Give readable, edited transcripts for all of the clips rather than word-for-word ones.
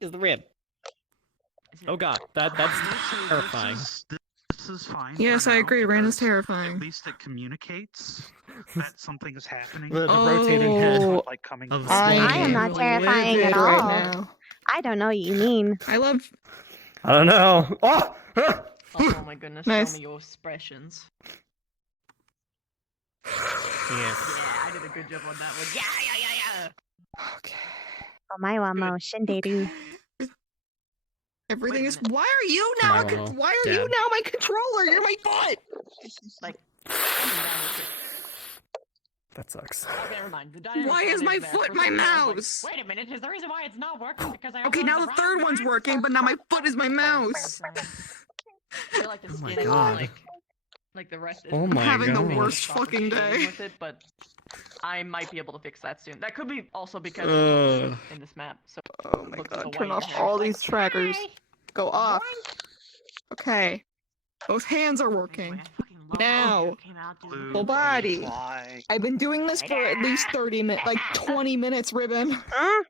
Is the rib. Oh god, that's terrifying. This is fine. Yes, I agree. Ran is terrifying. At least it communicates that something is happening. The rotating head. Not, like, coming Of from I am not really terrifying livid at right all. now. I don't know what you mean. I love. I don't know. Oh! Oh my goodness, Nice. show me your expressions. Yes. Yeah, I did a good job on that one. Yeah. Okay. Omae-wa-mo shinderu. Everything Wait a is. minute. Why are you now? My little Why are you dad. now my controller? You're my butt. Like, That sucks. okay, never mind. The dynamic Why is one my there. foot For my some reason I was mouse? Like, wait a minute, is the reason why it's not working because I Okay, also now have the third one's working, but now my foot is my mouse. I feel like the Oh my skin is God. like the rest is Oh I'm my having the God. worst fucking day. with it, but I might be able to fix that soon. That could be also because Ugh. in this map. So Oh my looks like god, a turn white off hair. all Like, these trackers. hi. Go off. Okay. Both hands are working. Now. blue, Full body. fly. I've been doing this for at least 30 minutes, like 20 minutes, Ribbon. Huh?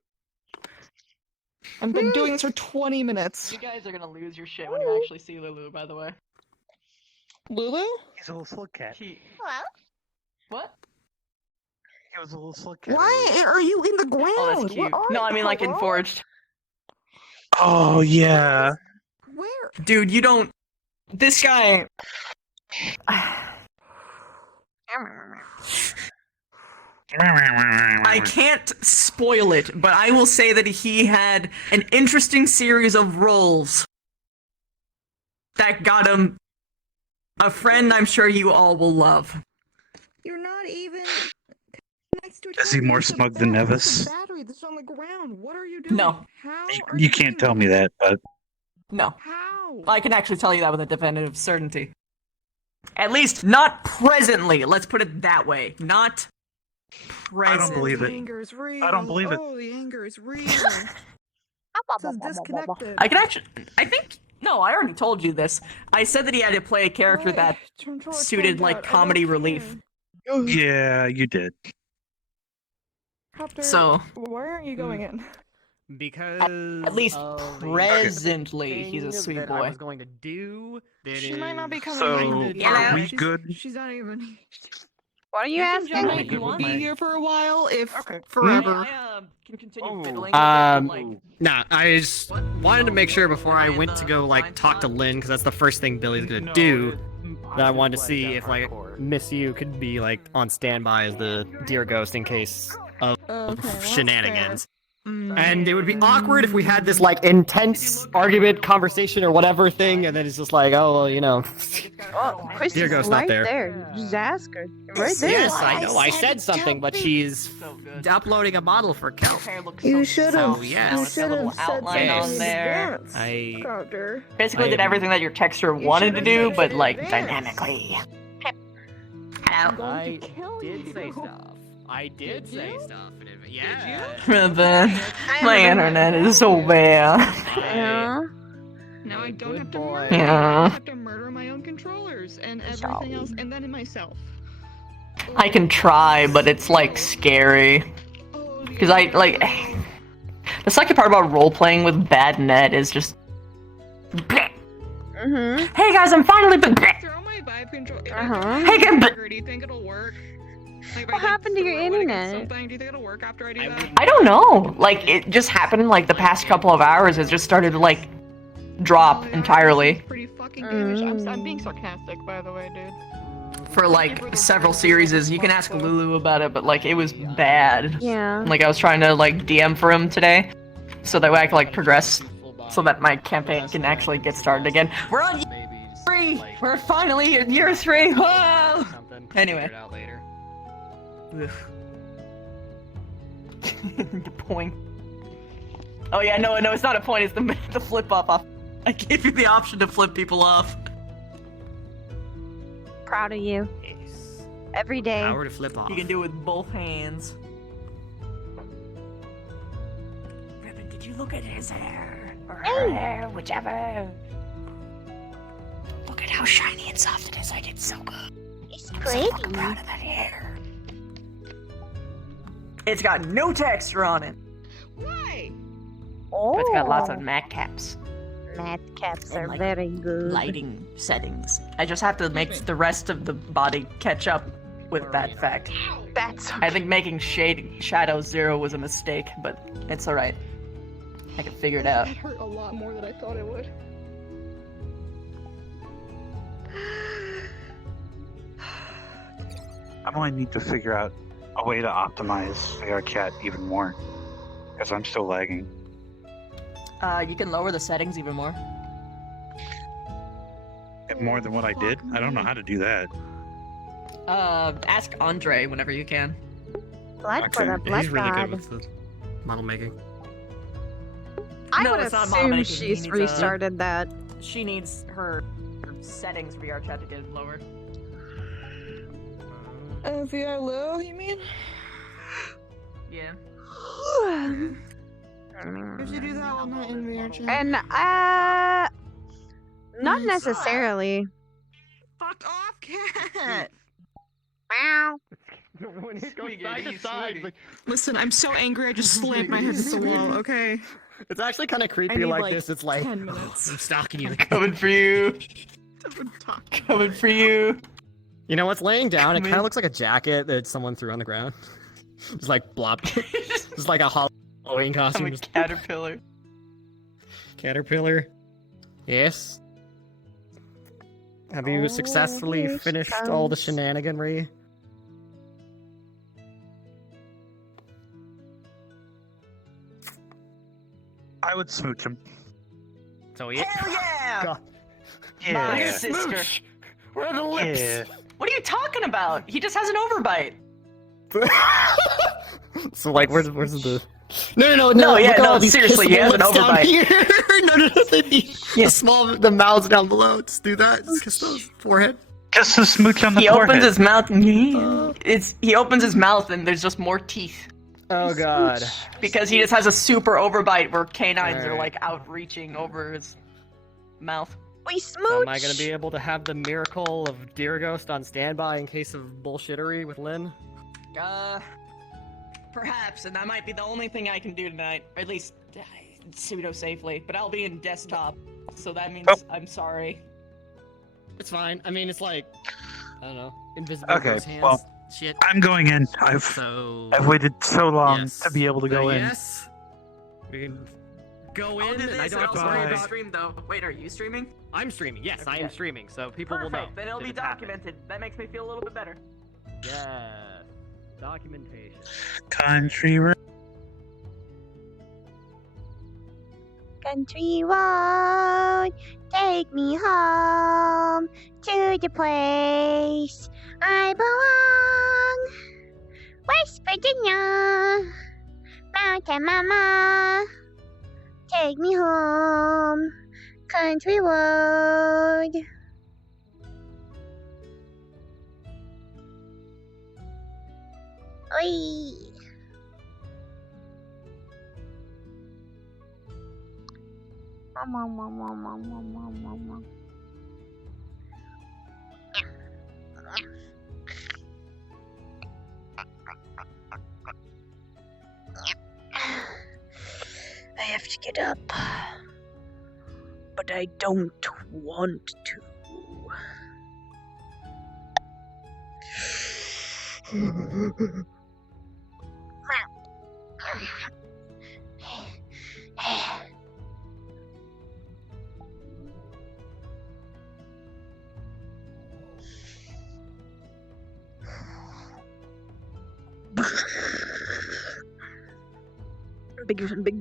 I've been doing this for 20 minutes. You guys are gonna lose your shit when you actually see Lulu, by the way. Lulu? He's a little slug cat. Hello? What? He was a little slug cat. Why are you in the ground? Oh, that's cute. No, I mean like in Forged. Oh yeah. Where? Dude, you don't. This guy. I can't spoil it, but I will say that he had an interesting series of roles that got him a friend I'm sure you all will love. You're not even next to a Is he more charger. smug It's a than bat- Nevis? it's a battery that's on the ground. What are you doing? No. How are You can't tell me that, but No, How? I can actually tell you that with a definitive certainty. At least not presently, let's put it that way. Not presently. I don't believe The it. anger is real. I don't believe it. Oh, the anger is real. It says disconnected. I can actually. I think. No, I already told you this. I said that he had to play a character Why? that Turn towards suited, my like, dad. I comedy don't relief. care. yeah, you did. Copter, So, why aren't you going in? Because at least of the presently, he's a thing sweet that I boy. was going to do. That She might not be is- coming So, in. are we She's- good? She's not even. What are you You can asking? jump Are we in if good you with want. Be my- here for a while, if Okay. forever. I can continue Oh. fiddling with it, but, like, Nah, I just wanted to make sure before I went to go like talk to Lynn, because that's the first thing Billy's gonna do. That I wanted to see if like Miss You could be like on standby as the deer ghost in case of Okay, well, that's shenanigans. fair. Mm. And it would be awkward if we had this like intense argument, conversation, or whatever thing, and then it's just like, oh, well, you know. Oh, Chris Dear is Ghost not right there. there. Just ask her. Right there. Yes, I know. I said something, but she's so good. uploading a model for Kelp. Hair looks You so should good. have. Oh, yes. Now You it's got a should little have said outline something on in there. advance, I- Copter. Basically, I did am- everything that your texter You wanted should to have do, said but it in like advance. dynamically. I'm Hello. going to kill you. I did Did say you? stuff. Yeah. My internet is so bad. Yeah. Now I don't have to Good murder. boy. I Yeah. don't have to murder my own controllers and everything else, and then myself. I can try, but it's like scary. Oh, the Because I anger. like. The second part about role playing with bad net is just. Mm-hmm. Hey guys, I'm finally. Throw my vibe control. If I Uh-huh. throw my Hey, vibe but- trigger, do you think it'll work? Like, if I, What happened to your throw it against internet? Something, do you think it'll work after I do that? I don't know. Like it just happened like the past couple of hours. It just started to like drop Oh, yeah, entirely it's pretty fucking damaged. I'm being sarcastic, by the way, dude. for like several series. You can ask Lulu about it, but like it was bad. Yeah. Like I was trying to like DM for him today, so that way I can like progress, so that my campaign can actually get started again. We're on year 3. We're finally in year 3. Whoa! Anyway. Ugh. The point. Oh yeah, no, it's not a point. It's the flip off. I gave you the option to flip people off. Proud of you. Every day. Power to flip off. You can do it with both hands. Ribbon, did you look at his hair? Or her hair, whichever. Look at how shiny and soft it is. I did so good. It's I'm so pretty. fucking proud of that hair. It's got no texture on it. Why? Oh, But it's got lots of mat caps. Mat caps And, are like, very good. Lighting settings. I just have to make the rest of the body catch up with that fact. That's I think making Shadow 0 was a mistake, but it's alright. I can figure it out. That hurt a lot more than I thought it would. I might need to figure out a way to optimize VRCat even more, because I'm still lagging. You can lower the settings even more. More than what I did? I don't know how to do that. Ask Andre whenever you can. Blood for the Okay. blood He's really god. good with the model making. I No, would it's not model assume making, he she's needs a- restarted that. She needs her settings VRChat to get lower. VR low, you mean? Yeah. If you do that while not in VR chat. And not necessarily. Fuck off, cat! Meow. When it goes side to side, like, Listen, I'm so angry I just slammed my head into the wall, okay? it's actually kind of creepy need, like, like, this. It's like 10 minutes. I'm stalking you. Coming for you. Coming for you. You know what's laying down? It Man. kind of looks like a jacket that someone threw on the ground. Just like blop. Just like a Halloween I'm costume. a Just caterpillar. caterpillar. Yes. Have you Oh, successfully here she finished all the comes. shenaniganry? I would smooch him. So yeah. Hell yeah! God. My Yeah. sister. Where are the lips? Yeah. What are you talking about? He just has an overbite. So like, where's the? No, No, yeah, look at no, all these seriously, he kissable has an lips down overbite. here. no, Yeah. the small, the mouths down below. Just do that. Just kiss those forehead. Just a smooch on the He forehead. opens his mouth and he opens his mouth and there's just more teeth. Oh God. Because he just has a super overbite where canines are Alright. like outreaching over his mouth. We smooch. So am I gonna be able to have the miracle of Deer Ghost on standby in case of bullshittery with Lynn? Perhaps, and that might be the only thing I can do tonight. Or at least pseudo-safely. But I'll be in desktop, so that means I'm sorry. It's fine. I mean, it's like, I don't know, invisible Okay, ghost hands. well, Shit. I'm going in. I've So. waited so long yes. to be able to go So in. Yes. We can go in, I'll do and this I don't and have to I'll worry Bye. about. stream though. Wait, are you streaming? I'm streaming. Yes, I am Okay. streaming, so people will know. Perfect. Then it'll if be it's happening. documented. That makes me feel a little bit better. Yeah. Documentation. Country road. Country road, take me home to the place I belong. West Virginia, Mountain Mama, take me home, country road. Oi. Mom. I have to get up, but I don't want to.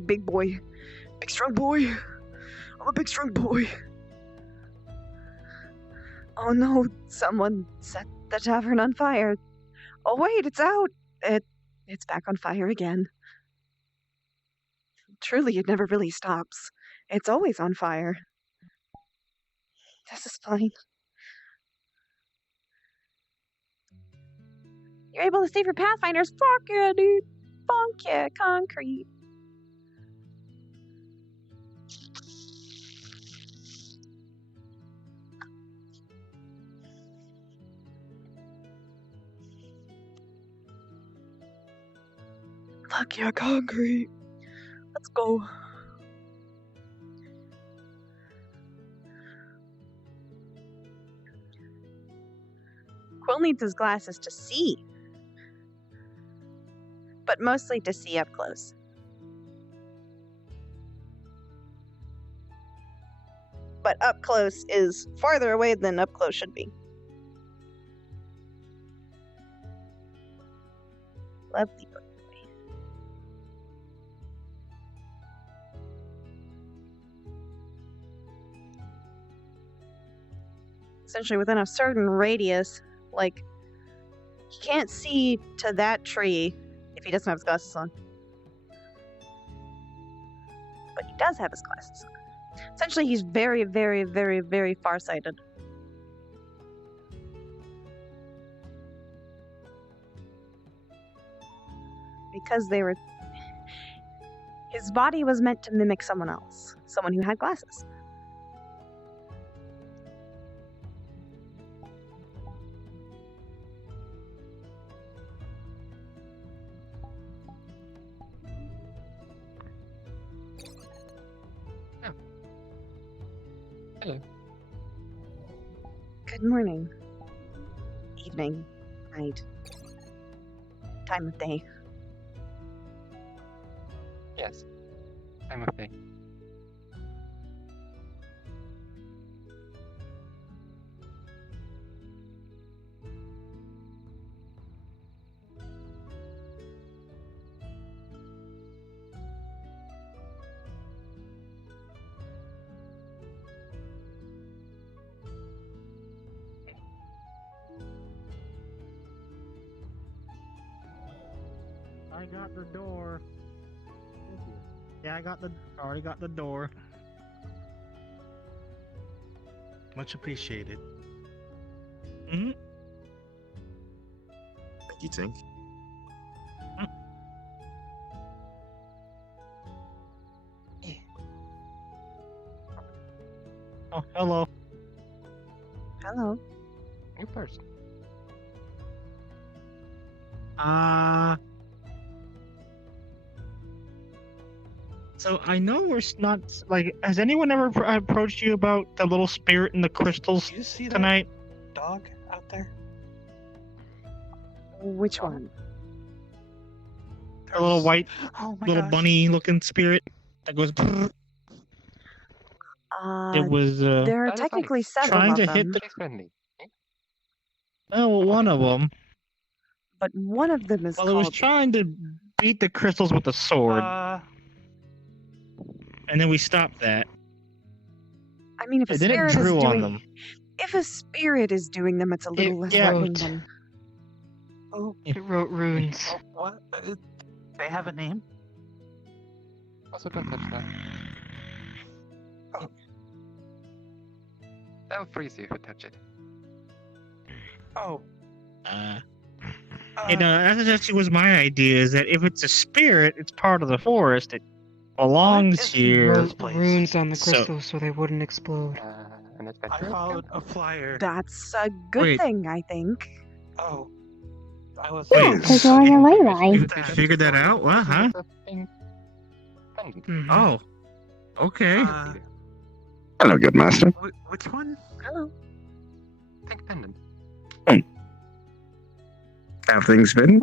Big boy. Big strong boy. I'm a big strong boy. Oh no, someone set the tavern on fire. Oh wait, it's out. It's back on fire again. Truly, it never really stops. It's always on fire. This is fine. You're able to save your Pathfinders? Fuck yeah, dude. Fuck yeah, concrete. Fuck yeah, concrete. Let's go. needs his glasses to see. But mostly to see up close. But up close is farther away than up close should be. Lovely boy. Essentially within a certain radius, like, he can't see to that tree if he doesn't have his glasses on. But he does have his glasses on. Essentially, he's very, very, very, very farsighted. Because they were... His body was meant to mimic someone else. Someone who had glasses. Hello. Good morning. Evening. Night. Time of day. Yes. I'm okay. I got the door. Thank you. Yeah, already got the door. Much appreciated. Mm-hmm. Thank you, Tink. Oh, hello. Hello. New person. So I know we're not like. Has anyone ever approached you about the little spirit in the crystals Did you see tonight? that dog out there? Which one? The little white, Oh my little gosh. bunny-looking spirit that goes. It was There are That is technically nice. several trying of to them, hit the. She's friendly. One of them. but one of them is Well, it was called... trying to beat the crystals with a sword, and then we stopped that. I mean, if a And then it spirit is drew on doing... them. If a spirit is doing them, it's a little less yeah. threatening than... Oh, It wrote runes. oh, what? They have a name? Also, don't touch that. Oh. That'll freeze you if you touch it. Oh. That actually was my idea. Is that if it's a spirit, it's part of the forest. It belongs What is here. Rose place? Runes on the So- crystals so they wouldn't explode. An I adventure? followed a flyer. That's a good Wait. thing, I think. Oh. I was. Wait, because you're on your way, right? You figured that out? What? Huh? Oh. Okay. Hello, good master. Which one? Hello. Pink pendant. How have things been?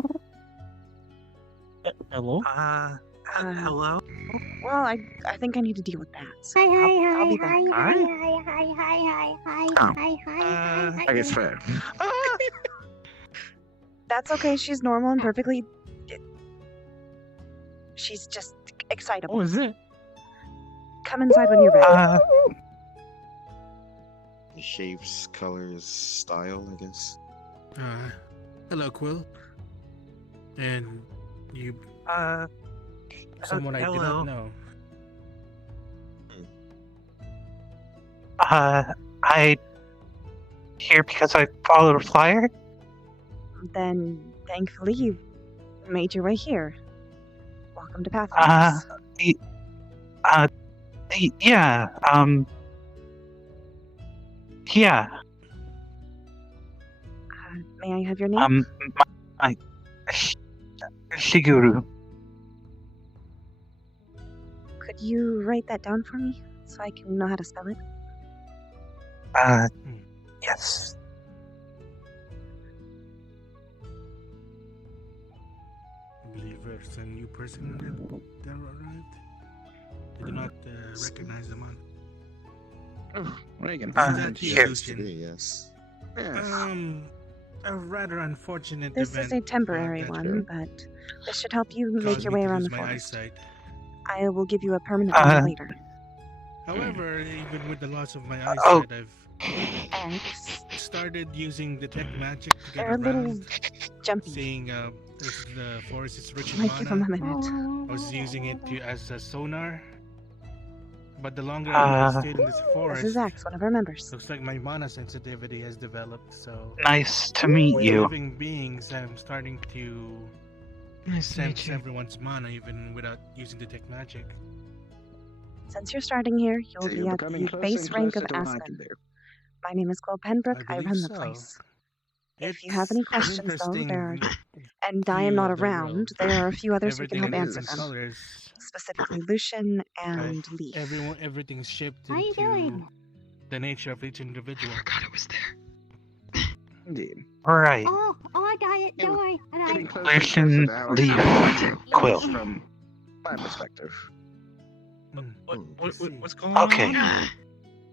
Hello. Hello? Well, I think I need to deal with that. So Hi, hi, I'll be hi, back. hi, hi, hi, hi, hi, hi, Oh. hi, hi, hi. I guess fair. That's okay. She's normal and perfectly... She's just excitable. Oh, is it? Come inside when you're ready. Shapes, colors, style, I guess. Hello, Quill. And you, someone I do hello. not know. I here because I followed a flyer. Then, thankfully, you made your way here. Welcome to Pathfinders. Yeah, yeah, May I have your name? Shiguru. Could you write that down for me so I can know how to spell it? Yes. there's a new person that arrived. I do not recognize the man. Oh, Reagan. Is that you, Yes. Lucian? Yes. A rather unfortunate This event. is a temporary that one, but this should help you make caused your me way to around lose the my forest. eyesight. I will give you a permanent one later. However, even with the loss of my Oh. eyesight, I've Thanks. started using detect magic to get They're a little around. jumpy. Seeing the forest is rich in Might give them a mana. minute. I was using it as a sonar. But the longer I stayed in this This forest, is Axe, one of our members. looks like my mana sensitivity has developed. So Nice to meet with you. living beings, I'm starting to sense everyone's mana even without using detect magic. Since you're starting here, you'll So be you're at becoming the closer base and rank of closer to what I Aspen. can do. My name is Quill Penbrook. I believe run the so. place. If It's you have any an questions, though, interesting and I am view not of the around, world. there are a few others who can Everything help in answer different them. colors. Specifically Lucian and Leaf. Everything's shaped How you into doing? the nature of each individual. God, it was there. Indeed. Right. Oh, I got it. Don't worry. I got Getting it. closer and closer to how I Quill. from my perspective. What's going on? Okay.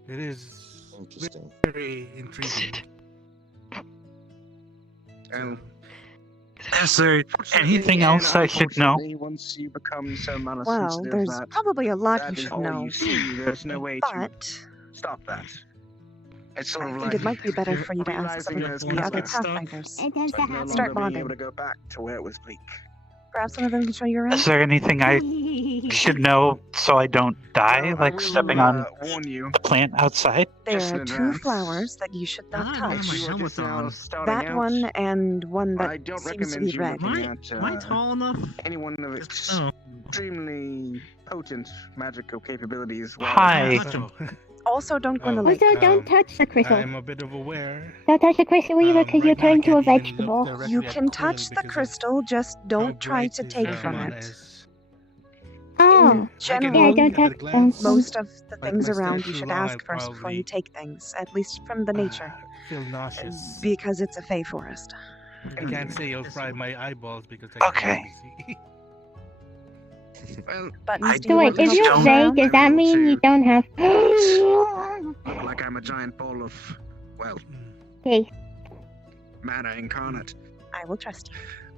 It is Interesting. very intriguing. And Is there anything else I should know? once you become so mana Well, sensitive there's that probably a lot that you is should all know, you see, there's no way to but stop that. It's sort I of think like it might be better for you to ask some realizing of there's the other nothing. Pathfinders. It tends to Like no happen. Start longer being bonding. able to go back to where it was bleak. Perhaps one of them can show you around? Is there anything I should know so I don't die, Well, I like will, stepping on warn you. a plant outside? There just are in two advance. flowers that you should not Ah, I don't have touch. my You are helmet just now on. starting That out. one and one I that don't seems to recommend be you red. looking Am at I tall enough? anyone of No. extremely potent magical capabilities. Hi. Also, don't go in the lake. Also, don't touch the crystal. I'm a bit of aware. Don't touch the crystal either, because you'll Right now I turn into a can't even look vegetable. directly You at can Quill touch the because of crystal, just how don't try bright to his, take from mana it. is. Oh. In general, Yeah, don't touch them. most of the Like things my around step you too should long, ask I'd first before you probably, take things, at least from the nature, feel nauseous. because it's a Fey forest. I can't say you'll fry my eyeballs because I Okay. can't see. Well, Buttons, do So you wait, want to if help you're yourself vague, around? does that mean you don't have... look like I'm a giant ball of, well, Okay. matter incarnate. I will trust you.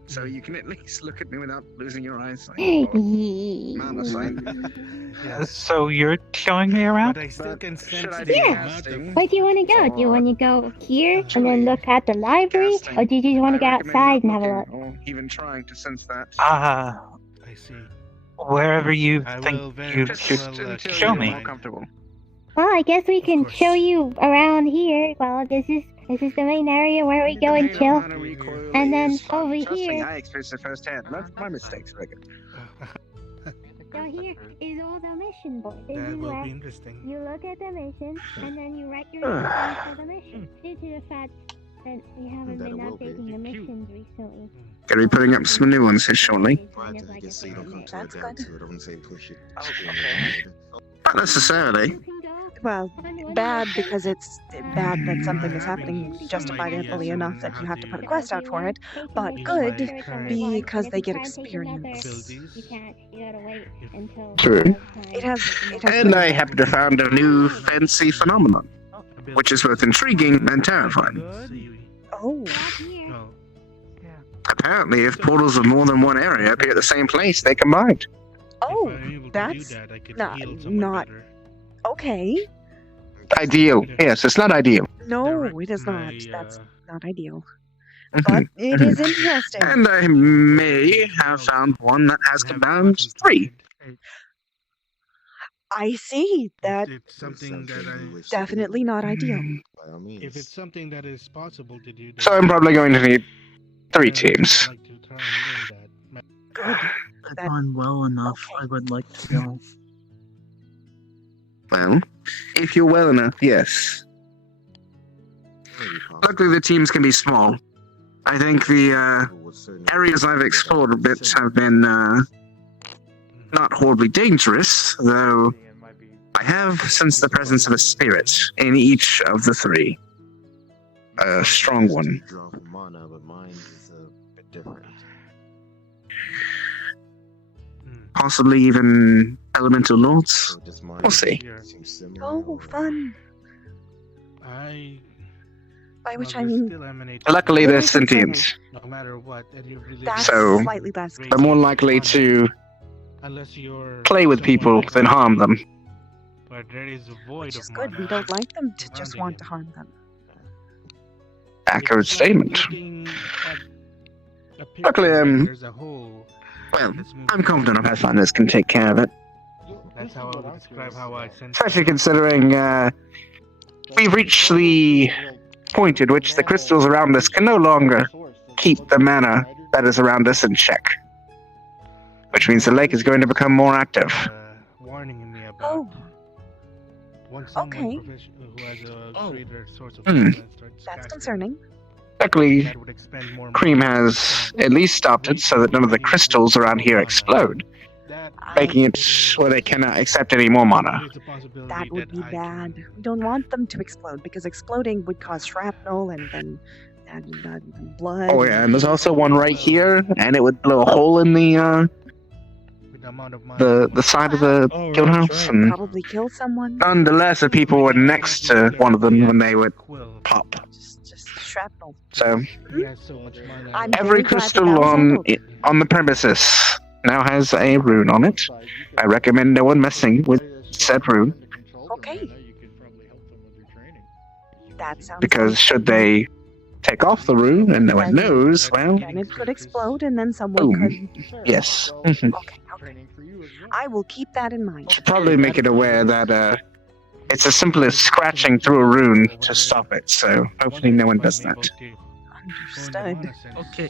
So you can at least look at me without losing your eyesight. Mana Where sight. So you're showing me around? But I still can sense should I the be Yeah. amount casting? of... do you want to go? Do you want to go here and Actually, then look at the library? casting. Or do you just want to go I recommend outside and not have a look? looking Or even trying to sense that. I see. Wherever you I will think very you much should will, until show you're me. more comfortable. Well, I guess we Of can course. show you around here. Well, this is the main area where we go and The chill. mana recoil And then is fun. over Trust me, here- I experienced it firsthand. That's my mistakes, Regan. So here is all the mission board. This That is will where be interesting. you look at the mission and then you write your instructions for the mission. Due to the fact that we haven't That been it will be. updating the missions recently. Gonna be putting up some new ones here shortly. It's kind of I like guess a so you don't come pyramid. to it That's down good. to it. I wouldn't say push it. Not necessarily. You can go Well, on one bad mission. because it's bad that something is Having happening some justifiably ideas enough on that you how have to put a to quest out for it, but good because they get experience. Abilities. You can't. You gotta wait until. True. It has And I happen to found a new fancy phenomenon, which is both intriguing and terrifying. Oh, Oh, Apparently, if portals of more than one area appear at the same place, they combined. oh, if I'm able to that's do that, I could not- heal someone not- better. okay. Ideal. Yes, it's not ideal. No, Direct it is not. my, That's uh, not ideal. But it is interesting. And I may have found one that has and have combined weapons 3. provided. I see. That It's something that I... definitely not ideal. By all means. If it's something that is possible to do, So I'm probably going to need 3 then I would teams. like to try and learn that. Good. I've That- gone well enough. okay. I would like to go. Well, if you're well enough, yes. Maybe possible. Luckily, the teams can be small. I think the With certain areas I've explored a bit have been not horribly dangerous, though I have sensed the presence of a spirit in each of the 3. A strong one. Draw from mana, but mine is a bit different. possibly even elemental lords. So does mine We'll see. seem similar? Oh, or- fun. I By which well, I this mean, still emanates Luckily, from- they're Very concerning. sentient. no matter what, any religion. That's So, slightly less They're more likely to unless you're play with someone people like than me, harm them. But there is a void which of is good. We mana don't like them to just surrounding want it. to harm them. Accurate It's like statement. looking at a picture Luckily, where there's a hole Well, that's moving I'm confident our around. Pathfinders can take care of it. That's how I would describe how I sense. Especially considering we've reached the point at which the crystals around us can no longer keep the mana that is around us in check. Which means the lake is going to become more active. Warning me about Oh, once someone okay. who has a greater source of Hmm. mana starts that's casting, concerning. Luckily, that would expend more Cream mana. has at least stopped it so that none of the crystals around here explode, making it where they cannot accept any more mana. There's a possibility That would be I bad. can- We don't want them to explode because exploding would cause shrapnel and then blood. Oh yeah, and there's also one right here, and it would blow a hole in the with the amount of mana the side of the Oh, guild right, house, right. and Probably kill someone. nonetheless, if people were next to one of them, then they would Quill. pop. Just shrapnel. So He has so much mana. I'm every very glad that crystal that was on handled. on the premises now has a rune on it. I recommend no one messing with said rune, Okay. That sounds because like should they take off the rune and no one knows, well, then it could explode and then someone boom. could. Yes. Okay, okay. I will keep that in mind. Should probably make it aware that it's as simple as scratching through a rune to stop it. So hopefully no one does that. Understood. Okay,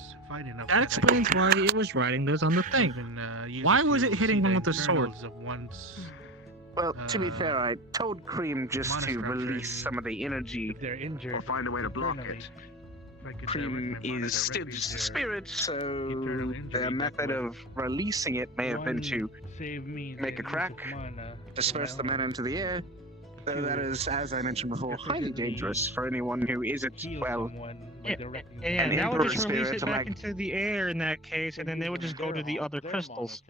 that explains why it was writing those on the thing. Why was it hitting them with the sword? Well, to be fair, I told Cream just to release some of the energy They're injured. or find a way to block it. Cream is still just a spirit, so their method of releasing it may have been to make a crack, disperse the mana into the air. Though that is, as I mentioned before, highly dangerous for anyone who isn't, well, Yeah, an that would emperor just release spirit it to, back like- into the air in that case, and then they would just go to the other crystals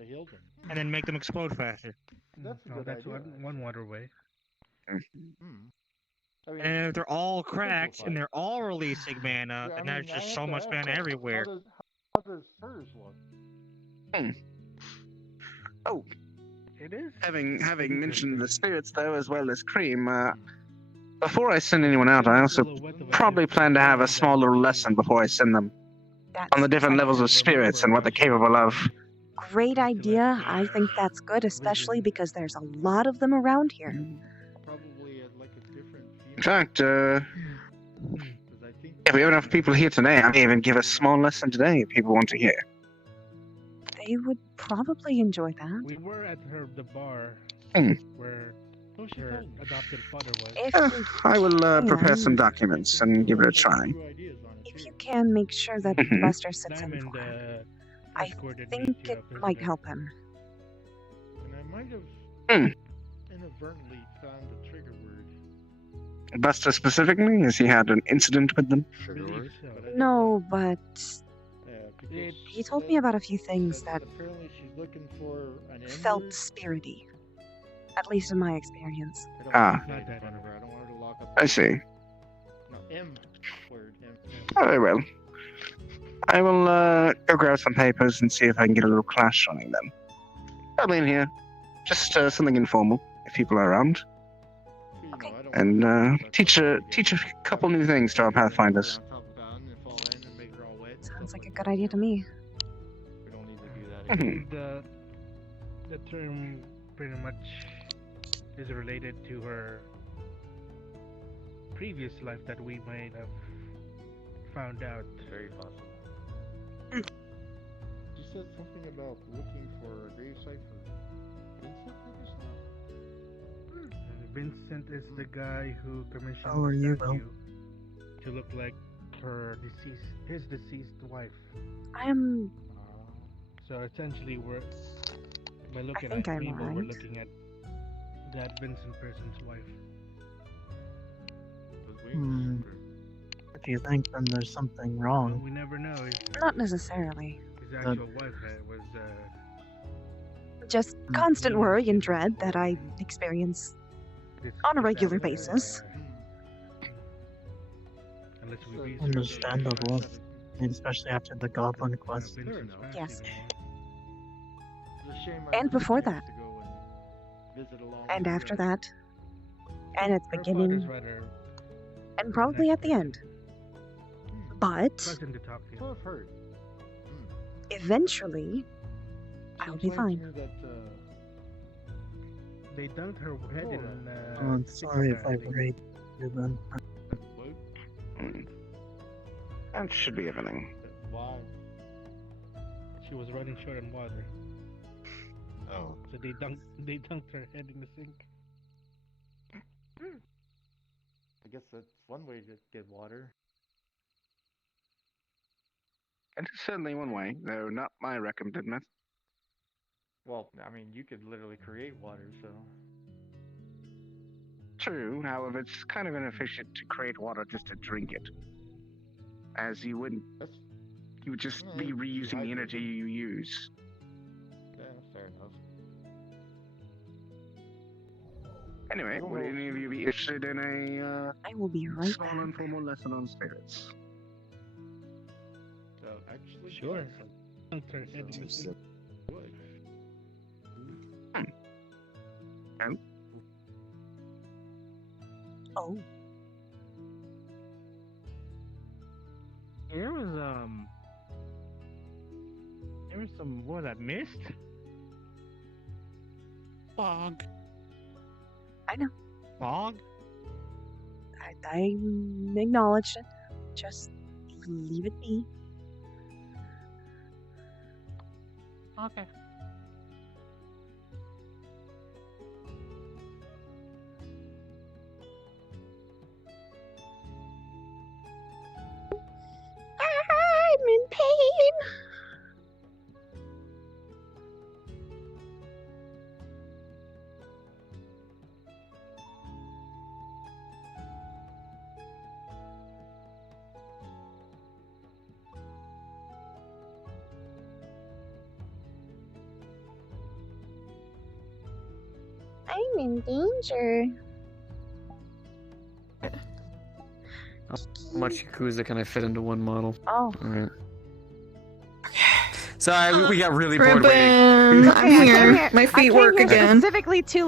and then make them explode faster. That's one waterway. And if they're all cracked and they're all releasing mana, then there's just so much mana everywhere. Oh, It is. having mentioned the spirits though, as well as Cream, before I send anyone out, I also probably plan to have a small little lesson before I send them on the different levels of spirits and what they're capable of. Great idea. I think that's good, especially because there's a lot of them around here. In fact, if we have enough people here today, I may even give a small lesson today if people want to hear. They would probably enjoy that. We were at the bar where her adopted father was. If you I will prepare some documents and give it a try. if you can make sure that Mhm. Buster sits in Diamond for it, I escorted think me to it a physical- might help him. And I might have Hmm. inadvertently found the trigger word. Buster specifically, has he had an incident with them? Trigger word? No, but Yeah, because he told me about a few things said that apparently she's looking for an felt ember. spirity. At least in my experience. I don't Ah. want to make fun of her. I don't want her to lock up. I see. No, M word. M. Oh, very well. I will go grab some papers and see if I can get a little class running then. Probably in here. Just something informal, if people are around. You know, Okay. I don't And want her to teach a couple new things to our Pathfinders. on top of the mountain and fall in and make her all wet and Sounds stuff like a good idea to me. We don't need to do that again. Mhm. The term pretty much is related to her previous life that we might have found out. Very possible. She said something about looking for a gravesite for Vincent, did you say? Vincent is the guy who commissioned Oh, the you will. statue to look like his deceased wife. I am. So essentially, by looking think at I'm Mabel, we're right. looking at that Vincent person's wife. If you think, then there's something Well, wrong. we never know if Not necessarily. his actual wife was just constant worry and dread that I experience on a regular basis. Understandable. And especially after the Goblin quest. Yes. And before that. And after that. And at the beginning. And probably at the end. But eventually, I'll be fine. They dunked her head in. I'm sorry if I worried you then. That should be everything. Why? She was running short on water. Oh. So they dunked her head in the sink. I guess that's one way to get water. It's certainly one way, though not my recommended method. Well, I mean, you could literally create water, so. True, however, it's kind of inefficient to create water just to drink it. As you wouldn't. You would just be reusing the energy you use. Yeah, fair enough. Anyway, would any of you be interested in a I will be right small back. informal lesson on spirits? So, actually, Sure. yes, Dunked her head in the sink. I would. And Oh. There was some what I missed. Fog. I know. Fog. I acknowledged it. Just leave it be. Okay. I'm in pain. I'm in danger. How much Yakuza can I fit into one model? Oh. Alright. Sorry, we got really bored waiting. Crippen, I'm Okay, I here. came here. My I feet came work here again. specifically to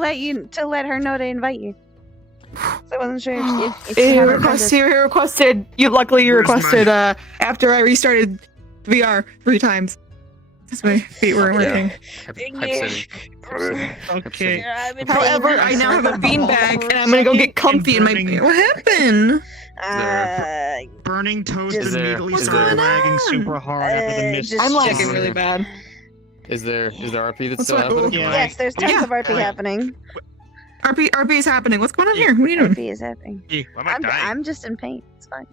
let her know to invite you. So I wasn't sure if You you haven't done this. requested. Luckily, you Where's requested. After I restarted VR 3 times. Because my feet weren't working. Okay. However, I now have a beanbag, and I'm gonna go get comfy in my. What happened? Burning toast Is there- immediately is started there- lagging super hard after the mist. just- I'm just- lagging really bad. Is there RP that's What's still what- happening? Yeah. Yes, there's tons Yeah. of RP happening. RP is happening. What's going on here? What are you doing? RP is happening. Why am I dying? I'm just in pain. It's fine.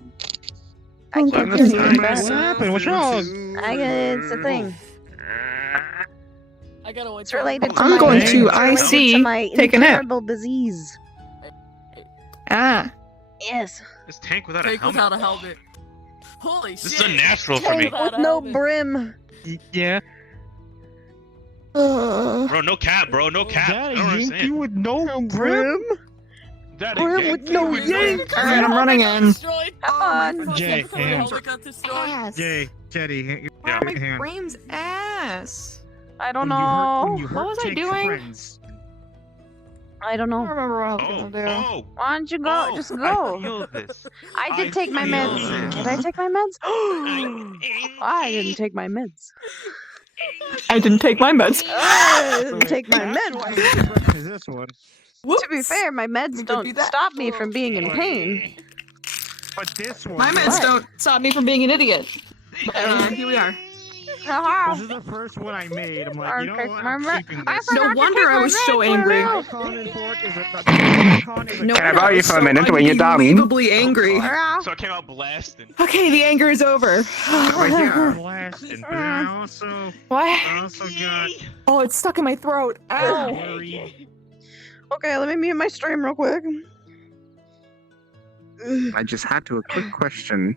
I Oh, can't God. do anything What about What it. happened? What's wrong? It's a thing. I gotta wait. It's related to I'm my, going it's to related IC, to my take a nap. incurable disease. Ah. Yes. This tank without Take a helmet. without a helmet. Holy This shit. is unnatural for Tank me. Without with a no helmet. brim. Yeah. Bro, no cap, bro, no cap. I Daddy, don't Yankee understand. with no brim. Brim? Daddy, Brim Yankee with no with yank. Alright, I'm running in. Destroyed. Come Oh, my on. fucking Jay, helmet got destroyed. Ass. Jay, Teddy, Yeah. My hand. frame's ass. I don't When you hurt- when know. you What hurt, was I take doing? friends. I don't I don't know. remember what I was Oh, gonna do. oh, Why don't you go? oh, Just I go. feel this. I did take my feel meds. this. Did I take my meds? I didn't take my meds. I didn't take my meds. I didn't take my That's meds. why the question is this one. To be fair, my meds could don't do that. stop me from being in pain. But this one. My meds What? don't stop me from being an idiot. But here we are. This is the first one I made. I'm like, you know what? I'm keeping this. No wonder I was so angry. Icon and fork is a icon is a No Can I wonder borrow you was for a so minute when you're done? unbelievably angry. So I came out blasting. Okay, the anger is over. Over here. blasting, but I also What? got Oh, it's stuck in my throat. Ow. worried. Okay, let me mute my stream real quick. I just had to a quick question.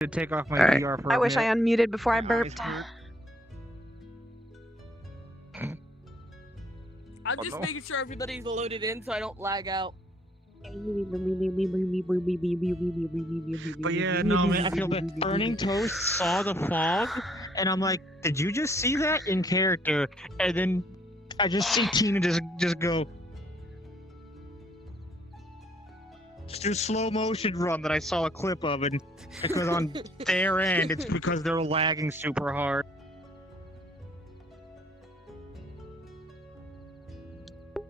to take off my Alright. VR for I a wish I bit. unmuted before I burped. I'm just making sure everybody's loaded in so I don't lag out. But yeah, no, man, I feel that Burning Toast saw the fog, and I'm like, did you just see that in character? And then I just see Tina just go. Just do slow motion run that I saw a clip of, and because on their end, it's because they're lagging super hard.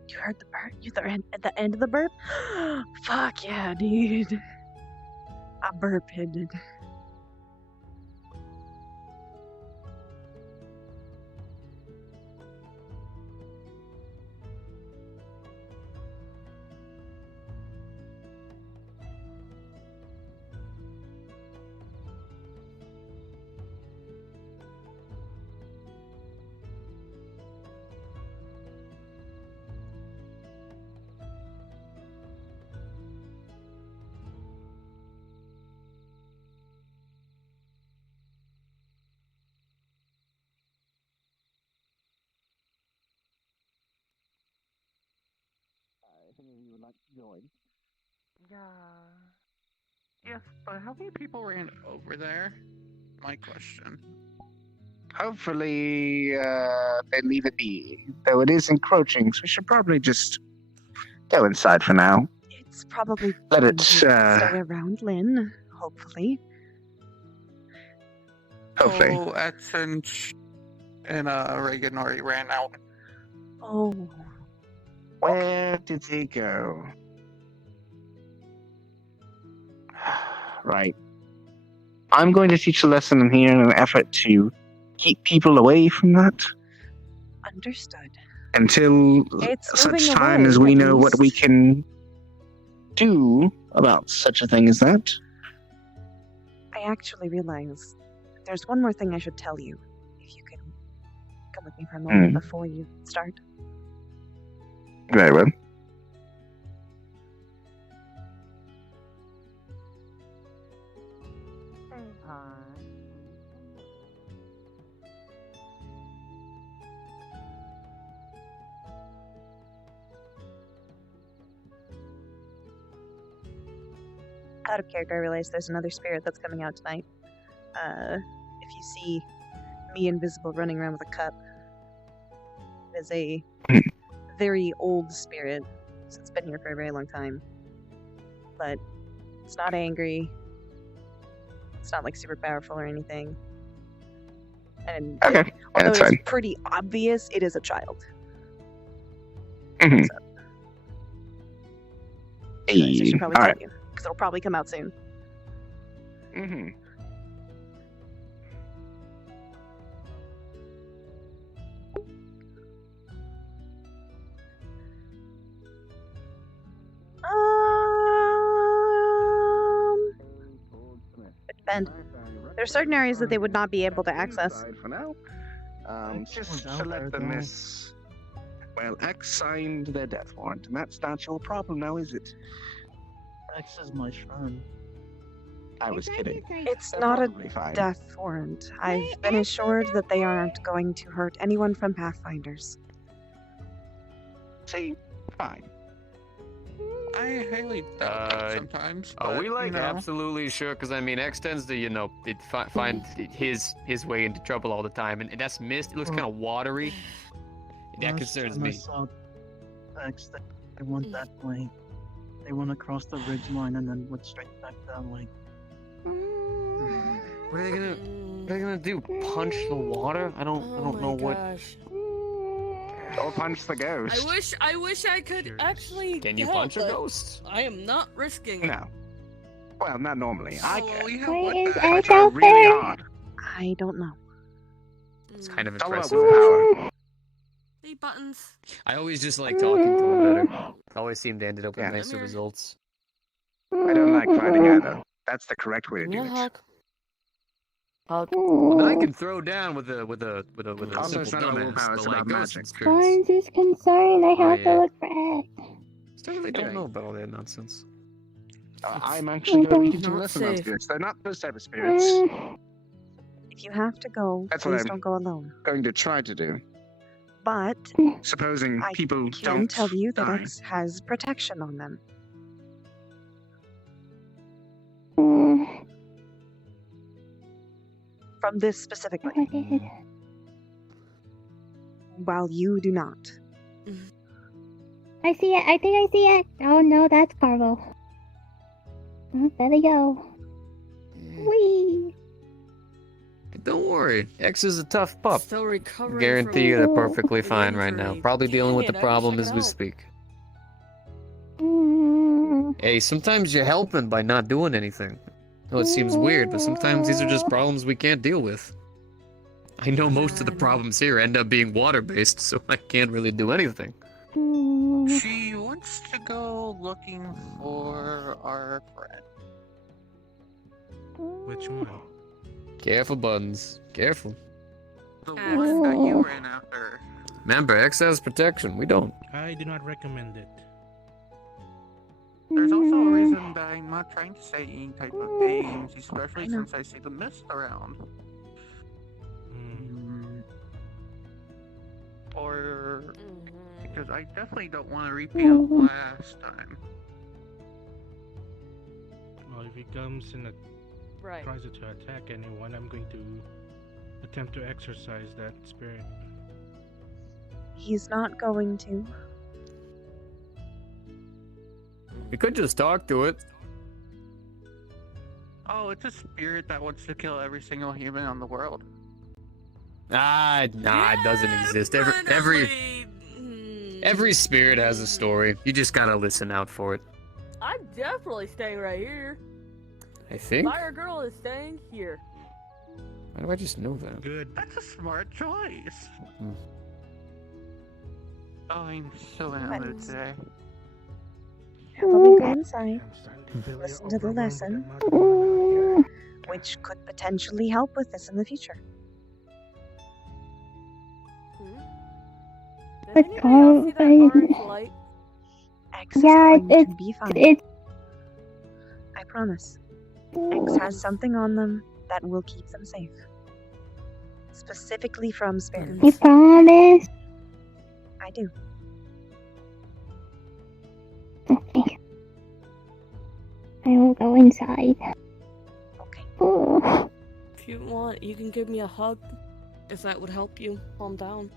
You heard the burp? You at the end of the burp? Fuck yeah, dude. I burp-ended. Yeah. Yes, but how many people ran over there? My question. Hopefully, they leave it be. Though it is encroaching, so we should probably just go inside for now. It's probably Let going it, to stay around Lynn, hopefully. Hopefully. Oh, Etchinch and Reagan already ran out. Oh. Where did they go? Right. I'm going to teach a lesson in here in an effort to keep people away from that Understood. until It's such moving time away, as we at know what we least. can do about such a thing as that. I actually realize there's one more thing I should tell you. If you could come with me for a moment before you start. Very well. Out of character, I realize there's another spirit that's coming out tonight. If you see me invisible running around with a cup, it is a very old spirit. So it's been here for a very long time. But it's not angry. It's not like super powerful or anything. And Okay, although that's it's fine. pretty obvious, it is a child. Mhm. So, I should probably All tell right. you, because it'll probably come out soon. Mm-hmm. It depends. There are certain areas that they would not be able to access. For now. Just to let them miss. Well, X signed their death warrant, and that's not your problem now, is it? X is my friend. I was kidding. It's They're not a probably fine. death warrant. I've been assured that they aren't going to hurt anyone from Pathfinders. See, fine. I highly doubt that sometimes. Are but, we like you know. absolutely sure? Because I mean, X tends to, you know, find his way into trouble all the time, and that's mist. It looks kind of watery. That concerns me. X, they went that way. They went across the ridge line and then went straight back that way. What are they gonna do? Punch the water? I don't know what. Don't punch the ghost. I wish I could actually. Can you help, punch a but ghost? I am not risking it. No. Well, not normally. I well, can. we have Wait, one is back. I X try out really there? hard. I don't know. It's kind of It's all about impressive. willpower. Hey, buttons. I always just like talking to him better. It always seem to end up with Yeah. nicer Come here. results. I don't like fighting either. That's the correct way to do it. Well, then I can throw down with a Also, it's simple not about dumbass, willpower, it's but like about ghost magic. spirits. Barnes is concerned. I have yeah. to look for X. Still really don't know about all that nonsense. I'm actually going to Not listen on safe. spirits. They're not those type of spirits. If you have to go, That's what please I'm don't go alone. going to try to do. But Supposing I people can don't tell you that die. X has protection on them. From this specifically. While you do not. I see it. I think I see it. Oh no, that's Carvo. There we go. Whee! Don't worry, X is a tough pup. Still recovering. Guarantee you they're from perfectly the fine right now. injury. Probably dealing with Dang the it, I wish I problem could as we help. speak. Mm. Hey, sometimes you're helping by not doing anything. No, it seems weird, but sometimes these are just problems we can't deal with. I know most of the problems here end up being water-based, so I can't really do anything. She wants to go looking for our friend. Which one? Careful, Buttons. Careful. The one that you ran after. Remember, X has protection. We don't. I do not recommend it. There's also a reason that I'm not trying to say any type of names, especially since I see the mist around. Or because I definitely don't want to repeat of last time. Well, if he comes and tries to attack anyone, I'm going to attempt to exorcise that spirit. He's not going to. We could just talk to it. Oh, it's a spirit that wants to kill every single human on the world. Nah, it doesn't exist. Every spirit has a story. You just gotta listen out for it. I'm definitely staying right here. I think. Fire girl is staying here. Why do I just know that? Good. That's a smart choice. Hmm. Oh, I'm so in a mood today. Probably go inside, listen to the lesson, which could potentially help with this in the future. But X is yeah, going to be fine. it's I promise. X has something on them that will keep them safe. Specifically from spirits. you promise? I do. Okay. I will go inside. Okay. If you want, you can give me a hug. If that would help you calm down.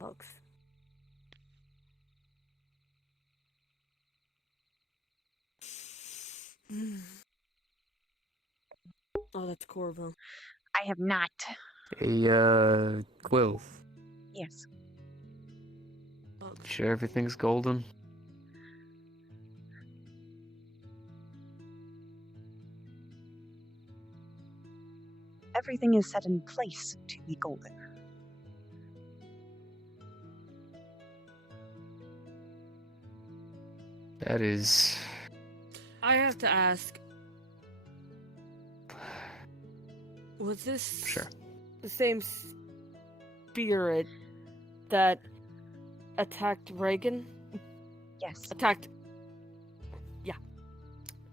Hugs. Oh, that's Corvo. I have not. Hey, Quill. Yes. Sure everything's golden? Everything is set in place to be golden. That is... I have to ask. Was this Sure. the same spirit that attacked Reagan? Yes. Attacked. Yeah.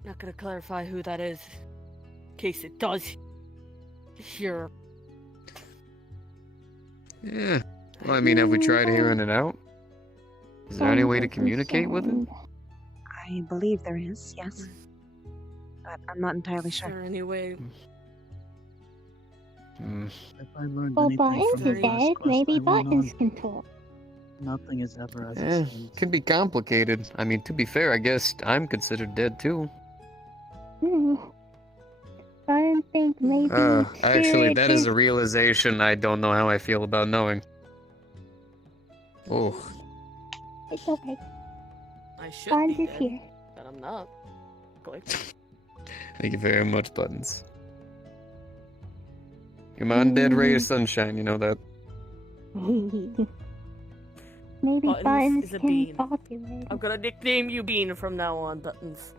Not gonna clarify who that is. In case it does hear. Yeah. Well, I mean, have we tried hearing it out? Is there any way to communicate with it? I believe there is, yes. But I'm not entirely Is sure. there any way? If I learned Well, anything Buttons from the is last dead. quest Maybe I went Buttons on, can talk. nothing is ever as it Eh, seems. can be complicated. I mean, to be fair, I guess I'm considered dead too. I don't think maybe. Actually, that is spirit a realization I don't know how I feel about knowing. Oh, It's okay. I should Buttons be is dead, here. but I'm not. Click. thank you very much, Buttons. Come on, dead ray of sunshine, you know that. Maybe Buttons is a can bean. talk to it. I'm gonna nickname you Bean from now on, Buttons.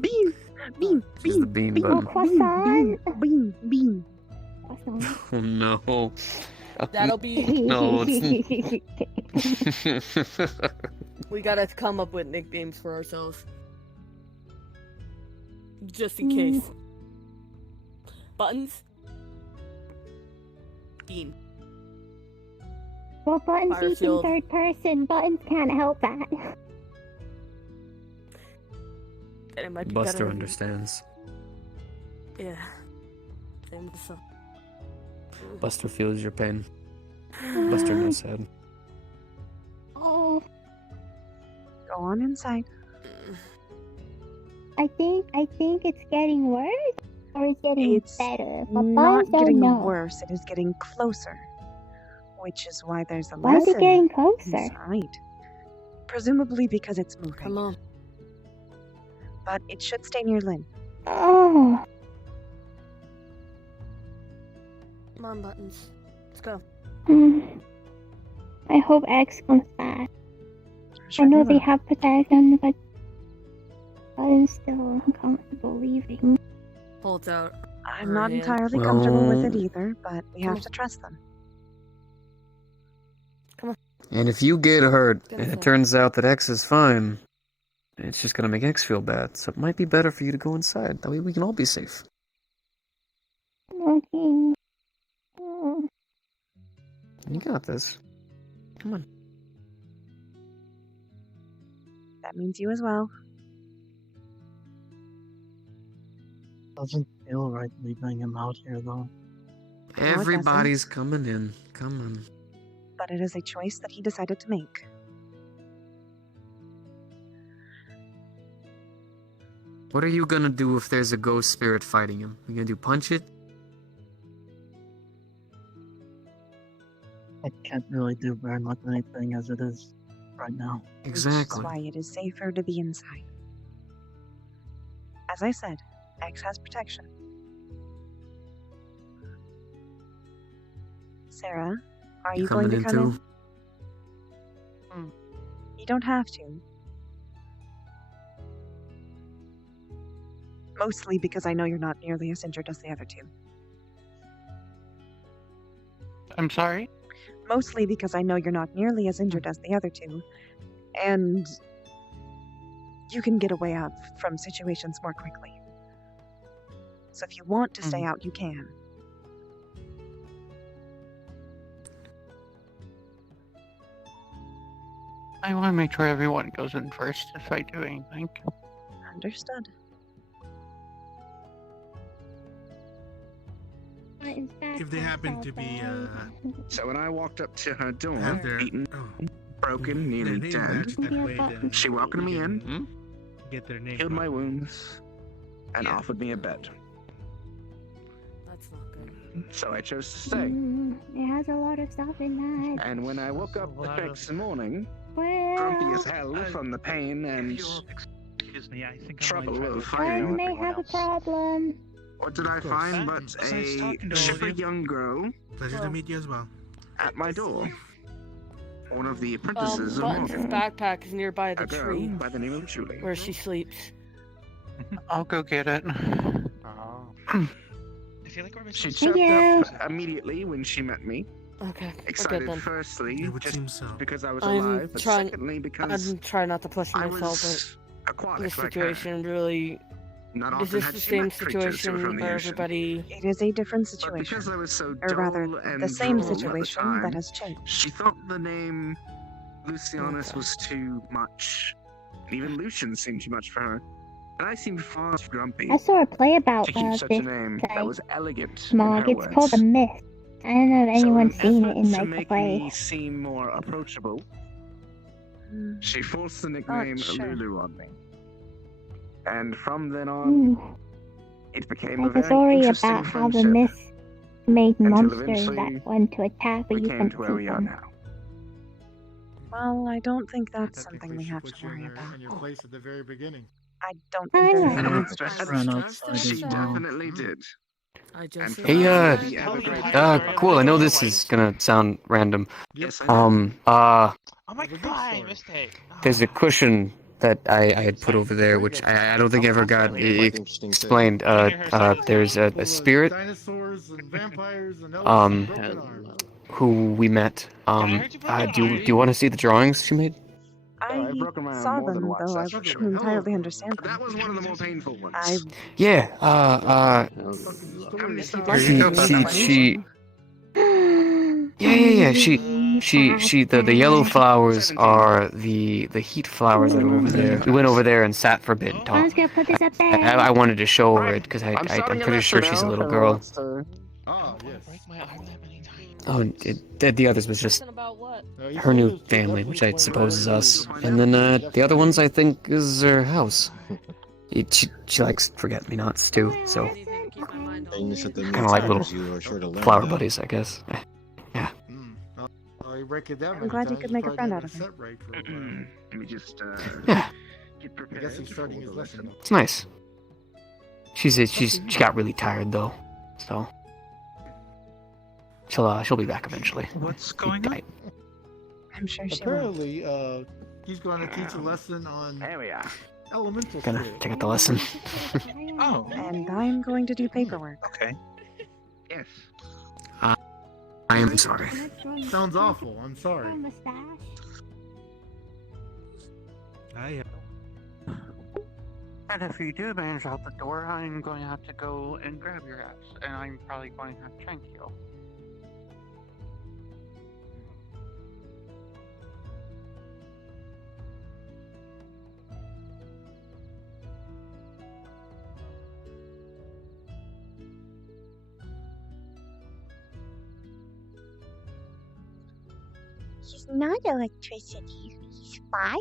Bean! Bean! She's the bean button. Croissant. Bean! Bean! Croissant. Oh no. That'll be. No, it's... We gotta come up with nicknames for ourselves. Just in case. Buttons? Bean. Well, Buttons Fire speaks in shield. third person. Buttons can't help that. And it might be Buster better. understands. Yeah. Same with the Buster feels your pain. Buster knows sad. Oh, Go on inside. I think it's getting worse, or it's getting It's better. But not Buttons don't getting know. worse, it is getting closer. Which is why there's a Why is lesson it getting closer? inside. Presumably because it's moving. Come on. But it should stay near Lynn. Oh, Come on, Buttons. Let's go. I hope X comes back. Sure I know they they will. have protection, but I'm still uncomfortable leaving. Holds out. I'm her not hand. entirely comfortable with it Well- either, but we have to trust them. And if you get hurt, Get and it inside. turns out that X is fine, it's just gonna make X feel bad. So it might be better for you to go inside. That way we can all be safe. Okay. Oh. You got this. Come on. That means you as well. Doesn't feel right leaving him out here, though. Everybody's coming in. Come on. But it is a choice that he decided to make. What are you gonna do if there's a ghost spirit fighting him? You gonna do punch it? I can't really do very much anything as it is right now. That's why it is safer to be inside. As I said, X has protection. Sarah, are you going to coming come in in? too? You don't have to. Mostly because I know you're not nearly as injured as the other two. I'm sorry? Mostly because I know you're not nearly as injured as the other two. And you can get away out from situations more quickly. So if you want to stay out, you can. I want to make sure everyone goes in first if I do anything. Understood. If they happen to be, So when I walked up to her door, have their beaten, oh, broken, nearly name dead, match that way, then she welcomed me in, get their name. healed my wounds, and offered me a bed. That's not good. So I chose to stay. It has a lot of stuff in that. And when I woke up the next morning, Well, grumpy as hell from the pain and Excuse me, I think trouble of I fighting, may have a problem. what did I find but a chipper young girl Pleasure to meet you as well. at my door? One of the Well, apprentices of Buttons' Morgan, backpack is nearby the a girl tree by the name of Julie. where she sleeps. I'll go get it. I feel like we're She missing choked Yeah. up immediately when she met me. Okay, we're good Excited, then. firstly, It would just seem so. because I was I'm alive, but trying- secondly because I'm trying not to push I myself, was but aquatic this like her. situation really. Not Is often this had the she same met creatures who were situation from the where ocean. everybody? It is a different But situation. because I was so Or rather, dull and the same droll at the situation time, that has changed. she thought the name Lucianus was too much. And even Lucian seemed too much for her. And I seemed far too grumpy I saw a play about to keep such this a name that was elegant smog. in her It's called words. a myth. I don't know if So anyone's in seen it effort in to like the make play. me seem more approachable, she forced the nickname sure. Lulu on me. And from then on, it became a There's a very story interesting about how the friendship myth made until monsters eventually that want to attack, but we you came couldn't to where see we are them. now. Well, I don't think that's I think something we we should have put to you worry in about. your place at the very beginning. I don't think there's Alright. any I need to just try. ran outside as She well. definitely did. I And just. for Hey, that, the ever great cool. I know this is gonna sound random. Yes, I Oh my god, mistake. there's a cushion that I had put over there, which I don't think ever got explained. There's a spirit. Dinosaurs and vampires and elves Um, and broken arms. who we met. Do you want to see the drawings she made? I saw them, though I couldn't entirely understand them. That was one of the more painful ones. Yeah. If you'd like to give me an explanation. Yeah. The yellow flowers are the heat flowers that are over there. We went over there and sat for a bit and I'm talked. gonna put this up there. I wanted to show her it because I'm pretty sure she's a little girl. Oh, yes. Oh, the others was just her new family, which I suppose is us. And then the other ones I think is her house. She likes forget-me-nots too, so kind of like little flower buddies, I guess. Yeah. I'm glad you could make a friend out of him. Let me just Yeah. get I prepared. guess he's starting his lesson. It's nice. She got really tired though, so she'll be back eventually. What's going on? I'm sure she will. Apparently, he's going to teach a lesson on elemental Gonna spirit. check out the lesson. Oh. And I'm going to do paperwork. Okay. Yes. I am sorry. Sounds awful. I'm sorry. And if you do manage out the door, I'm going to have to go and grab your ass, and I'm probably going to have to shank you. He's not electricity, he's fire.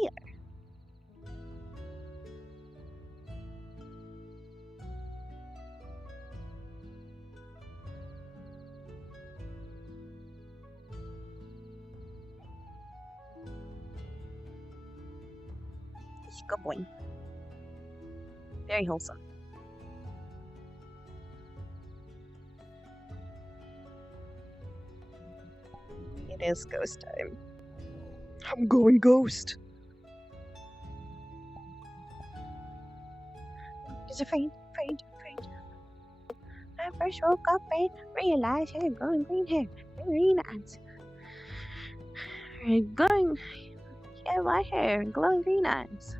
He's a good boy. Very wholesome. It is ghost time. I'm going ghost. He's afraid. I first woke up and realized I had glowing green hair, green eyes. Glowing, yeah, my hair, glowing green eyes.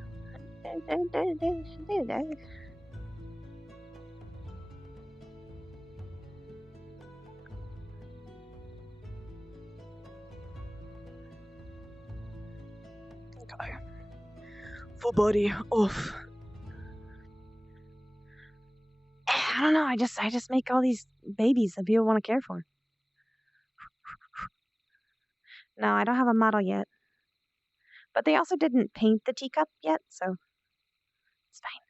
Okay. Full body off. I don't know. I just make all these babies that people want to care for. No, I don't have a model yet. But they also didn't paint the teacup yet, so it's fine.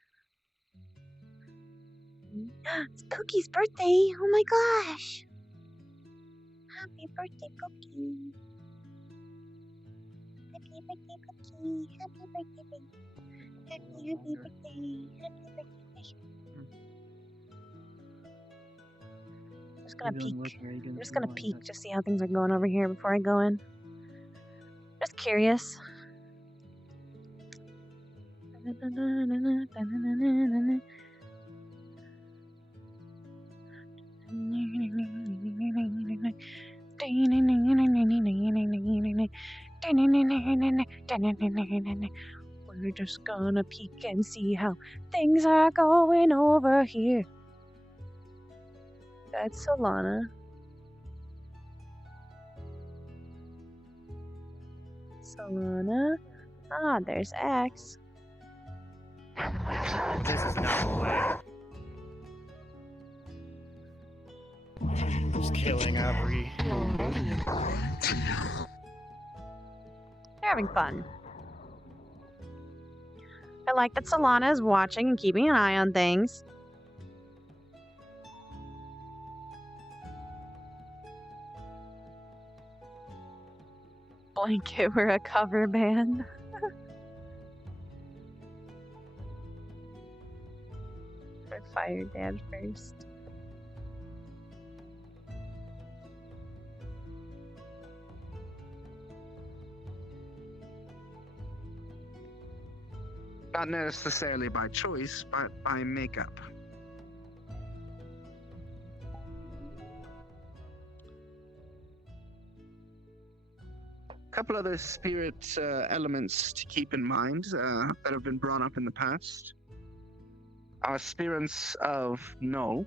It's Cookie's birthday. Oh my gosh. Happy birthday, Cookie. Happy birthday, Cookie. Happy birthday, baby. Happy birthday. Happy birthday. I'm just gonna peek. I'm just gonna peek to see how things are going over here before I go in. Just curious. We're just gonna peek and see how things are going over here. That's Solana. Solana. Ah, there's X. This is not the way. Just killing every. They're having fun. I like that Solana is watching and keeping an eye on things. Blanket, we're a cover band. I fired Dad first. Not necessarily by choice, but by makeup. couple other spirit elements to keep in mind that have been brought up in the past are spirits of null,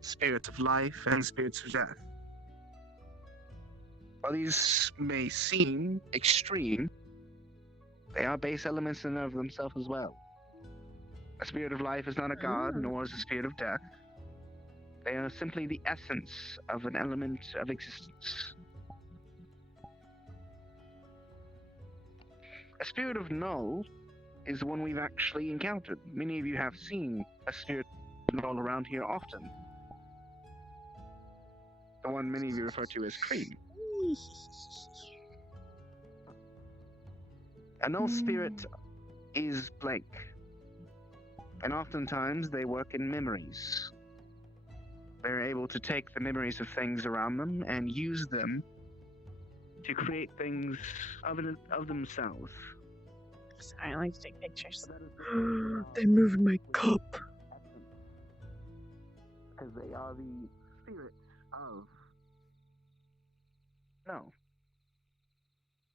spirits of life, and spirits of death. While these may seem extreme, they are base elements in and of themselves as well. A spirit of life is not a god, nor is a spirit of death. They are simply the essence of an element of existence. A spirit of null is one we've actually encountered. Many of you have seen a spirit of null around here often. The one many of you refer to as Cream. A null spirit is blank, and oftentimes they work in memories. They're able to take the memories of things around them and use them to create things of themselves. Sorry, I like to take pictures. They moved my cup. Because they are the spirit of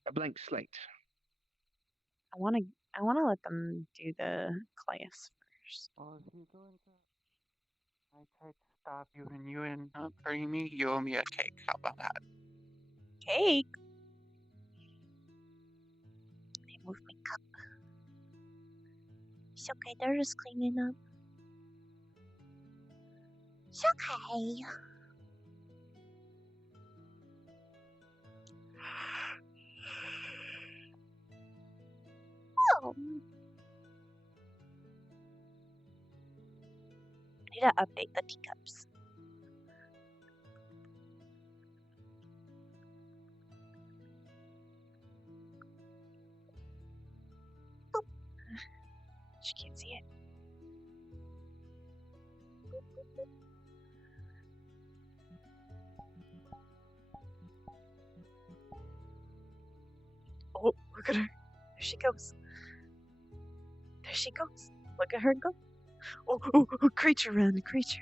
a blank slate. I wanna let them do the class first. Well, if you go into, I tried to stop you and you ended up hurting me. You owe me a cake. How about that? Cake. They moved my cup. It's okay, they're just cleaning up. It's okay. Oh. I need to update the teacups. Boop. She can't see it. Boop, boop, boop. Oh, look at her. There she goes. There she goes. Look at her go. Oh, oh, oh, creature run, creature.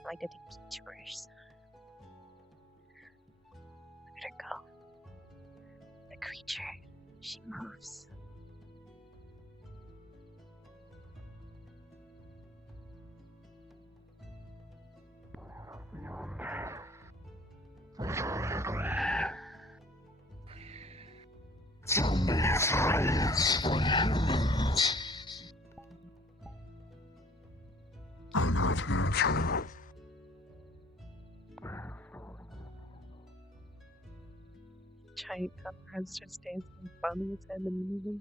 I like to take detours. Look at her go. The creature. She moves. So many friends for humans. And of nature. Giant copperhead starts dancing and bobbing its head and moving.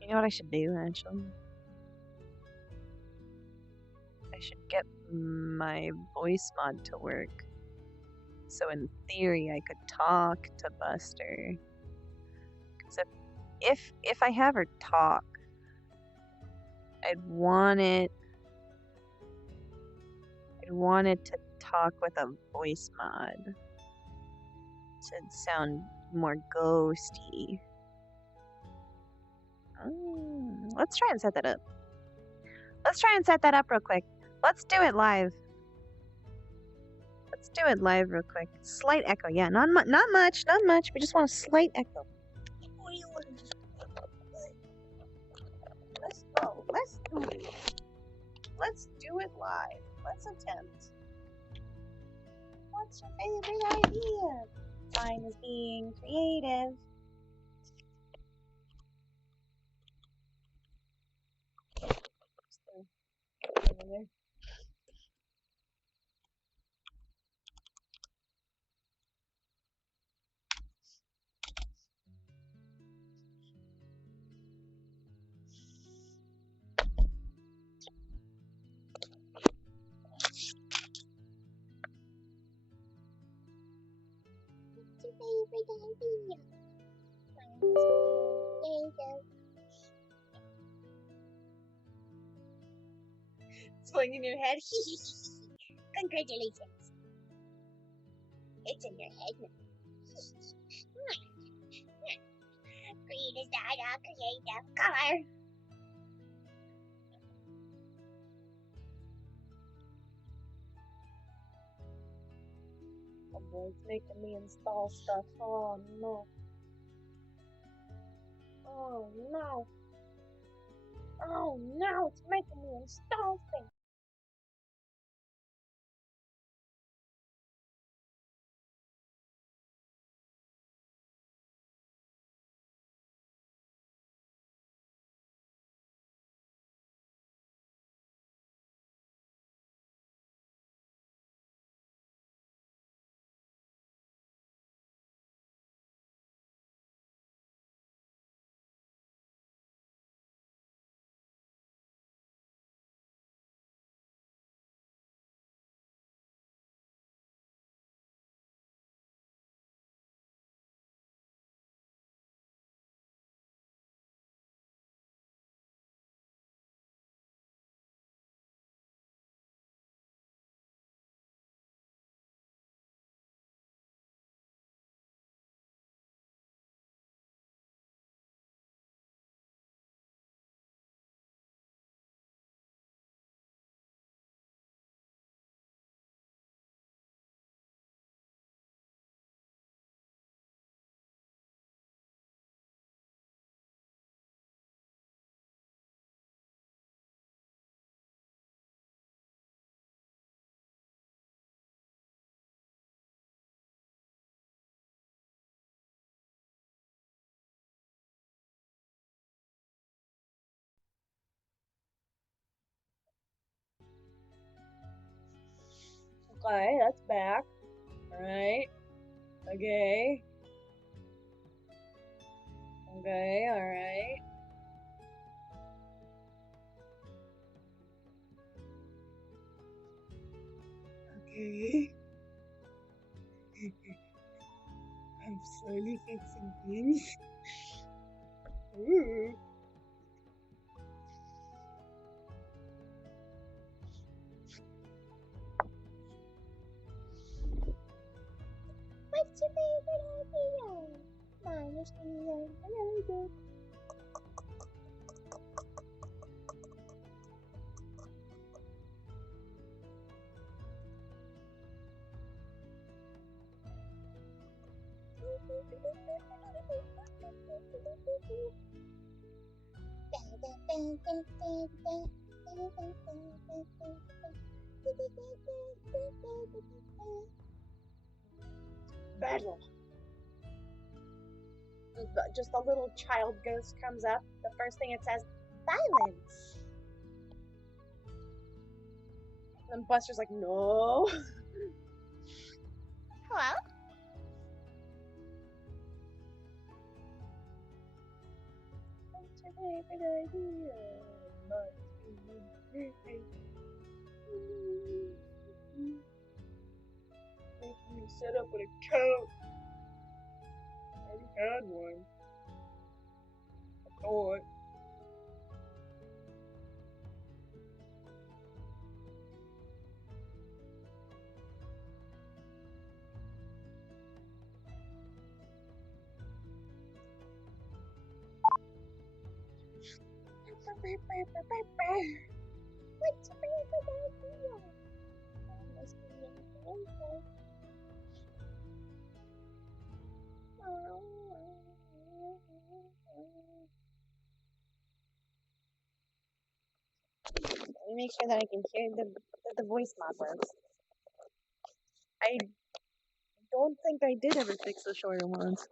You know what I should do, actually? I should get my voice mod to work. So in theory, I could talk to Buster. Because if I have her talk, I'd want it to talk with a voice mod to sound more ghosty. Let's try and set that up. Let's try and set that up real quick. Let's do it live. Let's do it live real quick. Slight echo, yeah, not much. We just want a slight echo. Let's go. Let's do it. Let's do it live. Let's attempt. What's your favorite idea? Mine is being creative. Over there. What's your favorite idea? Mine It's going in your head. Congratulations. It's in your head now. Green is not a creative color. Oh boy, it's making me install stuff. Oh no. Oh no. Oh no, it's making me install things. Okay, that's back. Alright. Okay. Okay, alright. Okay. I'm slowly fixing things. Ooh. What's your favorite idea? Mine is to learn another book. Battle. Just a little child ghost comes up. The first thing it says, violence. And Buster's like, no. Hello? What's your favorite idea? Making me set up with a coat. I already had one. I thought. What's your favorite idea? Must be anything. Let me make sure that I can hear the voice mod works. I don't think I did ever fix the shorter ones.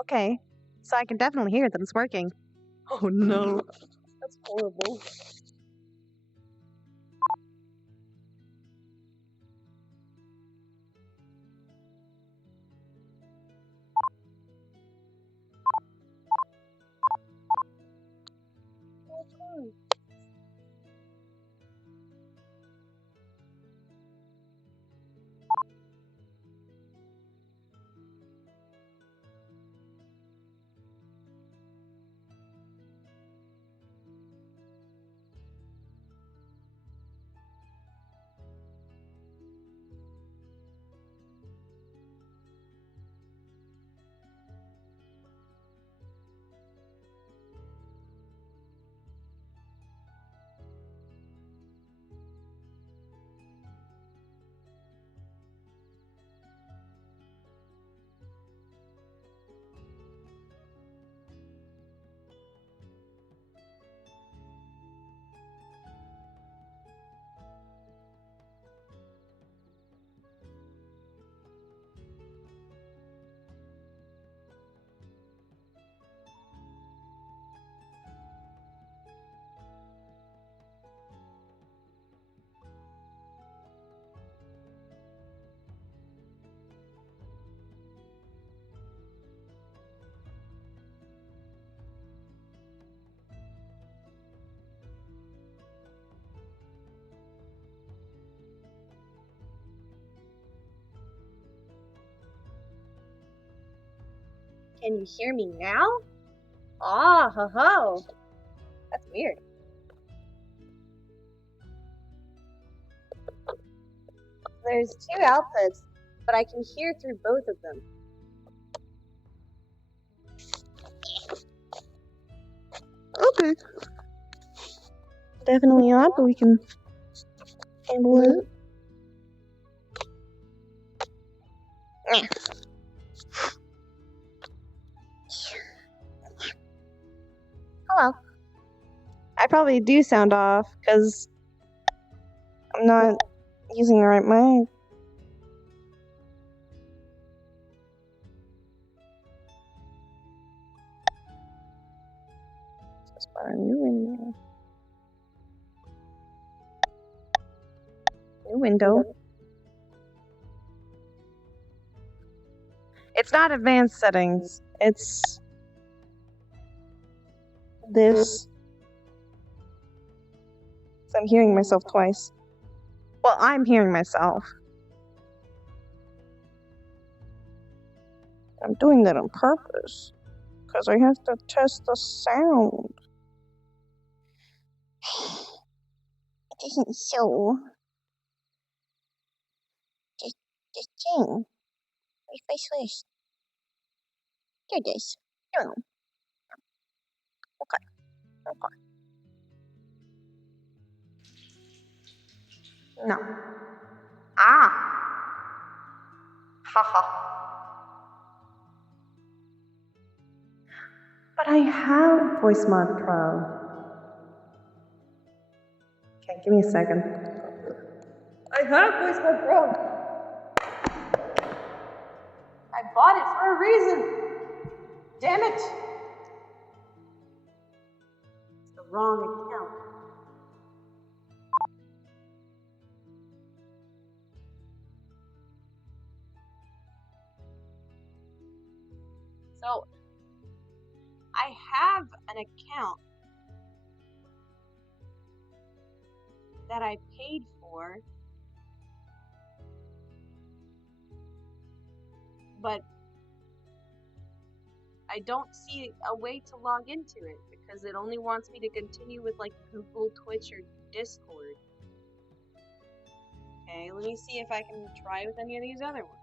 Okay, so I can definitely hear that it's working. Oh no, that's horrible. Okay. Can you hear me now? Ah, ho ho. That's weird. There's two outputs, but I can hear through both of them. Okay. Definitely odd, but we can handle it. Hello. I probably do sound off because I'm not using the right mic. Just got a new window. New window. It's not advanced settings. It's this. So I'm hearing myself twice. Well, I'm hearing myself. I'm doing that on purpose. Because I have to test the sound. It isn't so. Just thing. Refresh list. Here it is. No. Okay. Okay. No. Ah. Haha. But I have Voice Mod Pro. Okay, give me a second. I have Voice Mod Pro. I bought it for a reason. Damn it. It's the wrong account. So, I have an account that I paid for, but I don't see a way to log into it because it only wants me to continue with like Google, Twitch, or Discord. Okay, let me see if I can try with any of these other ones.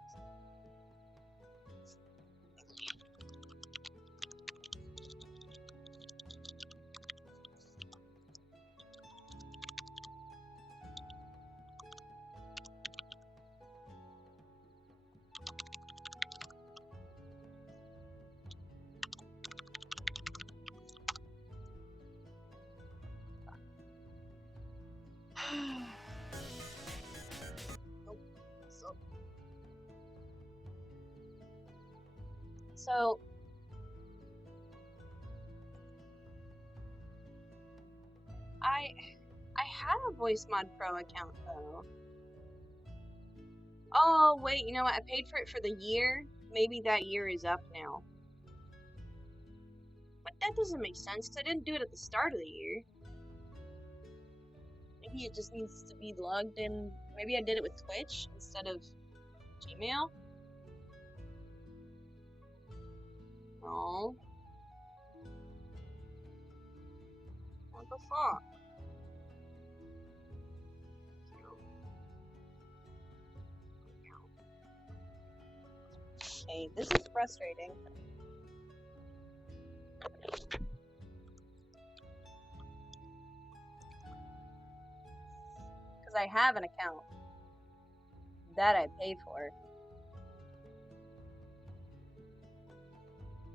So, I had a Voice Mod Pro account though. Oh wait, you know what? I paid for it for the year. Maybe that year is up now. But that doesn't make sense because I didn't do it at the start of the year. Maybe it just needs to be logged in. Maybe I did it with Twitch instead of Gmail. No. What the fuck? Okay, this is frustrating. Because I have an account that I paid for.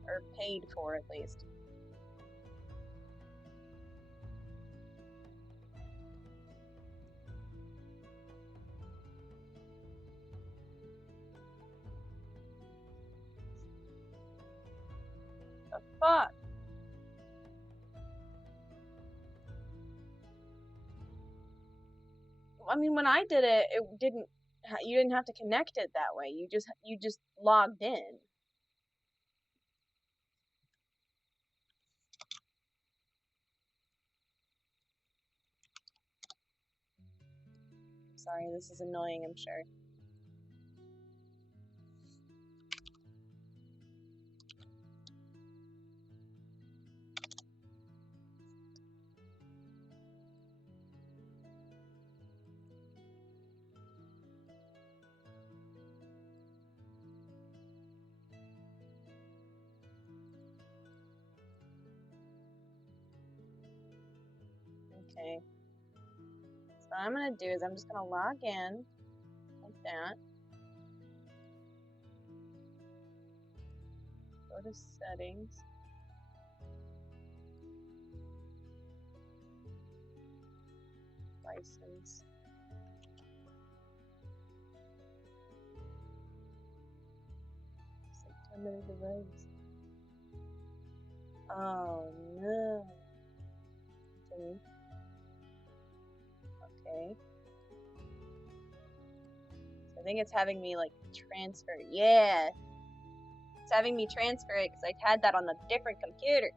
Or paid for, at least. The fuck? I mean, when I did it, it didn't. You didn't have to connect it that way. You just logged in. Sorry, this is annoying, I'm sure. Okay. So what I'm gonna do is I'm just gonna log in like that. Go to settings. License. September device. Oh no. Okay. So I think it's having me like transfer. Yeah. It's having me transfer it because I had that on a different computer.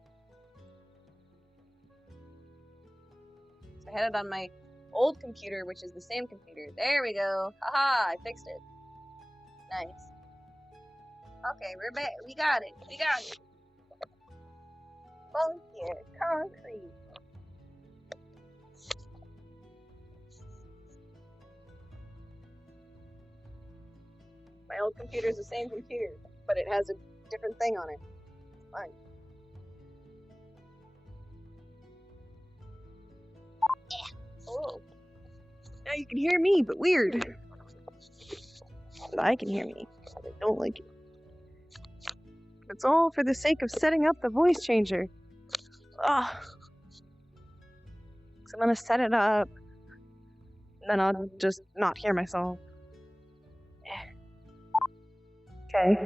So I had it on my old computer, which is the same computer. There we go. Haha, I fixed it. Nice. Okay, we're back. We got it. We got it. Oh yeah, concrete. My old computer is the same computer, but it has a different thing on it. Fine. Oh. Now you can hear me, but weird. But I can hear me. I don't like it. It's all for the sake of setting up the voice changer. Ugh. So I'm gonna set it up, then I'll just not hear myself. Okay.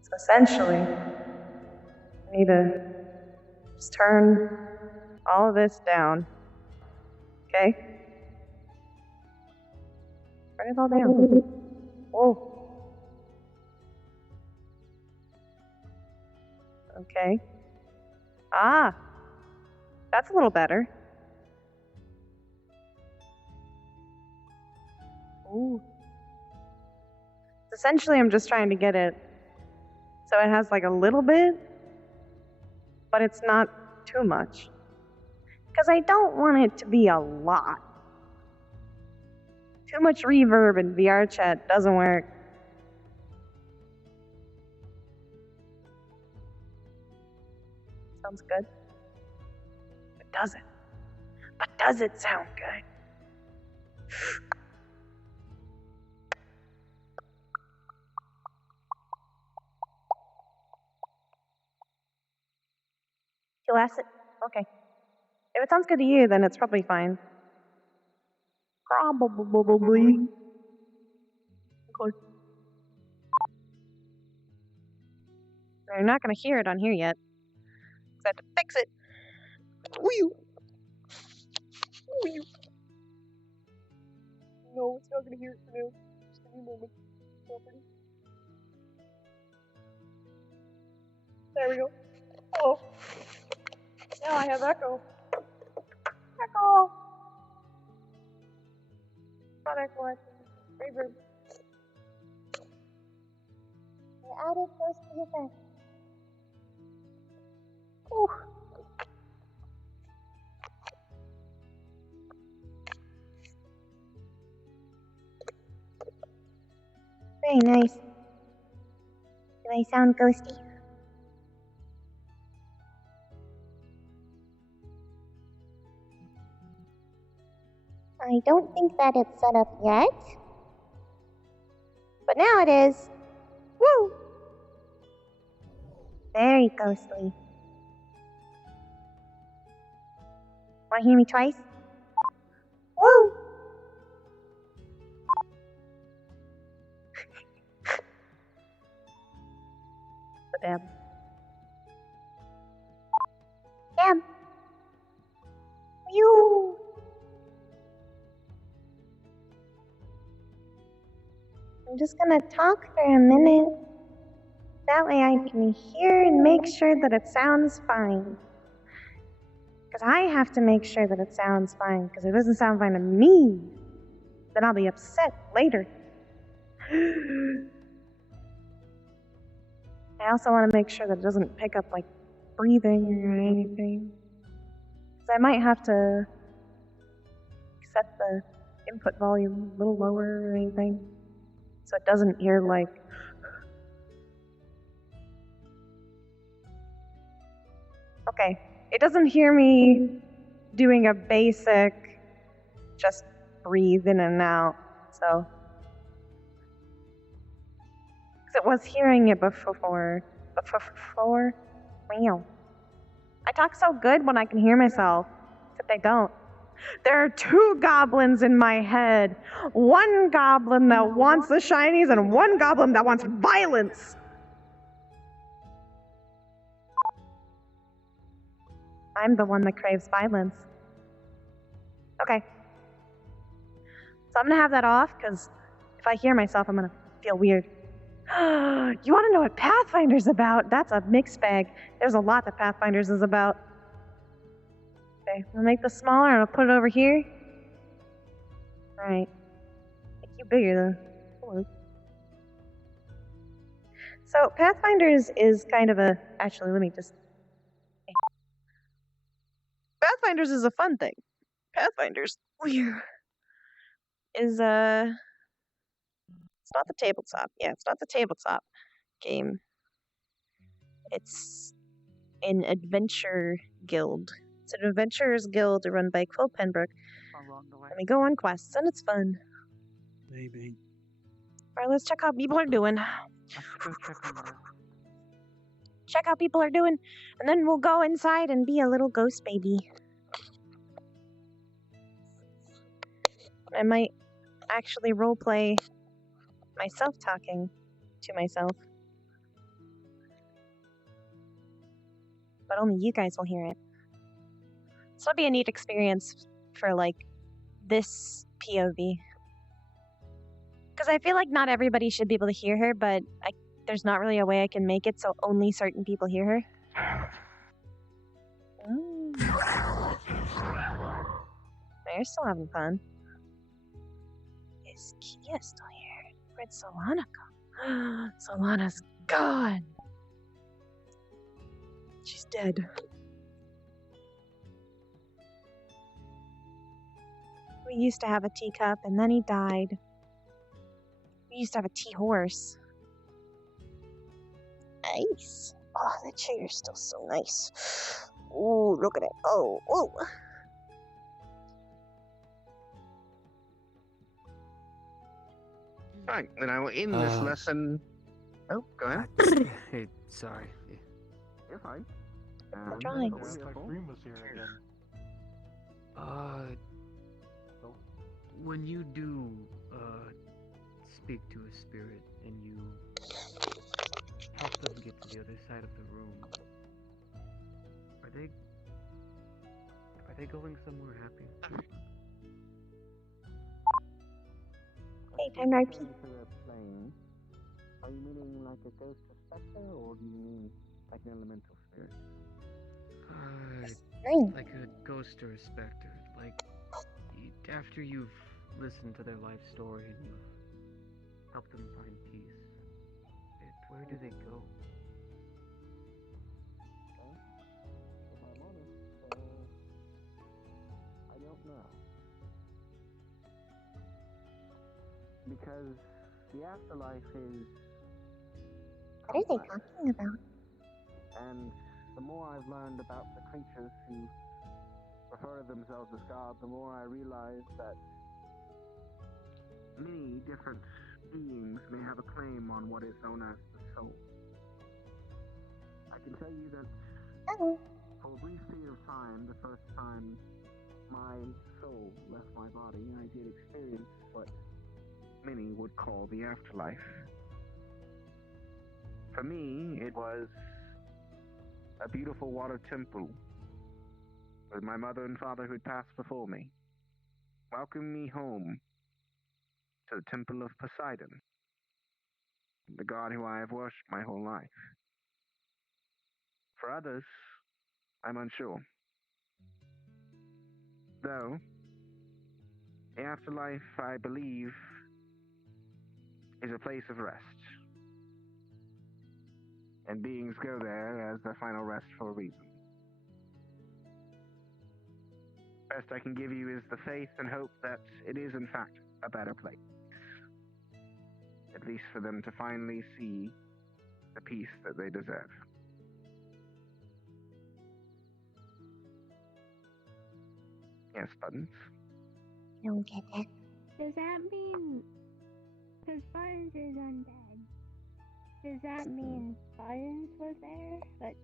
So essentially, I need to just turn all of this down. Okay? Turn it all down. Whoa. Okay. Ah! That's a little better. Ooh. Essentially, I'm just trying to get it so it has like a little bit, but it's not too much. Because I don't want it to be a lot. Too much reverb in VR chat doesn't work. Sounds good. But does it? But does it sound good? You'll ask it? Okay. If it sounds good to you, then it's probably fine. Probably. Okay. You're not gonna hear it on here yet. Because I have to fix it. Wee. Wee. No, it's not gonna hear it for now. Just give me a moment. Property. There we go. Oh. Now I have echo. Echo. Not echo, reverb. I added those to your phone. Ooh. Very nice. Do I sound ghosty? I don't think that it's set up yet. But now it is. Woo! Very ghostly. Want to hear me twice? Woo! Damn. Damn. You. I'm just gonna talk for a minute. That way I can hear and make sure that it sounds fine. Because I have to make sure that it sounds fine. Because if it doesn't sound fine to me, then I'll be upset later. I also want to make sure that it doesn't pick up like breathing or anything. So I might have to set the input volume a little lower or anything. So it doesn't hear like. Okay, it doesn't hear me doing a basic just breathe in and out. So, 'cause it was hearing it before. Meow. I talk so good when I can hear myself, except I don't. There are two goblins in my head. One goblin that wants the shinies and one goblin that wants violence. I'm the one that craves violence. Okay. So I'm gonna have that off, because if I hear myself, I'm gonna feel weird. You want to know what Pathfinder's about? That's a mixed bag. There's a lot that Pathfinder's is about. Okay, I'll make this smaller and I'll put it over here. Right. Make you bigger though. Hello. So Pathfinders is kind of a. Actually, let me just. Pathfinders is a fun thing. Pathfinders is It's not the tabletop. Yeah, it's not the tabletop game. It's an adventure guild. It's an adventurers guild run by Quill Penbrook. And we go on quests, and it's fun. Maybe. Alright, let's check how people are doing. Let's go check on that. Check how people are doing, and then we'll go inside and be a little ghost baby. I might actually roleplay myself talking to myself. But only you guys will hear it. So it'll be a neat experience for, like, this POV. Because I feel like not everybody should be able to hear her, but there's not really a way I can make it so only certain people hear her. They're still having fun. Is Kia still here? Where'd Solana go? Solana's gone! She's dead. We used to have a teacup, and then he died. We used to have a tea horse. Nice. Oh, that chair's still so nice. Ooh, look at it. Oh, ooh. Right, then I will end this lesson. Oh, go ahead. Hey, sorry. You're fine. Drawings. was here again. When you do speak to a spirit and you help them get to the other side of the room, are they going somewhere happy? Hey, time to RP. Are you meaning like a ghost or specter, or do you mean like an elemental spirit? Like a ghost or a specter. Like, after you've listened to their life story and you've helped them find peace, where do they go? If I'm honest, I don't know. Because the afterlife is... What are they talking about? And the more I've learned about the creatures who refer to themselves as God, the more I realize that many different beings may have a claim on what is known as the soul. I can tell you that for a brief period of time, the first time my soul left my body, I did experience what many would call the afterlife. For me, it was a beautiful water temple with my mother and father who'd passed before me welcomed me home to the temple of Poseidon, the god who I have worshipped my whole life. For others, I'm unsure. Though, the afterlife, I believe, is a place of rest. And beings go there as their final rest for a reason. Best I can give you is the faith and hope that it is in fact a better place. At least for them to finally see the peace that they deserve. Yes, Buttons. I don't get it. Does that mean... Because Buttons is undead. Does that mean Buttons was there, but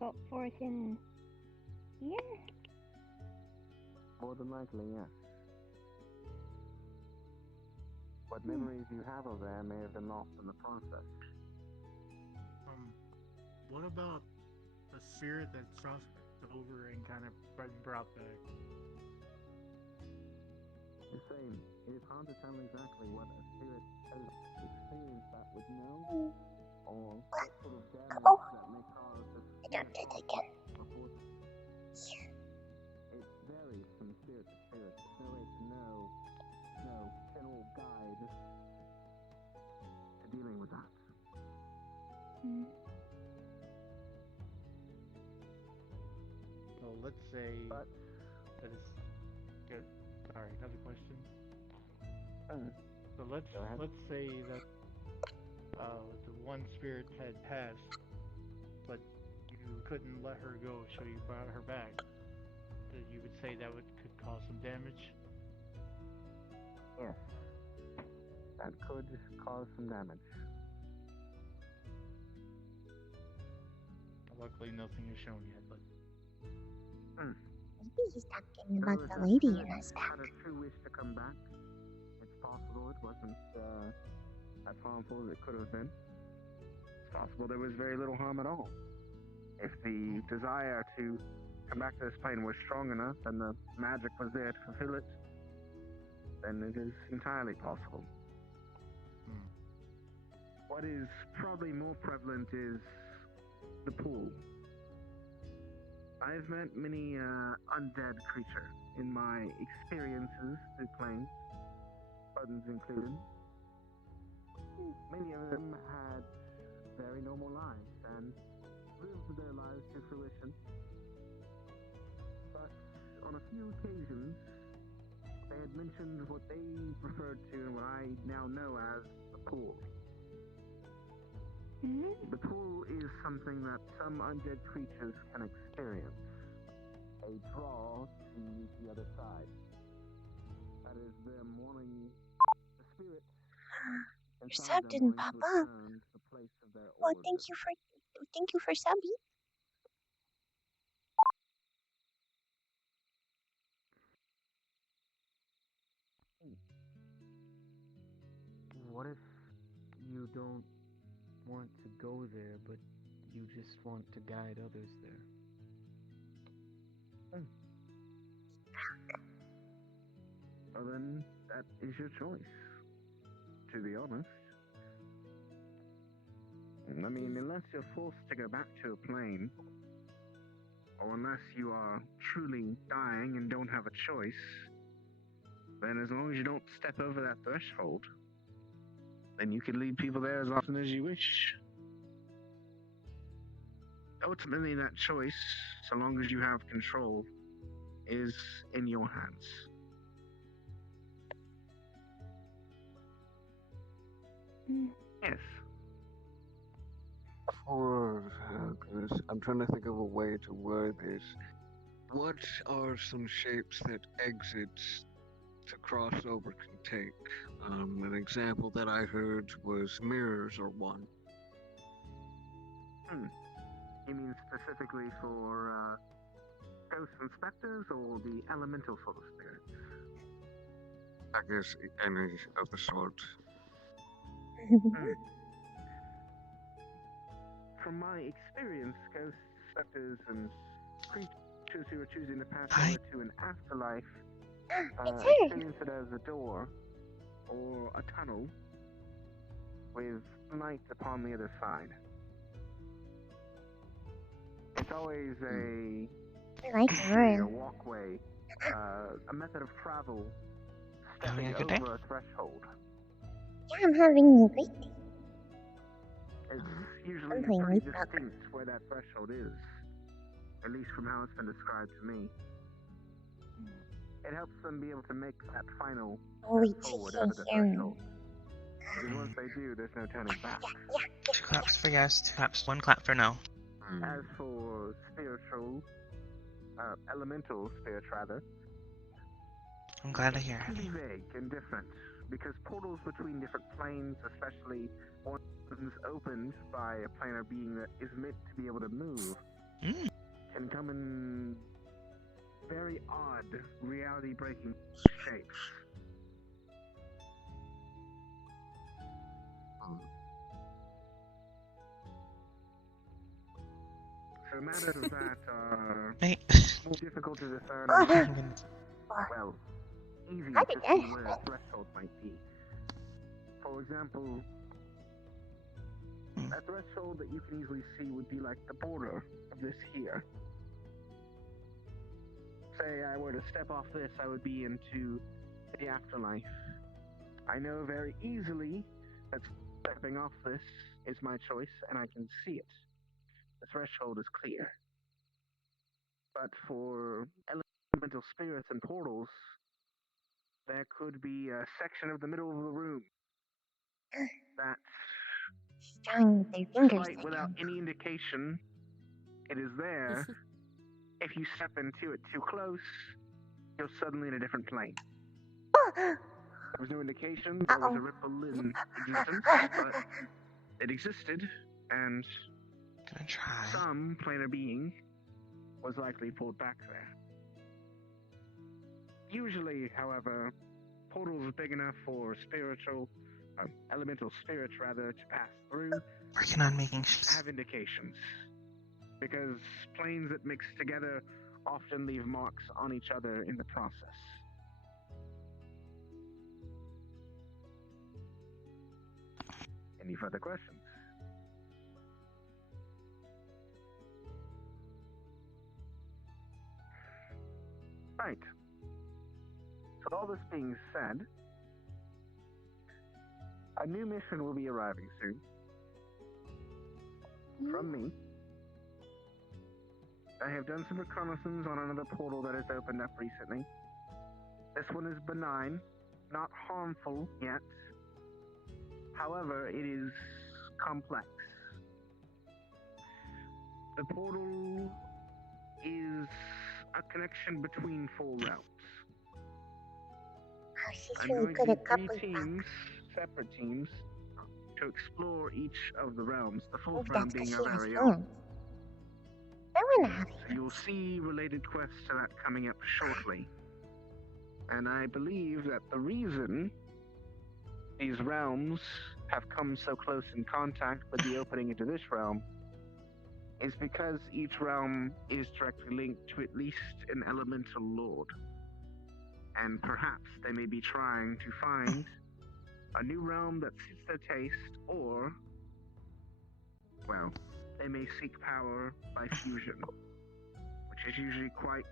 got forced in here? More than likely, yes. What memories you have of there may have been lost in the process. What about the spirit that crossed over and kind of brought back? The same. It is hard to tell exactly what a spirit has experienced that would know, or what sort of damage that may cause the spirit before. It varies from spirit to spirit. There's no way to know, no general guide to dealing with that. So let's say that is good. Sorry, another question. So let's say that the one spirit had passed, but you couldn't let her go, so you brought her back. That you would say that could cause some damage. Yes, that could cause some damage. Luckily, nothing is shown yet, but. Maybe he's talking about the lady in his back. Had a true wish to come back. It's possible it wasn't as harmful as it could have been. It's possible there was very little harm at all. If the desire to come back to this plane was strong enough and the magic was there to fulfill it, then it is entirely possible. What is probably more prevalent is the pool. I've met many undead creatures in my experiences through planes, Buttons included. Many of them had very normal lives and lived their lives to fruition. But on a few occasions, they had mentioned what they referred to and what I now know as the pool. The pool is something that some undead creatures can experience. A draw to the other side. That is them wanting the spirit Your inside sub them didn't wanting pop to up. return to the place of their Well, origin. thank you for subbing. What if you don't want to go there, but you just want to guide others there? Well then, that is your choice, to be honest. I mean, unless you're forced to go back to a plane, or unless you are truly dying and don't have a choice, then as long as you don't step over that threshold, then you can lead people there as often as you wish. Ultimately, that choice, so long as you have control, is in your hands. Yes. I'm trying to think of a way to word this. What are some shapes that exits to crossover can take? An example that I heard was mirrors are one. You mean specifically for ghosts and specters, or the elemental sort of spirits? I guess any of the sort. From my experience, ghosts, specters, and creatures who are choosing to pass over to an afterlife experience it as a door or a tunnel with light upon the other side. It's always a walkway, a method of travel, stepping over a threshold. Yeah, I'm having a great day. It's usually pretty distinct where that threshold is, at least from how it's been described to me. It helps them be able to make that final step forward over the threshold. Because once they do, there's no turning back. 2 claps for yes, 2 claps, 1 clap for no. As for spiritual, elemental spirits rather, I'm glad to hear Can it. be vague and different, because portals between different planes, especially ones opened by a planar being that is meant to be able to move, can come in very odd, reality-breaking shapes. So matters of that are more difficult to discern. Well, easy to see where a threshold might be. For example, a threshold that you can easily see would be like the border of this here. Say I were to step off this, I would be into the afterlife. I know very easily that stepping off this is my choice, and I can see it. The threshold is clear. But for elemental spirits and portals, there could be a section of the middle of the room that, despite without any indication it is there, if you step into it too close, you're suddenly in a different plane. There was no indication there was a ripple in existence, but it existed, and some planar being was likely pulled back there. Usually, however, portals big enough for elemental spirits rather, to pass through Working on making have indications. Because planes that mix together often leave marks on each other in the process. Any further questions? Right. So all this being said, a new mission will be arriving soon. From me. I have done some reconnaissance on another portal that has opened up recently. This one is benign, not harmful yet. However, it is complex. The portal is a connection between 4 realms. I'm going to do 3 teams, separate teams, to explore each of the realms, the 4th realm being our very own. So you'll see related quests to that coming up shortly. And I believe that the reason these realms have come so close in contact with the opening into this realm is because each realm is directly linked to at least an elemental lord. And perhaps they may be trying to find a new realm that suits their taste, or, well, they may seek power by fusion, which is usually quite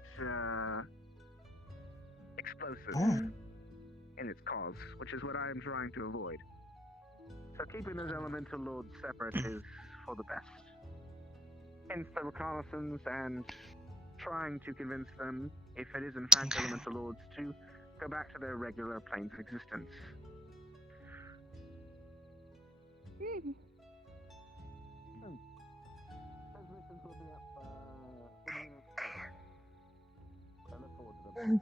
explosive in its cause, which is what I am trying to avoid. So keeping those elemental lords separate is for the best. Hence the reconnaissance and trying to convince them, if it is in fact elemental lords, to go back to their regular planes of existence. Those missions will be up within the next day. I look forward to them.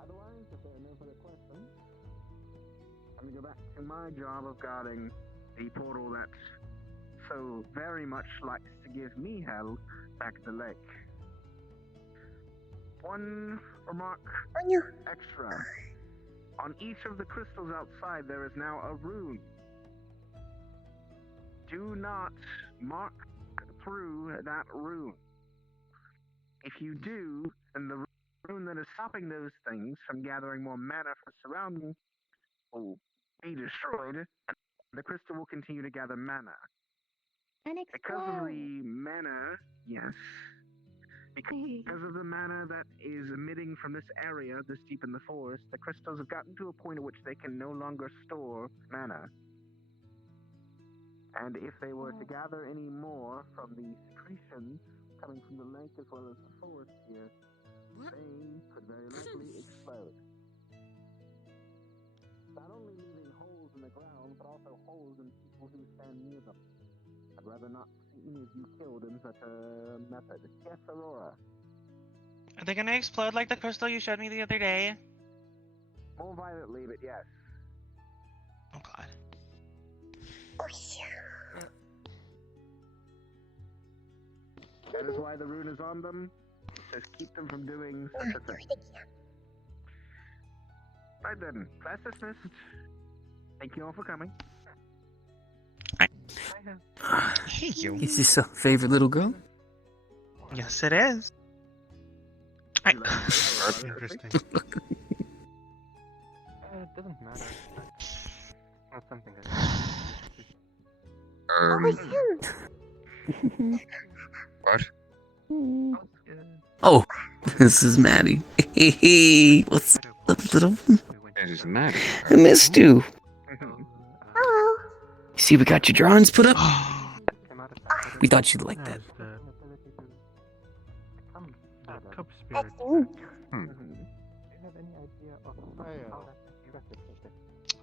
Otherwise, if there are no further questions, I'm going to go back to my job of guarding the portal that so very much likes to give me hell back at the lake. One remark extra. On each of the crystals outside, there is now a rune. Do not mark through that rune. If you do, then the rune that is stopping those things from gathering more mana for surrounding will be destroyed, and the crystal will continue to gather mana. Because of the mana, yes. Because of the mana that is emitting from this area, this deep in the forest, the crystals have gotten to a point at which they can no longer store mana. And if they were to gather any more from the secretions coming from the lake as well as the forest here, they could very likely explode. Not only leaving holes in the ground, but also holes in people who stand near them. I'd rather not see any of you killed in such a method. Yes, Aurora? Are they gonna explode like the crystal you showed me the other day? More violently, but yes. Oh god. That is why the rune is on them. To keep them from doing such a thing. Right then, class dismissed. Thank you all for coming. Thank you. Is this a favorite little girl? Yes, it is. I... That's interesting. It doesn't matter. Not something that. What? Oh, Oh, this is Maddie. Hey, what's up, little? It is Maddie. I missed you. hello. See, we got your drawings put up. We thought you'd like that. Cup spirit.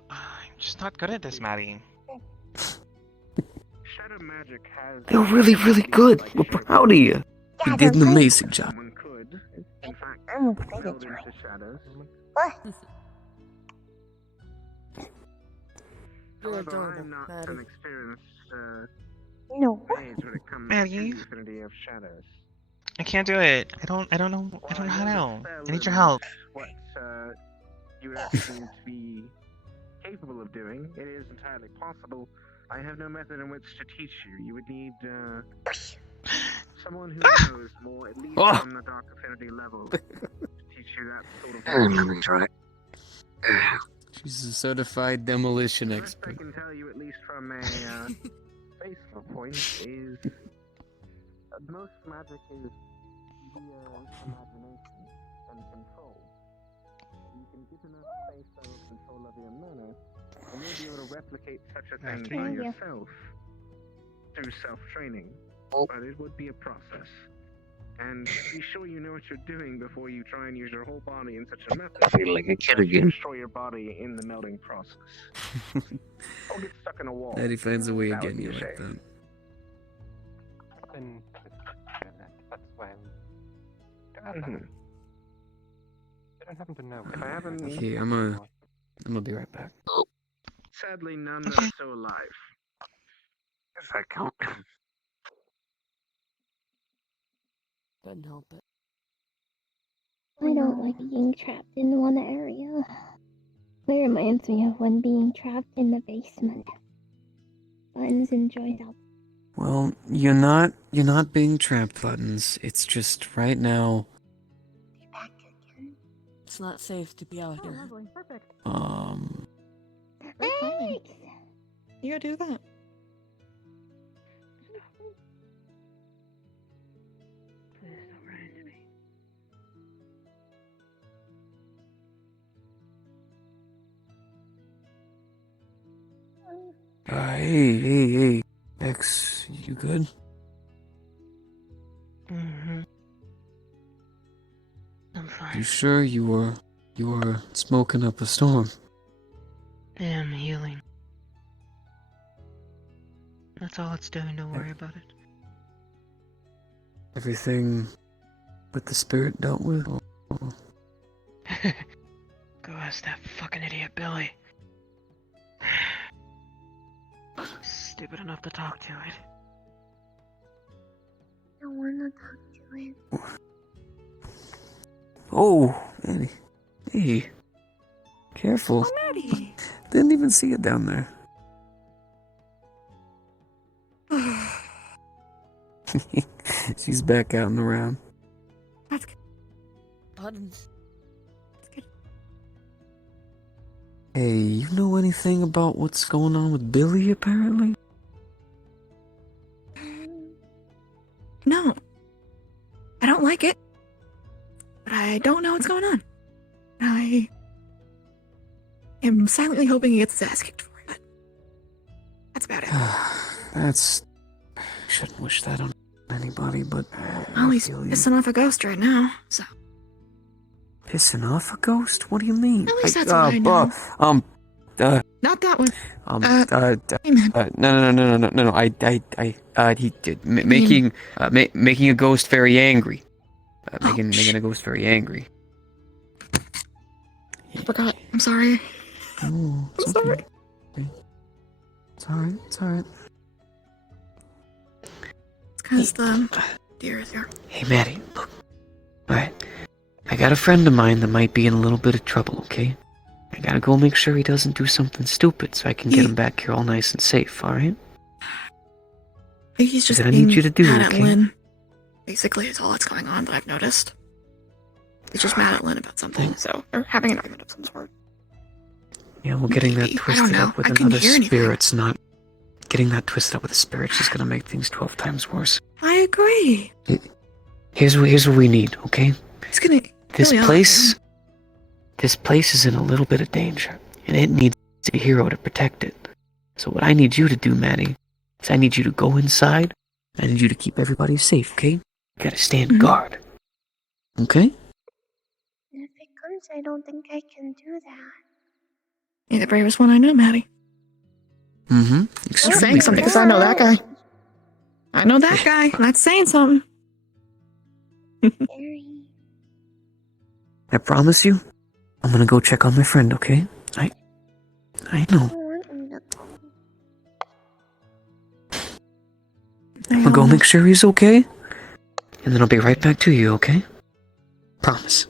I'm just not good at this, Maddie. Shadow magic has. You're really, really good. We're proud of you. You did an amazing job. One could, in fact, I'm meld excited. into shadows. What? You're However, adorable, I'm not Maddie. an experienced No. mage when it comes Maddie? to the infinity of shadows. I can't do it. I don't know. I don't know how to. I need your help. What you would actually need to be capable of doing, it is entirely possible. I have no method in which to teach you. You would need someone who knows more, at least on the dark affinity level, to teach you that sort of thing. Right. She's a certified demolition The best I expert. can tell you, at least from a baseball point, is most magic is via imagination and control. You can get enough space over control of your mana, and you'll be able to replicate such a thing by Thank you. yourself through self-training. But it would be a process. And be sure you know what you're doing before you try and use your whole body in such a method. I feel like a kid that you again. destroy your body in the melding process. Or get stuck in a wall. Maddie finds a way of That would getting be you a like shame. that. And that's why I'm. Mhm. I don't happen to know. If I haven't- Okay, I'm gonna be right back. Sadly, none that are still alive. Does that count? Couldn't help it. I don't like being trapped in one area. It reminds me of when being trapped in the basement. Buttons enjoyed out. Well, you're not being trapped, Buttons. It's just right now. It's not safe to be out here. Perfect. Great timing. You gotta do that. Hey, X, you good? Mm-hmm. I'm fine. You sure you were smoking up a storm? Yeah, I'm healing. That's all it's doing. Don't worry about it. Everything with the spirit dealt with? Oh. Go ask that fucking idiot Billy. Stupid enough to talk to it. I wanna talk to it. Oh, Maddie. Hey. Careful. Oh, Maddie. Didn't even see it down there. She's back out and around. That's good. Buttons. Hey, you know anything about what's going on with Billy, apparently? No. I don't like it. But I don't know what's going on. I am silently hoping he gets his ass kicked for it. But that's about it. That's... Shouldn't wish that on anybody, but... Well, he's feel you. pissing off a ghost right now, so. Pissing off a ghost? What do you mean? At least that's what I know. Not that one. No. He did making a ghost very angry. making a ghost very angry. I forgot. I'm sorry. Oh, I'm sorry. It's alright. It's alright. It's because the deer is here. Hey, Maddie, look. Alright. I got a friend of mine that might be in a little bit of trouble, okay? I gotta go make sure he doesn't do something stupid so I can get him back here all nice and safe, alright? I think he's just That's what I being need you to do, mad at okay? Lynn. Basically, is all that's going on that I've noticed. He's just mad at Lynn about something, so they're having an argument of some sort. Yeah, well, getting that Maybe. I twisted don't know. up with I couldn't another hear anything. spirit's not... Getting that twisted up with a spirit's just gonna make things 12 times worse. I agree. Here's what we need, okay? It's gonna This kill me place... This place is in a little bit of danger, and it needs a hero to protect it. So what I need you to do, Maddie, is I need you to go inside. I need you to keep everybody safe, okay? You gotta stand guard. Okay? If it comes, I don't think I can do that. You're the bravest one I know, Maddie. Mm-hmm. That's saying something because I know that guy. I know that guy. That's saying something. I promise you, I'm gonna go check on my friend, okay? I know. I'll go make sure he's okay, and then I'll be right back to you, okay? Promise.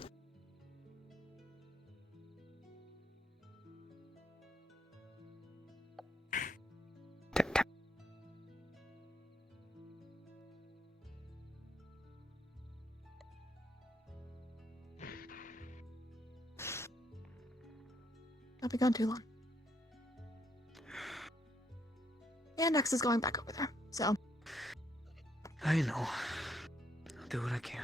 I'll be gone too long. The index is going back over there, so. I know. I'll do what I can.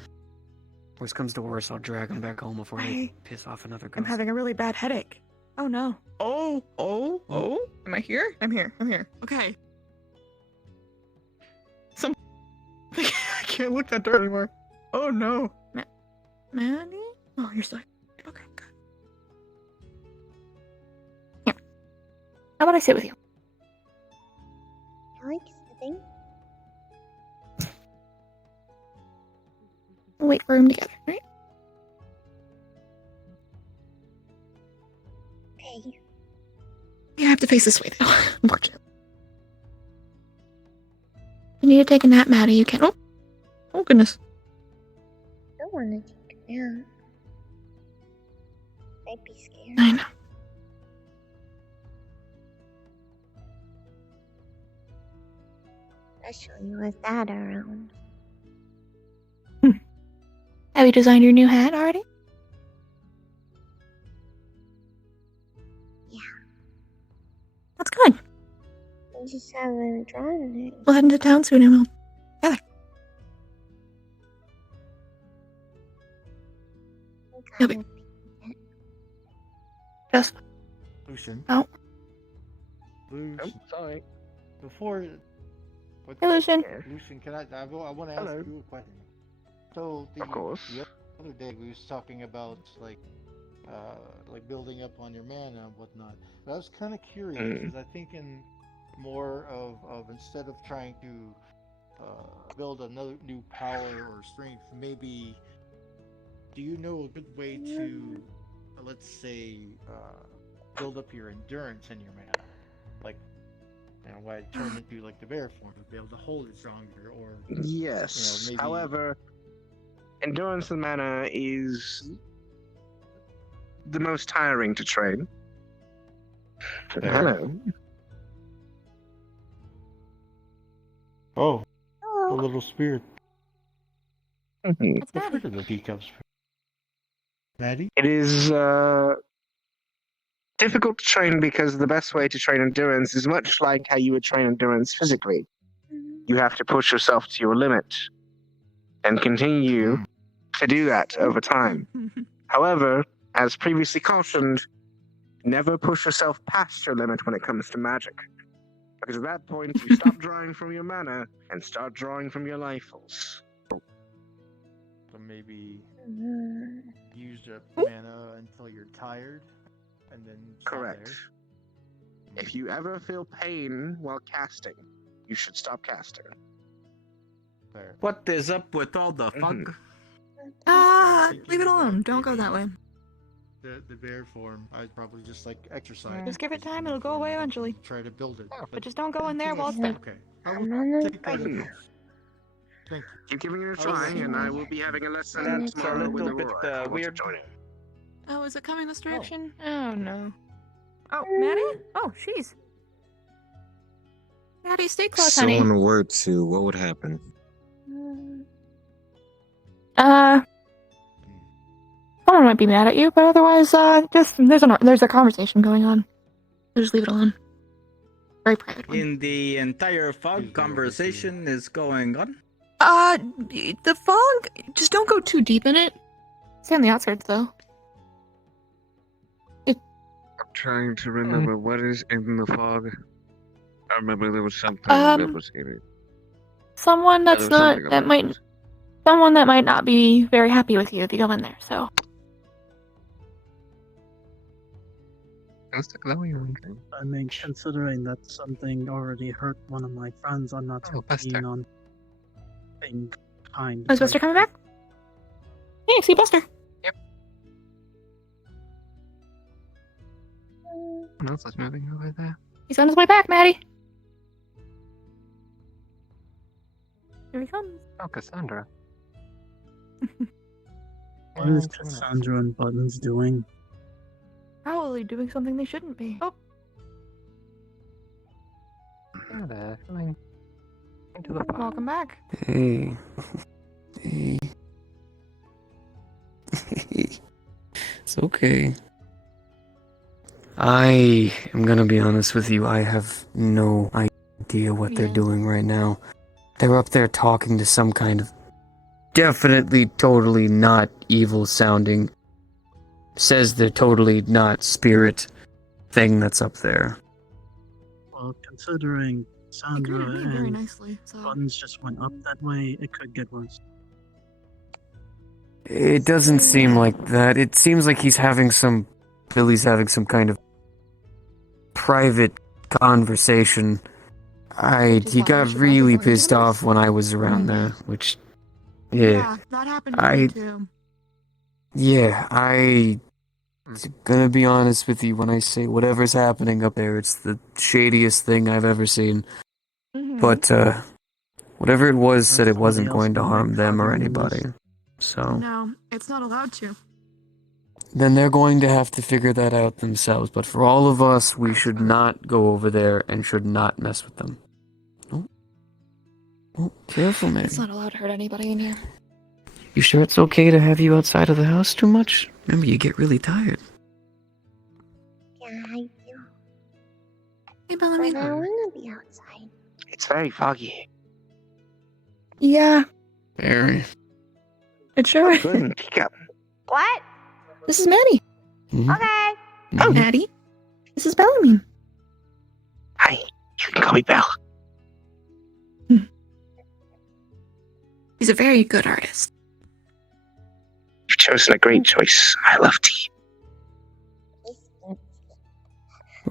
Worst comes to worst, I'll drag him back home before they piss off another ghost. I'm having a really bad headache. Oh no. Oh. Am I here? I'm here. Okay. I can't look that door anymore. Oh no. Maddie? Oh, you're still. Okay, good. Here. How about I sit with you? I like sitting. We'll wait for him together, right? Okay. Yeah, I have to face this way though. Unfortunately. You need to take a nap, Maddie. You can. Oh goodness. I don't want to take a nap. I'd be scared. I know. Especially with that around. Have you designed your new hat already? Yeah. That's good. I just haven't drawn it. We'll head into town soon and we'll together. You'll be just Lucian. oh. Lucian. Sorry. Before. Hey, Lucian. Lucian, can I want to ask you a question. So the other day we was talking about like building up on your mana and whatnot. But I was kind of curious because I think in more of instead of trying to build another new power or strength, maybe do you know a good way to let's say build up your endurance and your mana, like. And why it turned into like the bear form to be able to hold it stronger, or yes. maybe... However, endurance and mana is the most tiring to train. Hello. Oh, the little spirit. It's Maddie. The teacups. Maddie. It is difficult to train because the best way to train endurance is much like how you would train endurance physically. You have to push yourself to your limit and continue to do that over time. However, as previously cautioned, never push yourself past your limit when it comes to magic. Because at that point, you stop drawing from your mana and start drawing from your life force. So maybe use the mana until you're tired. And then correct. If you ever feel pain while casting, you should stop casting. What is up with all the fuck? Leave it alone. Don't go that way. The bear form, I'd probably just like exercise. Just give it time. It'll go away eventually. Try to build it. But just don't go in there while it's there. Okay. I will take that advice. Thank you. Keep giving it a try, and I will be having a lesson That's a tomorrow with little bit Aurora. weird. Oh, is it coming this direction? Oh, no. Oh, Maddie? Oh, she's. Maddie, stay close, honey. Someone were to, what would happen? Someone might be mad at you, but otherwise, just there's a conversation going on. So just leave it alone. Very private one. In the entire fog, conversation is going on. The fog. Just don't go too deep in it. Stay on the outskirts, though. I'm trying to remember what is in the fog. I remember there was something that was in it. Someone that's There was not something that about might. Someone that might not be very happy with you if you go in there. So. I mean, considering that something already hurt one of my friends, I'm not so keen on being kind. Oh, is Buster coming back? Hey, see Buster. Someone else is moving over there. He's on his way back, Maddie. Here he comes. Oh, Cassandra. What is Cassandra and Buttons doing? Probably doing something they shouldn't be. Oh. Yeah, they're coming into the fog. Welcome back. Hey. Hey. It's okay. I am gonna be honest with you, I have no idea what they're doing right now. They're up there talking to some kind of definitely totally not evil sounding, says they're totally not spirit thing that's up there. Well, considering Sandra greeted me very and nicely, so. Buttons just went up that way, it could get worse. It doesn't seem like that. It seems like Billy's having some kind of private conversation. He got really pissed off when I was around there, which, yeah. That happened to me too. Yeah, I'm gonna be honest with you when I say whatever's happening up there, it's the shadiest thing I've ever seen. But, whatever it was said it wasn't going to harm them or anybody. So, No, it's not allowed to. then they're going to have to figure that out themselves. But for all of us, we should not go over there and should not mess with them. Oh, careful, man. It's not allowed to hurt anybody in here. You sure it's okay to have you outside of the house too much? Remember, you get really tired. Yeah, I do. Hey, Bellamy. But I want to be outside. It's very foggy. Yeah, Very. it sure is. Good. Pick up. What? This is Maddie. Okay. Oh, Maddie. This is Bellamy. Hi. You can call me Belle. He's a very good artist. You've chosen a great choice. I love tea.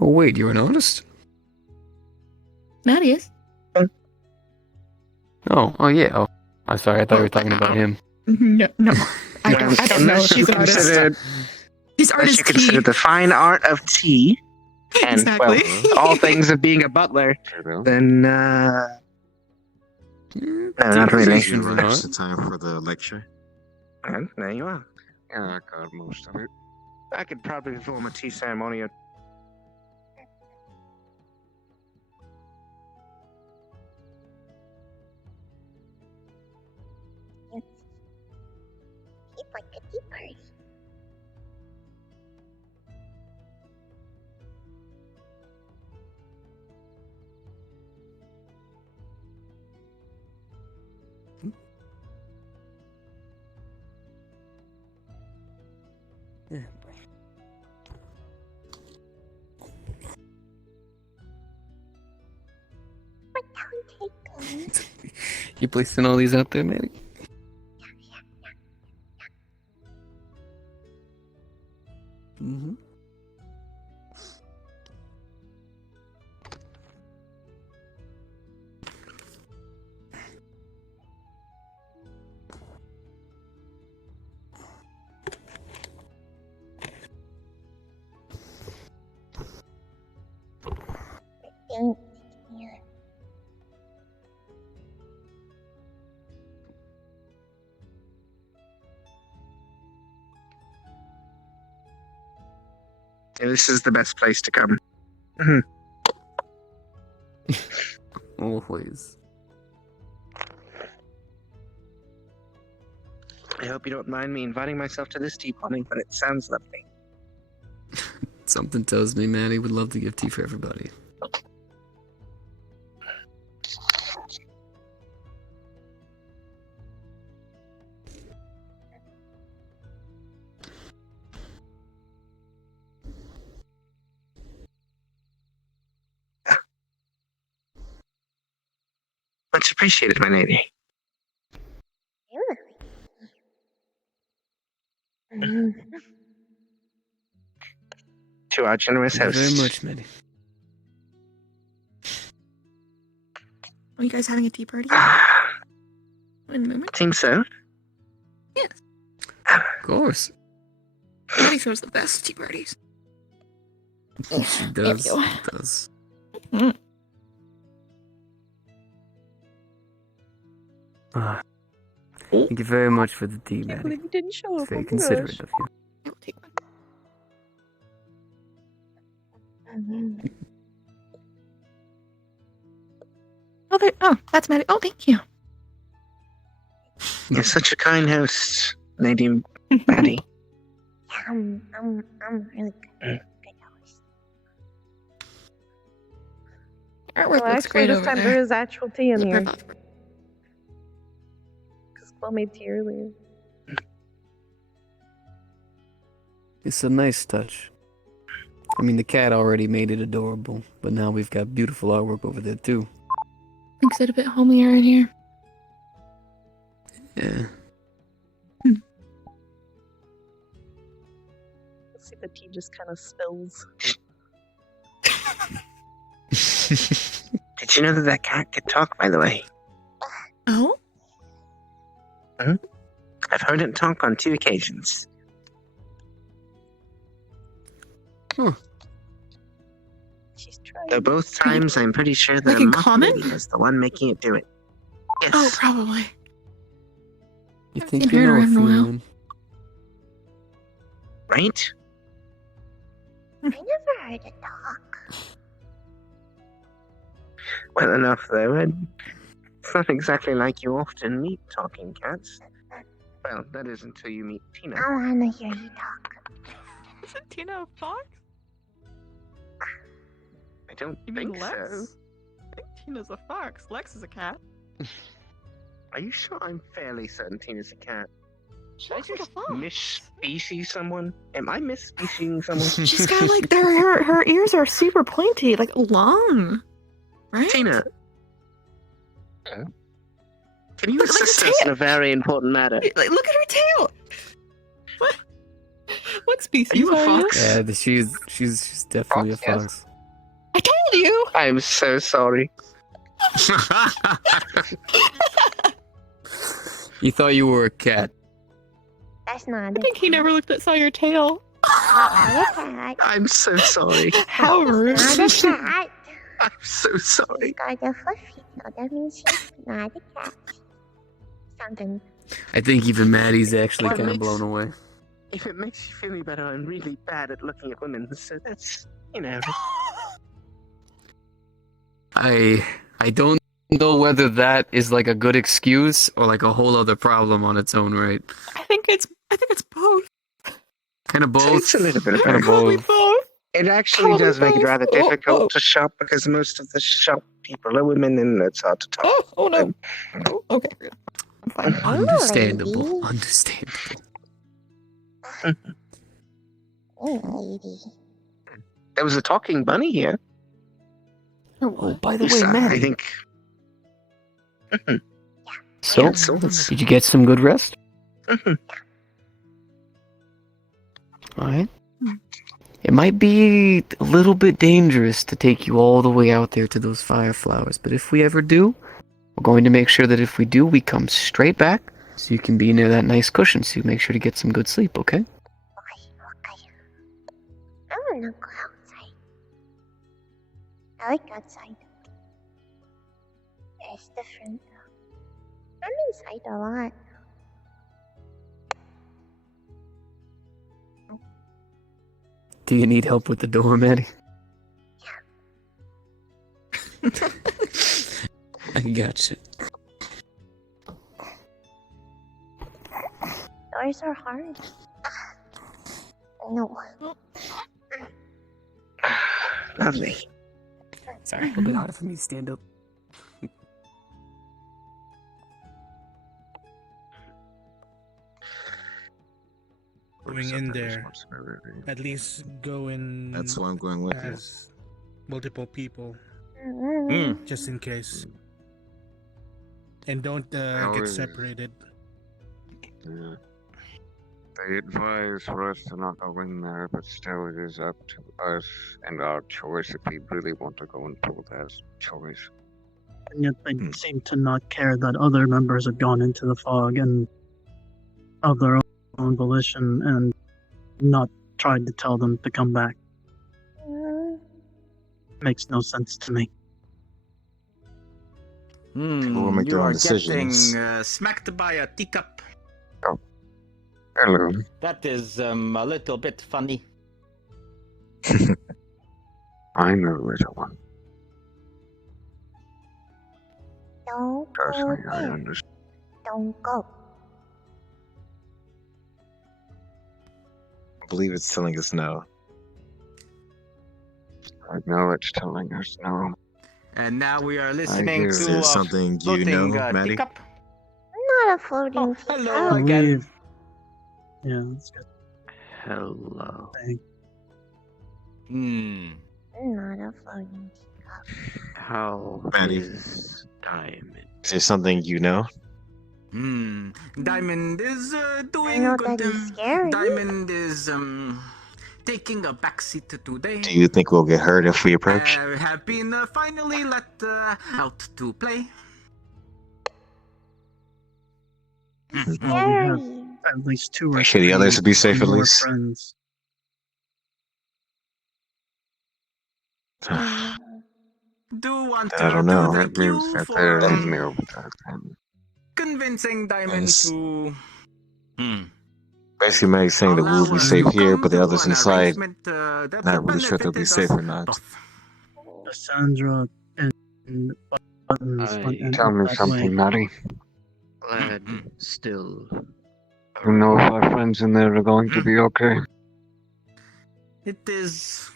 Oh, wait, you're an artist? Maddie is. Oh, yeah. Oh, I'm sorry, I thought you were talking about him. No. I don't know if she's an artist. He's Unless artist you consider the fine art of tea, and, Exactly. well, all things of being a butler, then, no, not really. It's the time for the lecture. And there you are. Yeah, I got most of it. I could probably perform a tea ceremony. It's like a tea party. You placing all these out there, Maddie? Mm-hmm. Thank you. Yeah, this is the best place to come. Always. I hope you don't mind me inviting myself to this tea party, but it sounds lovely. Something tells me Maddie would love to give tea for everybody. Much appreciated, my lady. To our generous Thank host. you very much, Maddie. Are you guys having a tea party? In a moment? Seems so. Yes. Of course. Maddie throws the best tea parties. She does. She does. Thank you very much for the tea, I can't Maddie. believe you didn't show It's up. very Oh my considerate gosh. of you. I'll take one. Okay. Oh, that's Maddie. Oh, thank you. You're such a kind host, Lady Maddie. I'm really good. Artwork Well, looks actually, great this over time there. there is actual tea in The here. perfect- Because Quill made tea earlier. It's a nice touch. I mean, the cat already made it adorable, but now we've got beautiful artwork over there, too. Makes it a bit homier in here. Yeah. Let's see, the tea just kind of spills. Did you know that that cat could talk, by the way? Oh? I've heard it talk on 2 occasions. She's trying. Though both times, I'm pretty sure that Like in Muff common? Lady was the one making it do it. Yes. Oh, probably. You I've think seen you her know a in a while. feline? Right? I never heard it talk. Well enough, though, and it's not exactly like you often meet talking cats. Well, that is until you meet Tina. I wanna hear you talk. Isn't Tina a fox? I don't You think mean Lex? so. I think Tina's a fox. Lex is a cat. Are you sure? I'm fairly certain Tina's a cat. Lex is a fox. Miss-species someone? Am I miss-speciesing someone? She's got like her ears are super pointy, like long. Right? Tina. Can you Look at assist her us tail. in a very important matter? Like, look at her tail. What? What species Are you a fox? Yeah, she's definitely a Fox, yes. fox. I told you. I'm so sorry. You thought you were a cat. That's not I a think he never saw your tail. cat. I'm so sorry. How rude. Not a cat. I'm so sorry. She's got a fluffy tail. That means she's not a cat. Something. I think even Maddie's actually Well, kind of makes- blown away. If it makes you feel any better, I'm really bad at looking at women, so that's, you know. I don't know whether that is like a good excuse or like a whole other problem on its own right. I think it's both. Kind of both. It's a little bit of Kind of Probably both. both. It actually Probably does make it both. rather Oh, difficult oh. to shop because most of the shop people are women and it's hard to talk. Oh no. Oh, okay. I'm fine. Understandable. Understandable. Oh, lady. There was a talking bunny here. Oh, by the Yes, way, I Maddie. think. So, Swords. did you get some good rest? Mhm. Alright. It might be a little bit dangerous to take you all the way out there to those fire flowers, but if we ever do, we're going to make sure that if we do, we come straight back so you can be near that nice cushion so you make sure to get some good sleep, okay? Okay. I wanna go outside. I I like outside. It's different. I'm inside a lot. Do you need help with the door, Maddie? I gotcha. Doors are hard. No. Lovely. Sorry, a little bit harder for me to stand up. Going in there, at least go in. That's why I'm going with you. as multiple people, just in case, and don't get always- separated. Yeah. They advise for us to not go in there, but still it is up to us and our choice if we really want to go and pull that choice. And yet they seem to not care that other members have gone into the fog and of their own volition and not tried to tell them to come back. Makes no sense to me. People will make You their own are decisions. getting smacked by a teacup. Hello. That is a little bit funny. I know little one. Don't Trust go me, I there. understand. Don't go. I believe it's telling us no. I know it's telling us no. And now we are listening Is to there a something you floating know, Maddie? teacup. I'm not a floating Hello teacup. again. Yeah, that's good. Hello. Hmm. I'm not a floating teacup. How Maddie. is Diamond? Is there something you know? Diamond is doing know good. that he's scary. Diamond is taking a backseat today. Do you think we'll get hurt if we approach? Have been finally let out to play. Well, we have at least two or Make sure the three others will be safe at more least. friends. Do want I don't know. to thank That means you that for there is no protection. convincing Diamond Yes. to Basically, Maggie's saying that we'll be safe here, but the others inside, that not really sure if they'll be benefited safe us or not. both. Cassandra and Buttons went and Tell up me that something, way. Maddie. Glad still. You know if our friends in there are going to be okay? It is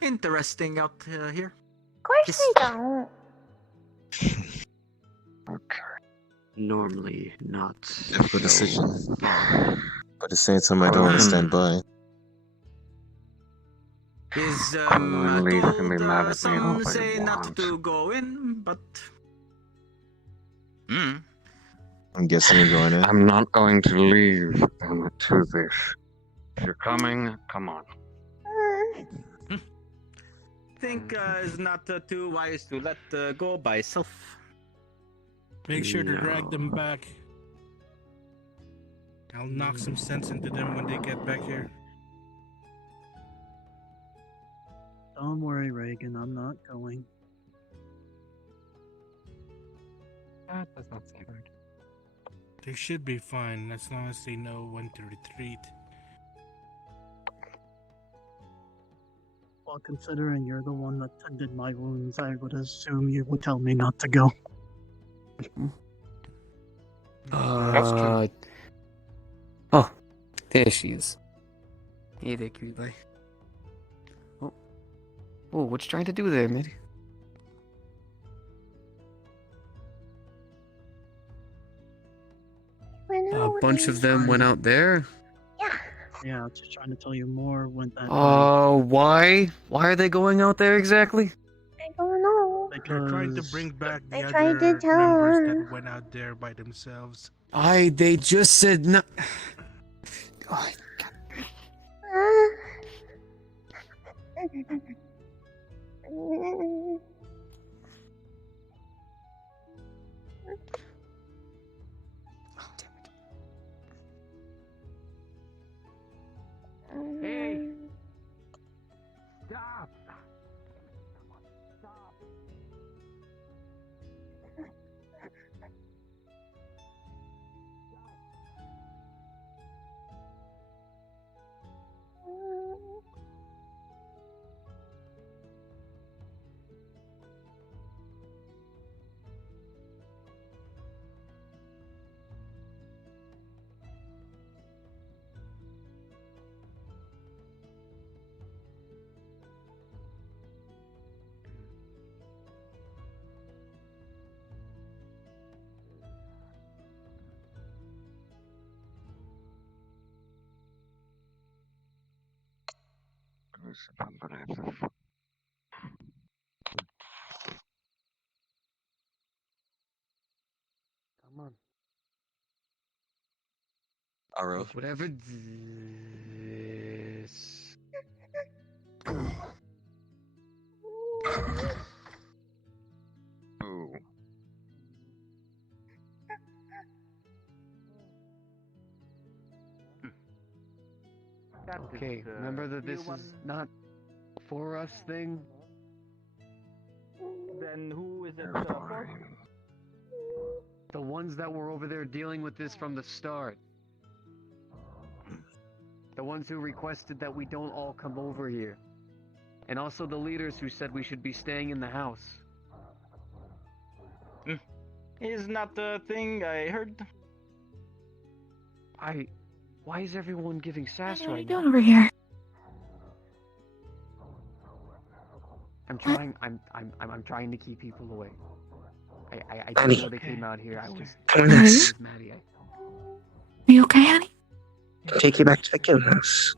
interesting out here. Of course I don't. Normally not. Difficult so decision. far. But it's saying something I don't understand by. Is Lee can be told mad at me all some they say not want. to go in, but I'm guessing you're going in. I'm not going to leave them to this. If you're coming, come on. think is not too wise to let go by self. Make sure to drag them back. I'll knock some sense into them when they get back here. Don't worry, Reagan, I'm not going. That does not sound right. They should be fine as long as they know when to retreat. Well, considering you're the one that tended my wounds, I would assume you would tell me not to go. Oh, there she is. Hey there, cutie pie. Oh, what you trying to do there, Maddie? A bunch of them went out there? Yeah, just trying to tell you more when that. Why? Why are they going out there exactly? I don't know. They're trying to bring back the I tried to other tell members her. that went out there by themselves. They just said no. Oh, Hey! Stop! Come on. Aro. Whatever this. Ooh. Okay, remember that this is not for us thing? Then who is it for? The ones that were over there dealing with this from the start. The ones who requested that we don't all come over here. And also the leaders who said we should be staying in the house. Is not the thing I heard. Why is everyone giving sass What are you right doing now? over here? I'm trying to keep people away. I Maddie. didn't know they came out here. I was Come with us. with Maddie. Are you okay, honey? I'll take you back to the guild house.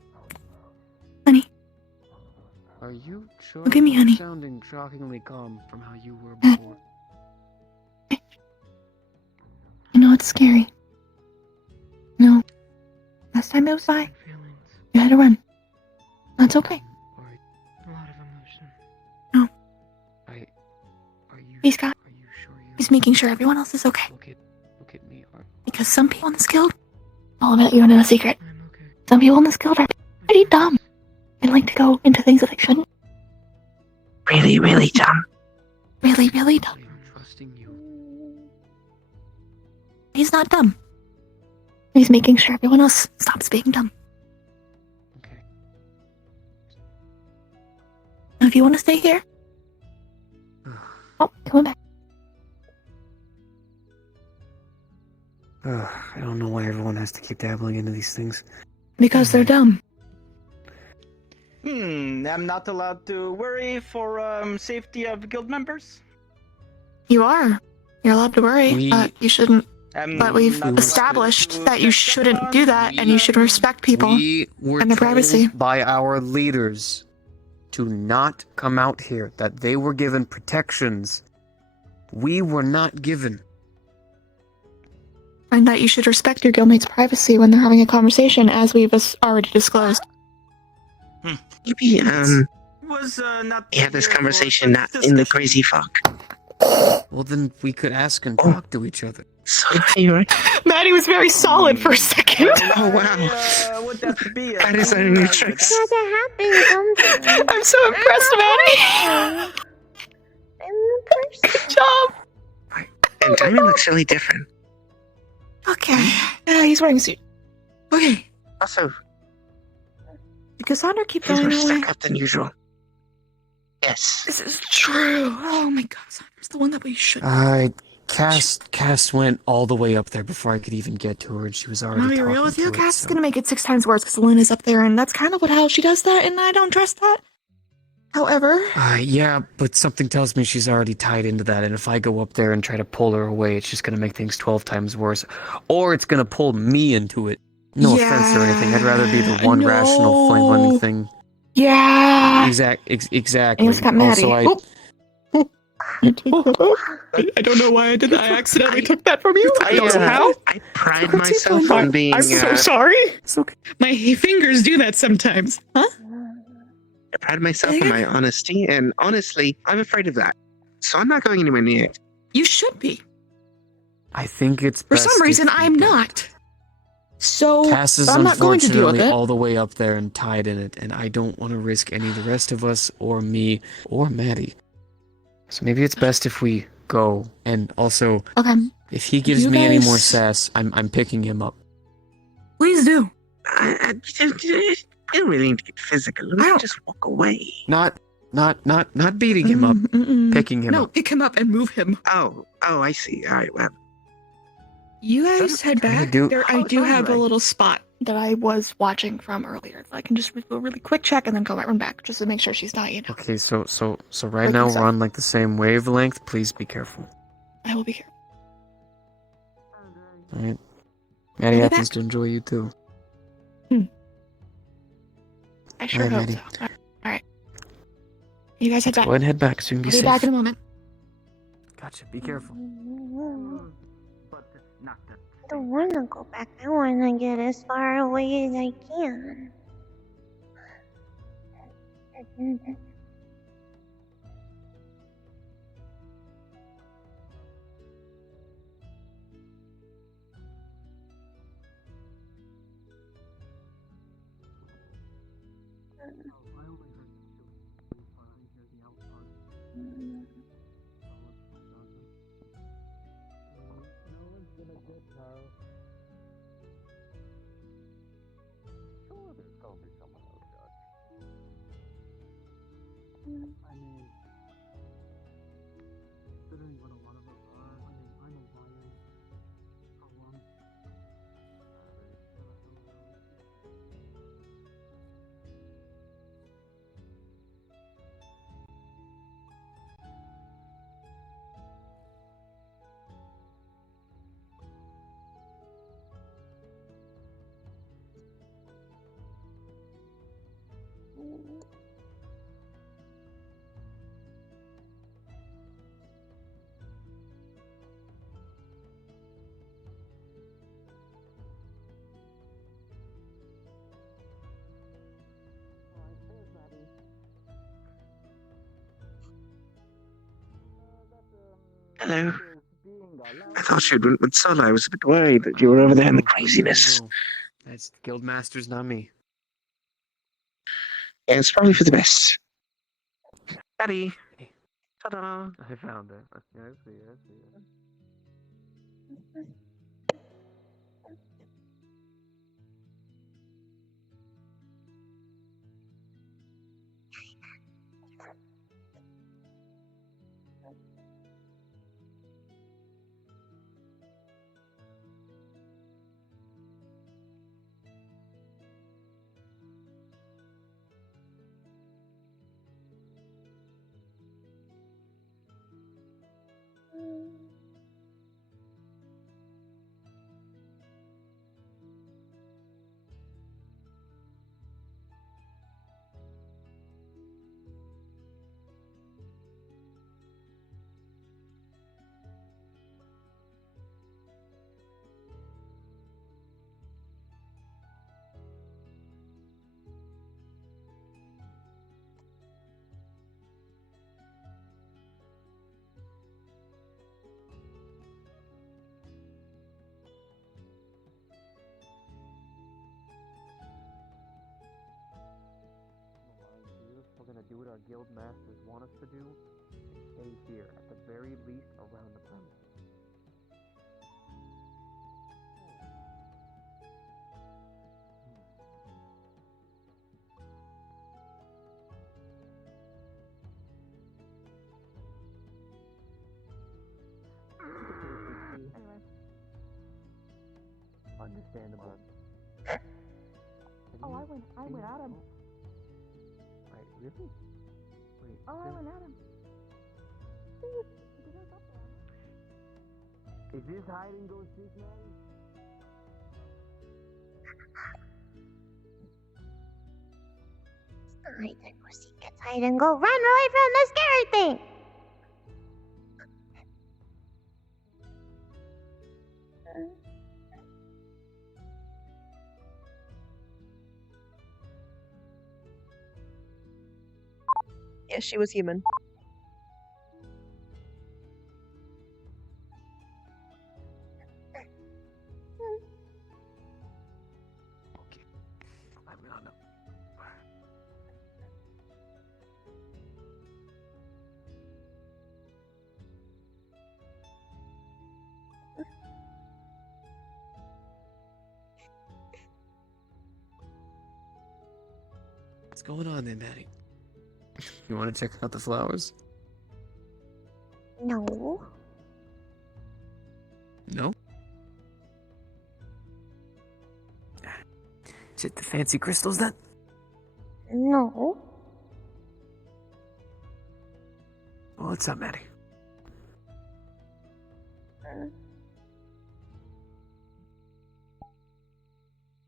Are you sure? Look at me, You're honey. sounding shockingly calm from how you were before. I know it's scary. No. Last time it was fine. You had to run. That's okay. A lot of emotion. No. Are you? He's got. Are you sure you? He's making sure everyone else is okay. Look at me. Because some people in this guild, I'll let you know a secret. Some people in this guild are pretty dumb and like to go into things that they shouldn't. Really, really dumb. Really, really dumb. I'm trusting you. He's not dumb. He's making sure everyone else stops being dumb. Okay. Now, if you want to stay here. Oh, coming back. I don't know why everyone has to keep dabbling into these things. Because they're dumb. I'm not allowed to worry for safety of guild members. You are. You're allowed to worry, but you shouldn't. But we've not established that you shouldn't do that, and you should respect people We were and their privacy. told by our leaders to not come out here, that they were given protections we were not given. And that you should respect your guildmates' privacy when they're having a conversation, as we've already disclosed. Maybe, Was not. we had this conversation not in the crazy fuck. Well, then we could ask and talk to each other. So, you're right. Maddie was very solid for a second. Oh, wow. Would that be That is a new trick. That happens sometimes. I'm so impressed, Maddie. I'm the person. Good job. And Diamond looks really different. Okay. He's wearing a suit. Okay. Also, Did Cassandra keep he's going more away? stuck up than usual. Yes. This is true. Oh my god, Cassandra's the one that we should. Cass went all the way up there before I could even get to her, and she was already I'll be talking real with you, to it, Cass is so- gonna make it 6 times worse because Lynn is up there, and that's kind of how she does that, and I don't trust that. However, Yeah, but something tells me she's already tied into that, and if I go up there and try to pull her away, it's just gonna make things 12 times worse. Or it's gonna pull me into it. No offense or anything, I'd rather be the one rational flame thing. yeah. Exactly. And it's got Maddie. Also, I don't know why I did that. I accidentally took that from you. I don't know how. I pride myself on being. I'm so sorry. It's okay. My fingers do that sometimes. Huh? I pride myself on my honesty, and honestly, I'm afraid of that. So I'm not going anywhere near it. You should be. I think it's For best some if reason, we I'm go. not. So Cass is I'm not going to deal with unfortunately it. all the way up there and tied in it, and I don't want to risk any of the rest of us, or me, or Maddie. So maybe it's best if we go, and also, Okay. if he gives You me any more guys- sass, I'm picking him up. Please do. You don't really need to get physical. Let me just walk away. Not beating him up, picking him No, up. pick him up and move him. Oh, I see. All right, well. You guys head back. do- I do have a little spot that I was watching from earlier. I can just do a really quick check and then go run back just to make sure she's not, Okay, so right Like now himself. we're on like the same wavelength. Please be careful. I will be here. All right. Maddie I'll be happens back. to enjoy you too. I sure All right, hope Maddie. so. All right. You guys head back. Go ahead and head back so you can I'll be be safe. back in a moment. Gotcha. Be careful. But not that. I don't want to go back. I want to get as far away as I can. Sure, there's gonna be someone else, Judge. I mean, considering what a lot of us are, I mean, I'm a lion for one. Hello. I thought you'd went with Solo. I was a bit worried that you were over there in the craziness. No, that's the guild masters, not me. Yeah, it's probably for the best. Maddie. Ta-da. I found it. Yeah, I see it. I see it. We're gonna do what our guild masters want us to do and stay here, at the very least, around the premises. Anyway. Understandable. Oh, I went at him. Wait, really? Wait. Oh, I went at him. Is this hide and go seek, man? Hide and go seek. It's hide and go. Run away from the scary thing. Yeah, she was human. I'm on them. What's going on there, Maddie? You want to check out the flowers? No. No? Is it the fancy crystals then? No. Well, what's up, Maddie?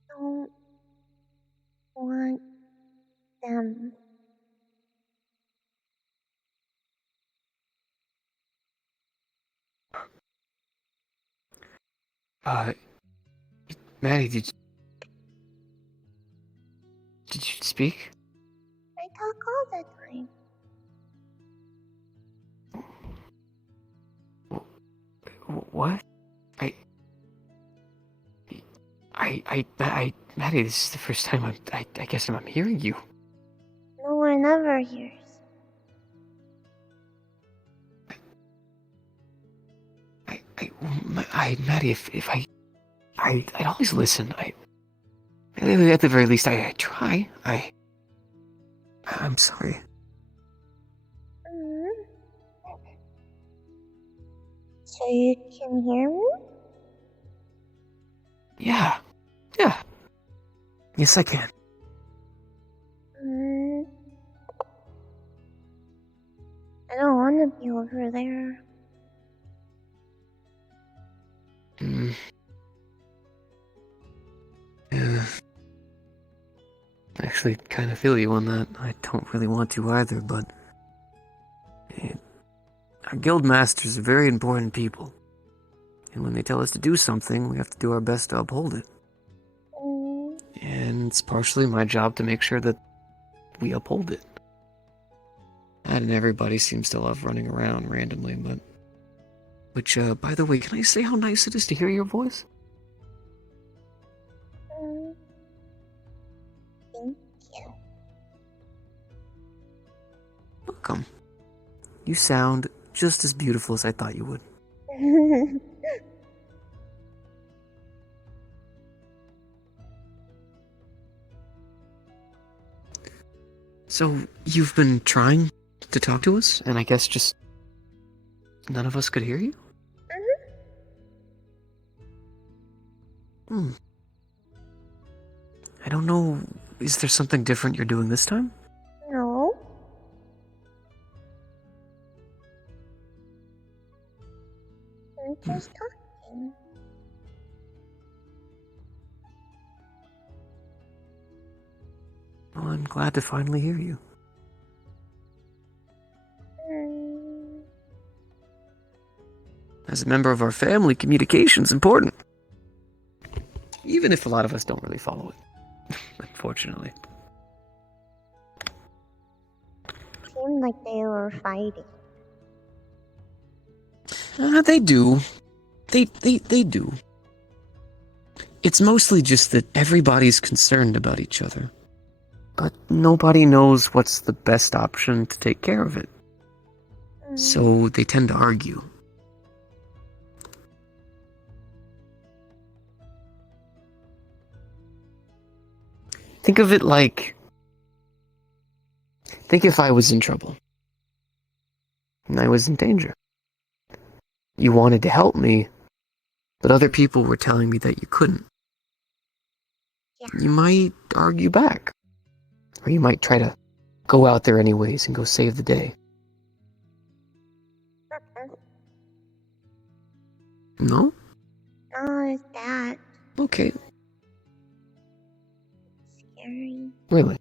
Don't want them. Uh, Maddie, did you speak? I talk all the time. What? Maddie, this is the first time I guess I'm hearing you. No one ever hears. Maddie, if I'd always listen. At the very least, I try. I'm sorry. Mm. So you can hear me? Yeah. Yes, I can. Mm. I don't want to be over there. Yeah. I actually kind of feel you on that. I don't really want to either, but our guild masters are very important people. And when they tell us to do something, we have to do our best to uphold it. Mm. And it's partially my job to make sure that we uphold it. And everybody seems to love running around randomly, but... Which, by the way, can I say how nice it is to hear your voice? Thank you. Welcome. You sound just as beautiful as I thought you would. So, you've been trying to talk to us, and I guess just none of us could hear you? I don't know, is there something different you're doing this time? No. I'm just talking. Well, I'm glad to finally hear you. Mm. As a member of our family, communication's important. Even if a lot of us don't really follow it. Unfortunately. Seemed like they were fighting. They do. They do. It's mostly just that everybody's concerned about each other. But nobody knows what's the best option to take care of it. So they tend to argue. Think of it like... Think if I was in trouble. And I was in danger. You wanted to help me, but other people were telling me that you couldn't. Yeah. You might argue back. Or you might try to go out there anyways and go save the day. No? No, it's that. Okay. Scary. Really?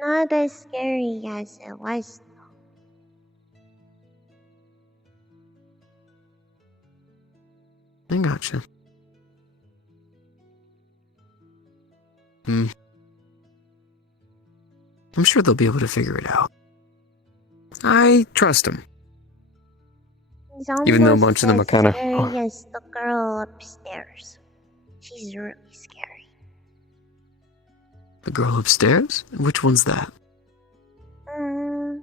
Not as scary as it was. I gotcha. I'm sure they'll be able to figure it out. I trust them. He's Even though a almost bunch of them are as kinda... scary as the girl upstairs. She's really scary. The girl upstairs? Which one's that? I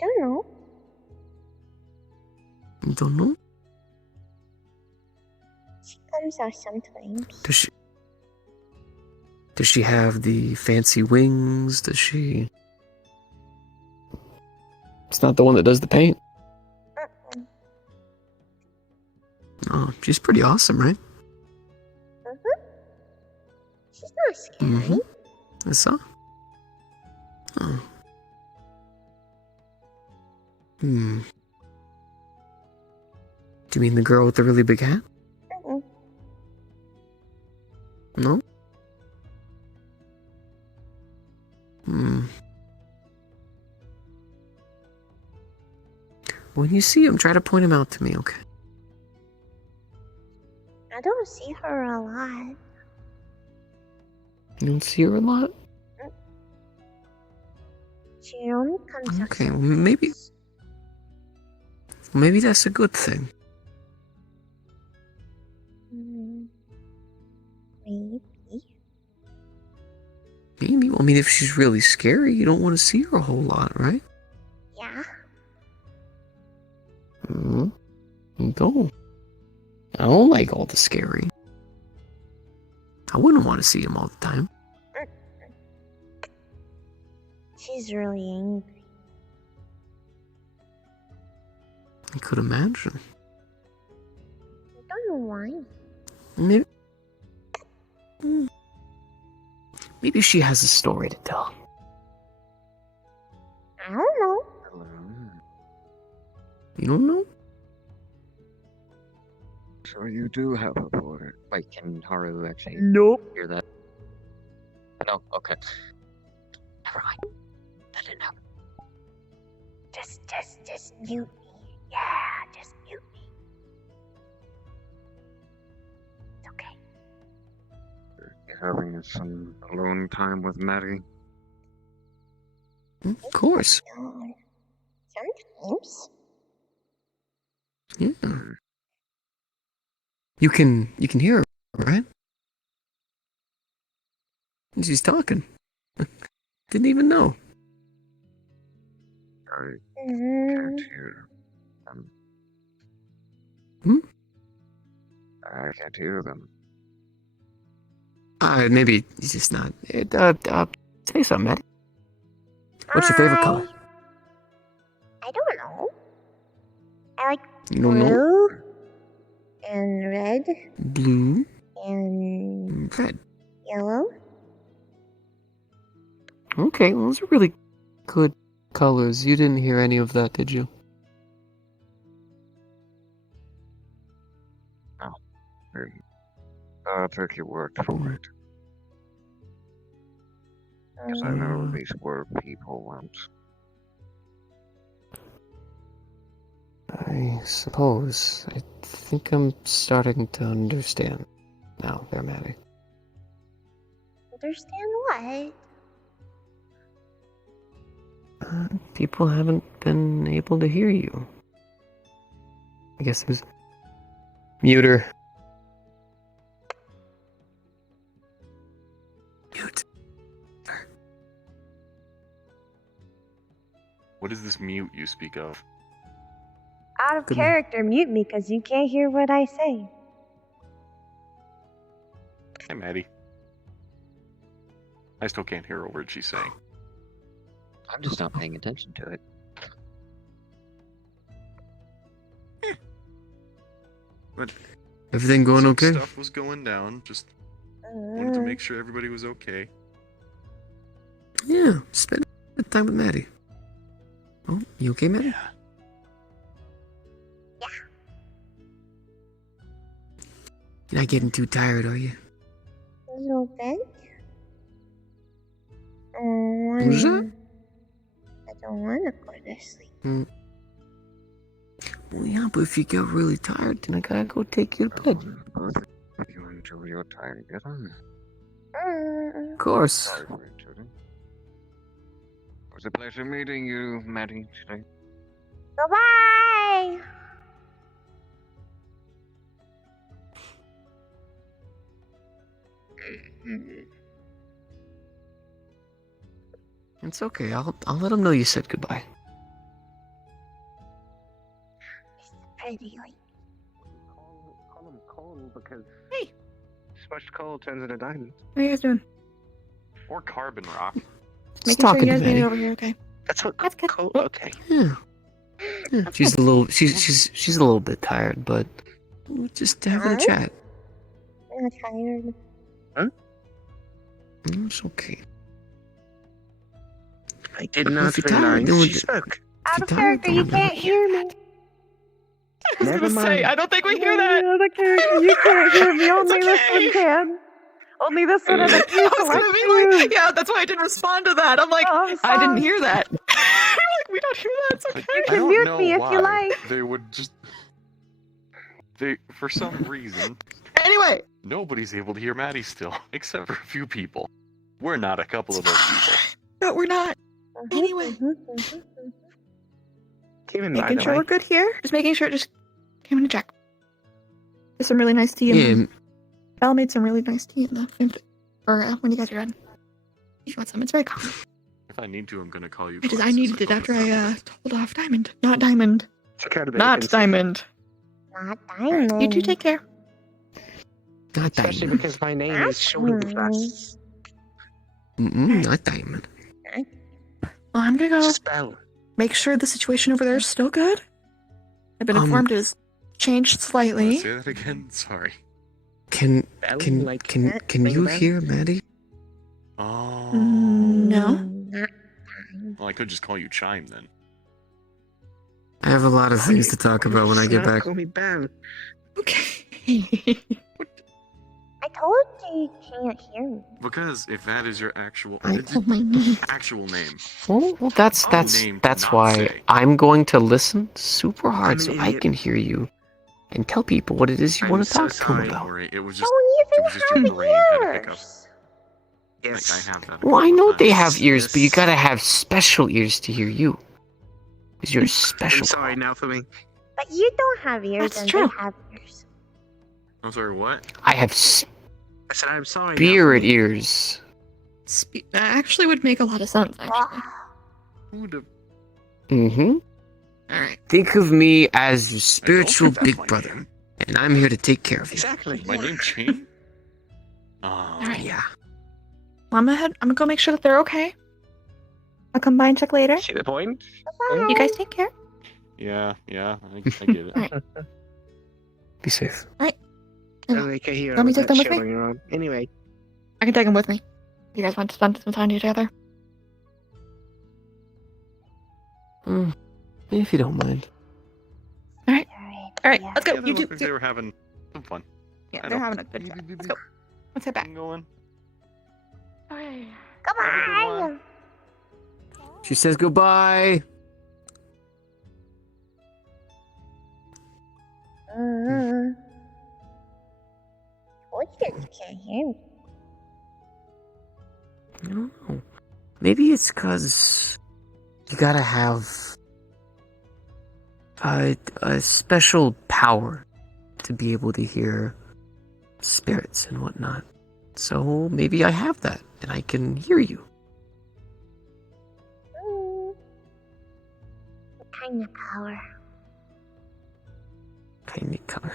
don't know. You don't know? She comes out sometimes. Does she have the fancy wings? Does she... It's not the one that does the paint. Oh, she's pretty awesome, right? She's not scary. I saw. Oh. Do you mean the girl with the really big hat? No? When you see him, try to point him out to me, okay? I don't see her a lot. You don't see her a lot? She only comes out Okay, well, maybe that's a good thing. Maybe. Maybe. Well, I mean, if she's really scary, you don't want to see her a whole lot, right? Yeah. You don't. I don't like all the scary. I wouldn't want to see him all the time. She's really angry. I could imagine. I don't know why. Maybe she has a story to tell. I don't know. You don't know? So you do have a boy. Wait, can Haru actually hear that? No, okay. Never mind. That didn't happen. Just mute me. Yeah, just mute me. It's okay. You're having some alone time with Maddie? Of course. Sometimes. Yeah. You can hear her, right? She's talking. Didn't even know. I can't hear them. I can't hear them. Maybe he's just not. Say something, Maddie. What's your favorite color? I don't know. I like You don't blue know? and red Blue and red. yellow. Okay, well, those are really good colors. You didn't hear any of that, did you? No. I'll take your word for it. Because I know these were people once. I suppose. I think I'm starting to understand now, there, Maddie. Understand what? People haven't been able to hear you. I guess it was... Mute her. Mute. What is this mute you speak of? Out of character, mute me because you can't hear what I say. Hey, Maddie. I still can't hear a word she's saying. I'm just not paying attention to it. But Everything going some okay? Stuff was going down. Just wanted to make sure everybody was okay. Yeah, spend time with Maddie. Oh, you okay, Maddie? Yeah. You're not getting too tired, are you? A little bit. What is that? I don't want to go to sleep. Well, yeah, but if you get really tired, then I gotta go take you to bed. If you enjoy your time, get on. Of course. Sorry for intruding. It was a pleasure meeting you, Maddie, today. Goodbye! It's okay. I'll let him know you said goodbye. Pretty like. Call him coal because smushed coal turns into diamonds. What are you guys doing? Or carbon rock. Making sure you guys made it over here, okay? That's what. That's good. Coal. Okay. Yeah. She's a little bit tired, but we're just having a chat. I'm tired. Huh? It's okay. I did Well, not if you're tired, realize then she spoke. Out of character, you can't hear me. I was Never gonna say, mind. I don't think we hear that. Out of character, you can't hear me. Only this one can. Only this one has a key I was gonna be like, yeah, that's why I didn't respond to that. I'm like, Oh, I'm I didn't sorry. hear that. You're like, we don't hear that. It's You I can don't mute know me if why you like. they would just. They, for some reason, Anyway, nobody's able to hear Maddie still, except for a few people. We're not a couple of those people. no, we're not. Anyway, Came in, by making the sure way. we're good here. Just making sure. Just came in to check. There's some really nice tea in Yeah, there. Val made some really nice tea in the or when you guys are done. If you want some, it's very common. If I need to, I'm gonna call you. Because I Francis. needed it don't after know. I told off Diamond. Not Diamond. Chicago Not bacon. Diamond. Not Diamond. You two take care. not Especially Diamond. because my name is Shoulder Plus. Not Diamond. Well, I'm gonna go Spell. make sure the situation over there is still good. I've been informed it has changed slightly. Say that again. Sorry. Can like can that, can ring a you bell? hear Maddie? Oh. No. Well, I could just call you Chime then. I have a lot of things to talk about when I get back. Call me Bam. Okay. I told you can't hear me. Because if that is your actual Oh my name. actual name, Well, that's name to not why say. I'm going to listen super hard I'm so an I idiot. can hear you and tell people what it is you I'm want to so talk to them sorry. about. Worry, it was just Don't it was just even your brain had a have hiccup. ears. Yes. Like I have that. a Well, I couple know of they times. have ears, but you Yes. gotta have special ears to hear you. Because you're a I'm special. sorry now for me. But you don't have ears That's and true. they have ears. I'm sorry. What? I have I said I'm sorry now for spirit me. ears. That actually would make a lot of sense, actually. Who the? Mm-hmm. Alright. Think of me as your spiritual think that's big my brother, name. and I'm here to take care of you. Exactly. My name Chain? Oh. Alright. Yeah. Well, I'm gonna go make sure that they're okay. I'll come by and check later. See the point? You guys take care. Yeah, I get it. Alright. Be safe. Alright. I like a hero Let me with take that them with shield me. on your arm. Anyway, I can take them with me. You guys want to spend some time together? If you don't mind. Alright. Alright, Yeah. let's go. Yeah, they You look two. like they were having some fun. Yeah, I they're know. having a good time. Let's go. Let's head back. I'm going. Alright. Goodbye. She says goodbye. Told you can't hear me. I don't know. Maybe it's because you gotta have a special power to be able to hear spirits and whatnot. So maybe I have that and I can hear you. What kind of power? Kind of color.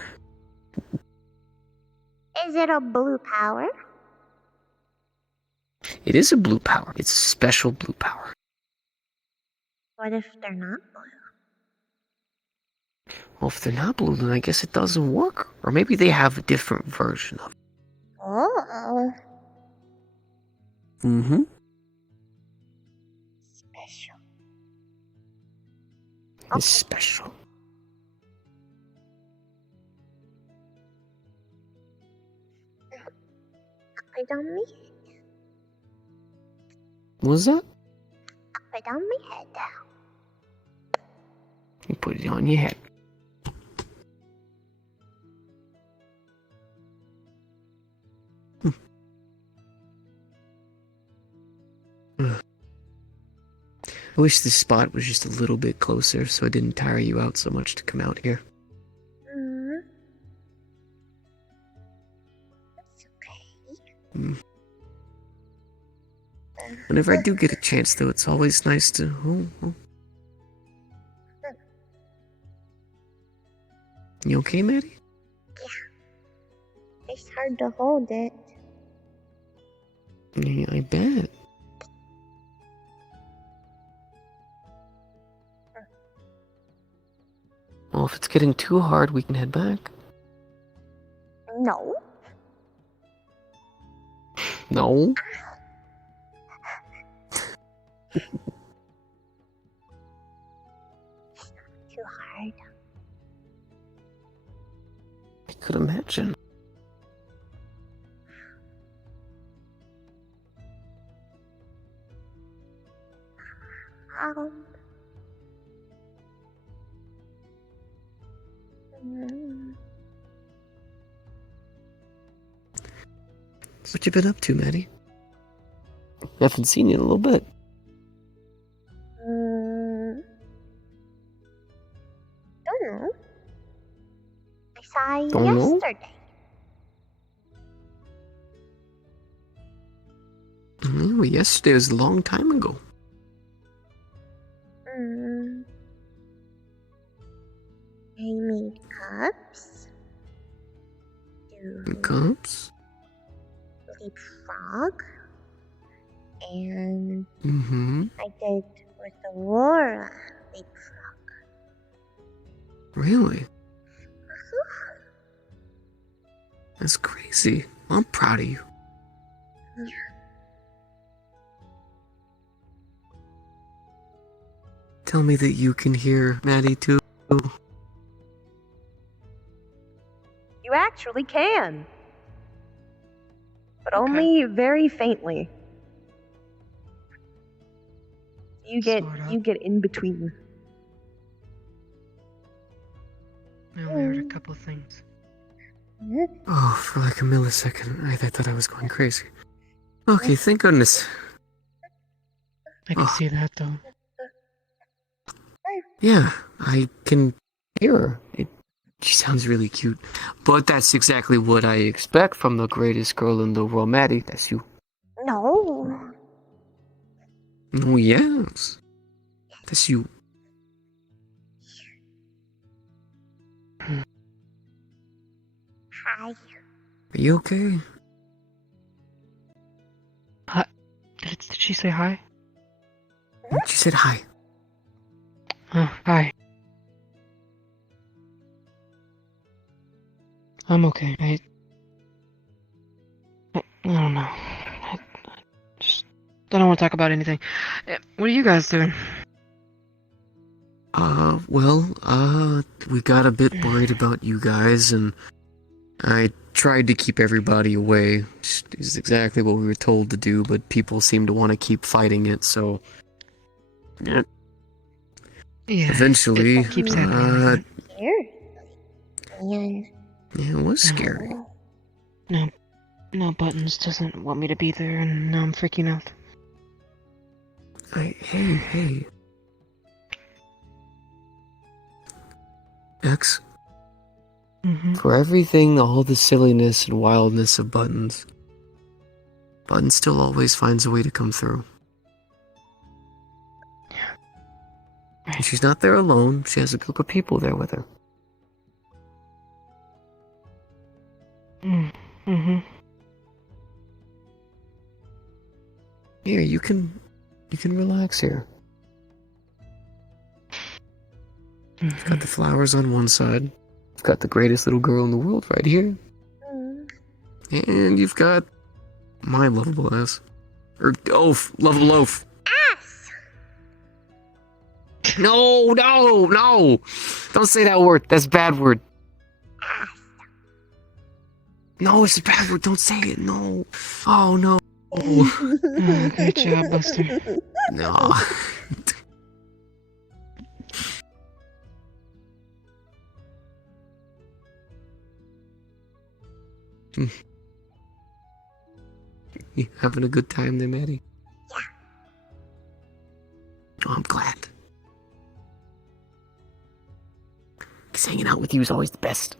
Is it a blue power? It is a blue power. It's a special blue power. What if they're not blue? Well, if they're not blue, then I guess it doesn't work. Or maybe they have a different version of it. Oh, Mm-hmm. special. It's special. Put it on me. What was that? Put it on my head. You put it on your head. I wish this spot was just a little bit closer so it didn't tire you out so much to come out here. That's okay. Whenever I do get a chance, though, it's always nice to... You okay, Maddie? It's hard to hold it. Yeah, I bet. Well, if it's getting too hard, we can head back. No. No? Too hard. I could imagine. Um, Mm, What you been up to, Maddie? Haven't seen you in a little bit. mm, don't know. I saw you Don't know? yesterday. Well, yesterday was a long time ago. Mm. I made cups. Cups? Leapfrog. And Mm-hmm. I did with Aurora leapfrog. Really? That's crazy. I'm proud of you. Tell me that you can hear Maddie too. You actually can. But only very faintly. You get in between. I only heard a couple things. Oh, for like a millisecond, I thought I was going crazy. Okay, thank goodness. I can see that though. Yeah, I can hear her. She sounds really cute. But that's exactly what I expect from the greatest girl in the world, Maddie. That's you. No. Oh, yes. That's you. Hi. Are you okay? Hi. Did she say hi? She said hi. Oh, hi. I'm okay. I don't know. I don't want to talk about anything. What are you guys doing? We got a bit worried about you guys, and I tried to keep everybody away. Is exactly what we were told to do, but people seem to want to keep fighting it, so... Yeah. Eventually, it keeps happening. Yeah, it was scary. No, Buttons doesn't want me to be there, and now I'm freaking out. Hey. X? For everything, all the silliness and wildness of Buttons, Buttons still always finds a way to come through. And she's not there alone. She has a group of people there with her. Here, you can relax here. You've got the flowers on one side. You've got the greatest little girl in the world right here. And you've got my lovable ass. Or oaf, lovable oaf. No! Don't say that word. That's a bad word. No, it's a bad word. Don't say it. No. Oh, no. Good job, Buster. No. You having a good time there, Maddie? Yeah. Oh, I'm glad. Because hanging out with you is always the best.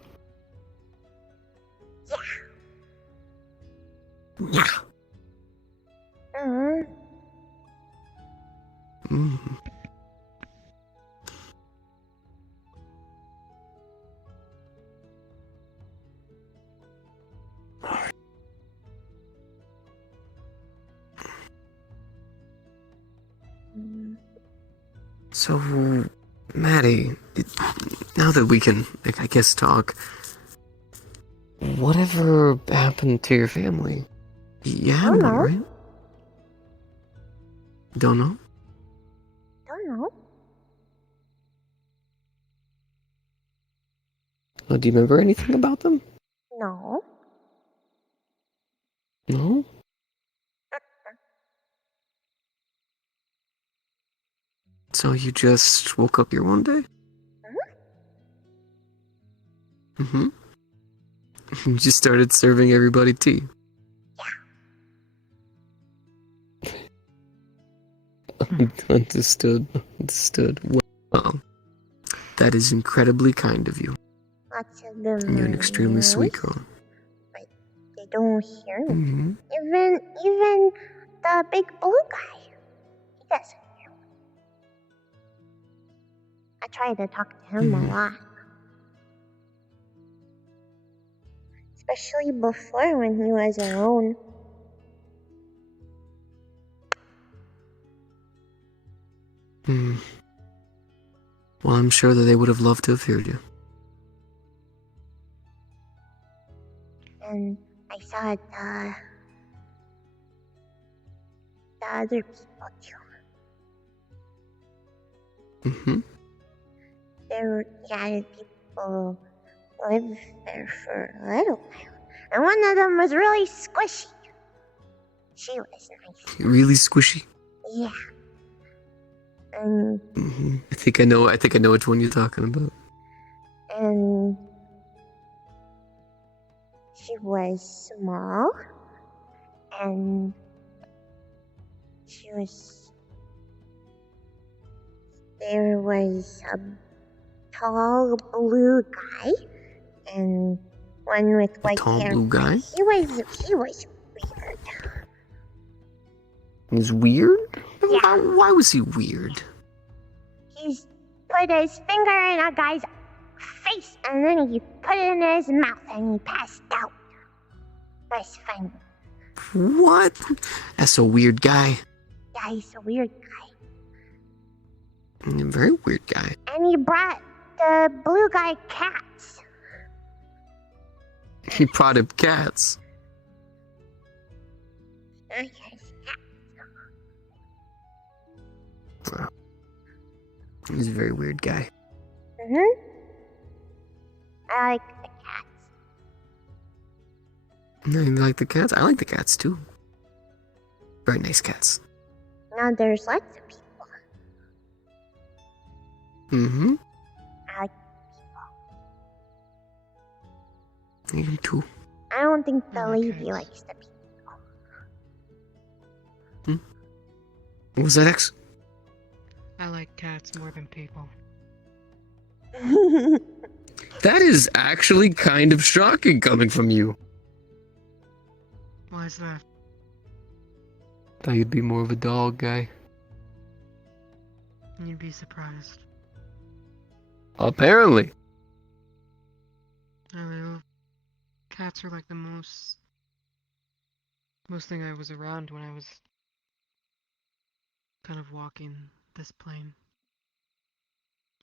Yeah. So, Maddie, now that we can, I guess, talk, whatever happened to your family? You had one, right? Don't know? Don't know. Well, do you remember anything about them? No. No? So you just woke up here one day? Mm-hmm. You just started serving everybody tea. Understood. Well, that is incredibly kind of you. Lots of them And you're an are extremely sweet nice, girl. but they don't hear me. Mm-hmm. Even the big blue guy, he doesn't hear me. I try to talk to him a lot. Especially before when he was alone. Hmm. Well, I'm sure that they would have loved to have heard you. And I saw the other people too. Mm-hmm. The other people lived there for a little while. And one of them was really squishy. She was nice. Really squishy. Yeah. And Mm-hmm. I think I know which one you're talking about. and she was small, and there was a tall blue guy, and one with white tall hair. blue guy? He was weird. He's weird? Yeah. Why was he weird? He put his finger in a guy's face, and then he put it in his mouth, and he passed out. That's funny. What? That's a weird guy. Yeah, he's a weird guy. A very weird guy. And he brought the blue guy cats. He brought him cats. Yes, cats. He's a very weird guy. Mm-hmm. I like the cats. No, you like the cats? I like the cats too. Very nice cats. Now there's lots of people. Mm-hmm. I like Me too. I don't think the lady likes the people. What was that, X? I like cats more than people. That is actually kind of shocking coming from you. Why is that? Thought you'd be more of a dog guy. You'd be surprised. Apparently. I don't know. Cats are like the most thing I was around when I was kind of walking this plane.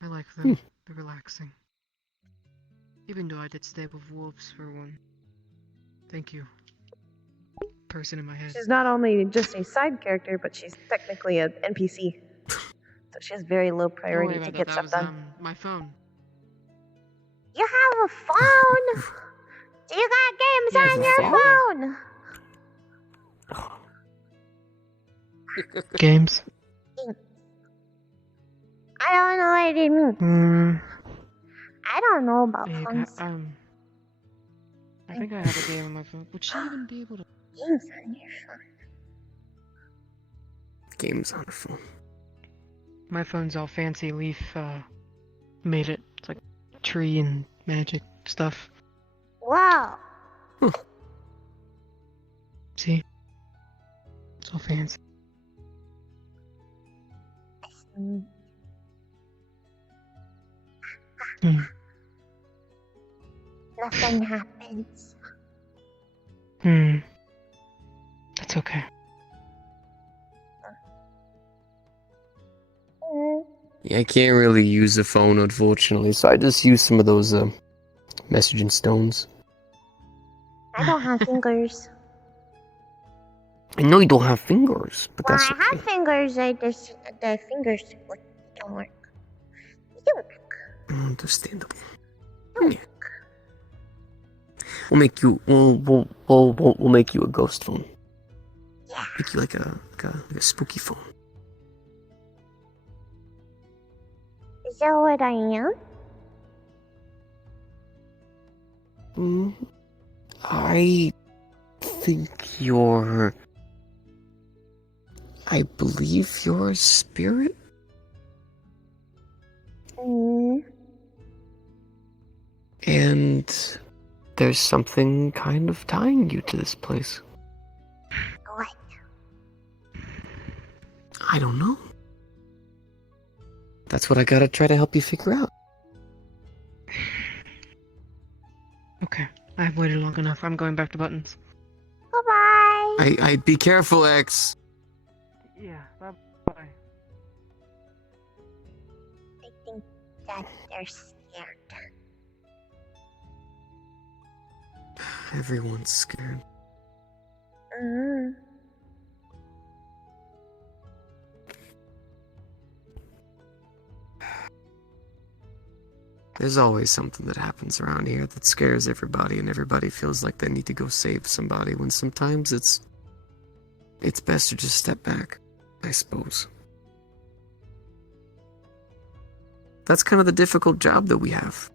I like them. They're relaxing. Even though I did stay with wolves for one. Thank you. Person in my head. She's not only just a side character, but she's technically an NPC. So she has very low Don't worry priority about to that. get That stuff was done. my phone. You have a phone? Do you got games on your phone? Games? I don't know what it means. I don't know about Yeah, phones. I think I have a game on my phone. Would she even be able to? Games on your phone. Games on the phone. My phone's all fancy leaf, made it. It's like tree and magic stuff. Wow. See? It's all fancy. Nothing happens. That's okay. Yeah, I can't really use the phone, unfortunately, so I just use some of those messaging stones. I don't have fingers. I know you don't have fingers, but Well, that's I have fingers. The fingers don't work. understandable. Yeah. We'll make you. We'll make you a ghost phone. Yeah. Make you like a spooky phone. Is that what I am? I think you're... I believe you're a spirit? And there's something kind of tying you to this place. What? I don't know. That's what I gotta try to help you figure out. Okay, I've waited long enough. I'm going back to buttons. Bye-bye. I'd be careful, X. Yeah, bye. I think that they're scared. Everyone's scared. There's always something that happens around here that scares everybody, and everybody feels like they need to go save somebody, when sometimes it's best to just step back, I suppose. That's kind of the difficult job that we have.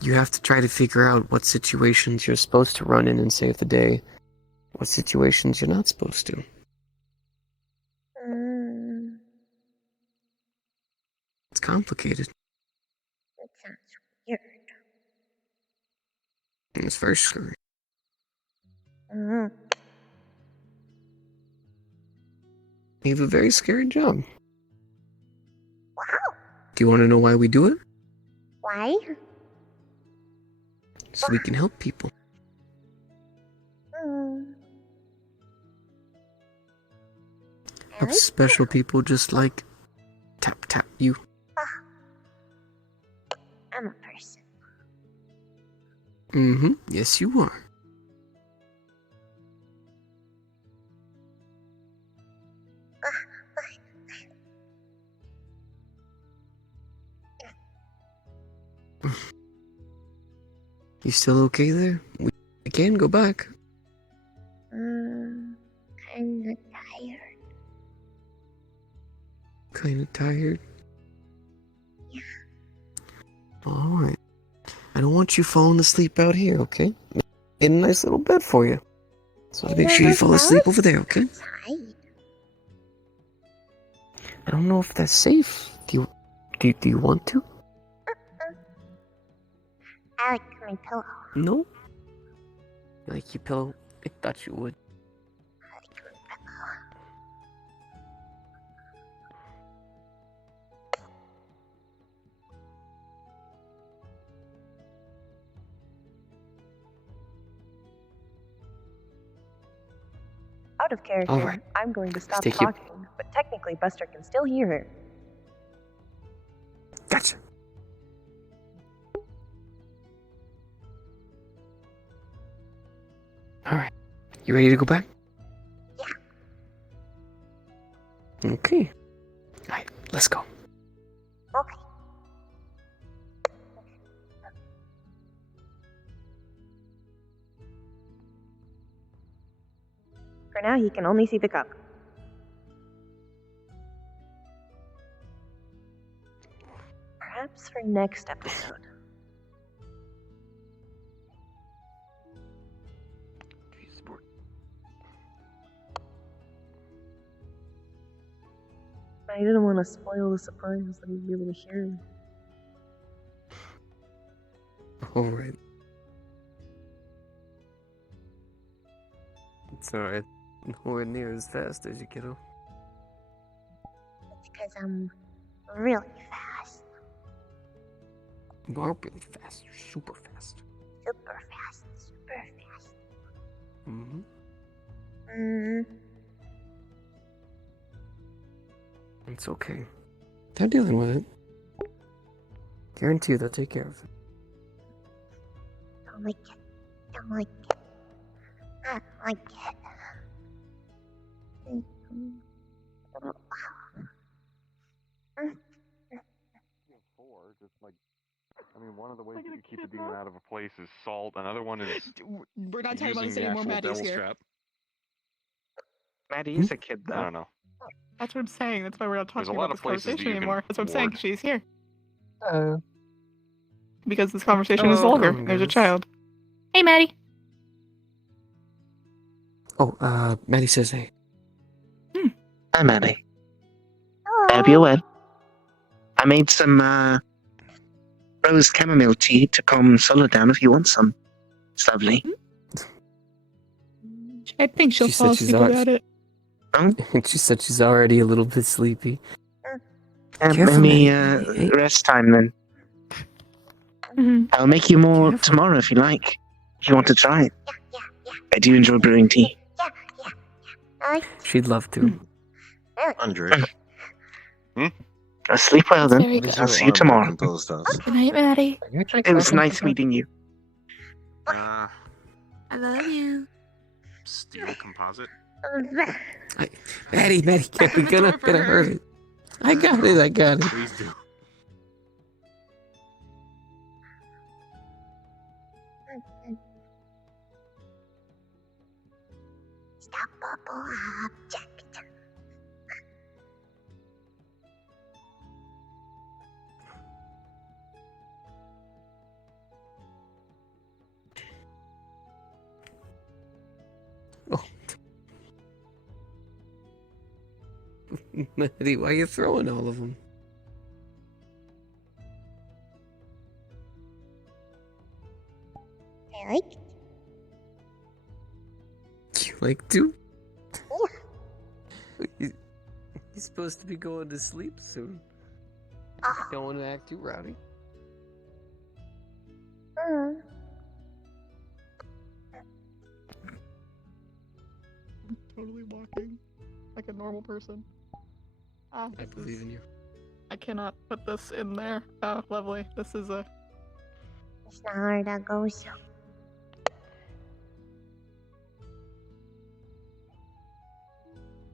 You have to try to figure out what situations you're supposed to run in and save the day, what situations you're not supposed to. It's complicated. That sounds weird. And it's very scary. Mm. You have a very scary job. Wow. Do you want to know why we do it? Why? So we can help people. Help special people just like tap tap you. I'm a person. Mm-hmm. Yes, you are. You still okay there? We can go back. Kinda tired. Kinda tired? Yeah. Alright. I don't want you falling asleep out here, okay? In a nice little bed for you. So make sure you fall asleep over there, okay? I don't know if that's safe. Do you want to? I like my pillow. No? You like your pillow? I thought you would. Out of character, All right. I'm going to stop take your- talking, but technically Buster can still hear her. Gotcha. Alright. You ready to go back? Yeah. Okay. Alright, let's go. Okay. For now, he can only see the cup. Perhaps for next episode. I didn't want to spoil the surprise that he'd be able to hear. Alright. It's alright. Nowhere near as fast as you, kiddo. It's because I'm really fast. You are really fast. You're super fast. Super fast. Super fast. Mm-hmm. It's okay. They're dealing with it. Guarantee you they'll take care of it. Don't like it. Don't like it. I don't like it. Just like, I mean, one of the ways that you keep a demon out of a place is salt. Another one is We're not talking about using this the anymore. actual Maddie's devil's here. trap. Maddie is a kid, I though. don't know. That's what I'm saying. That's why we're not There's a talking lot about of this places that conversation you can anymore. That's what I'm saying. ward. She's here. Uh, Because this conversation is Oh, vulgar. my There's a goodness. child. Hey, Maddie. Oh, Maddie says hey. Hi, Maddie. I hope you're well. I made some rose chamomile tea to calm Sola down if you want some. It's lovely. I think she'll She fall said she's asleep al- without it. She said she's already a little bit sleepy. Careful, maybe rest time then. I'll make you more tomorrow if you like. If you want to try it. I do enjoy brewing tea. She'd love to. Andre. Sleep well then. Very good. I'll see you tomorrow. Good night, Maddie. It was nice meeting you. I love you. Steel composite. Maddie, we're gonna hurt it. I got it. Please do. Stoppable object. Maddie, why are you throwing all of them? I like it. You like to? He's supposed to be going to sleep soon. Don't want to act too rowdy. Totally walking like a normal person. I believe in you. I cannot put this in there. Oh, lovely. This is a. It's not hard to go so.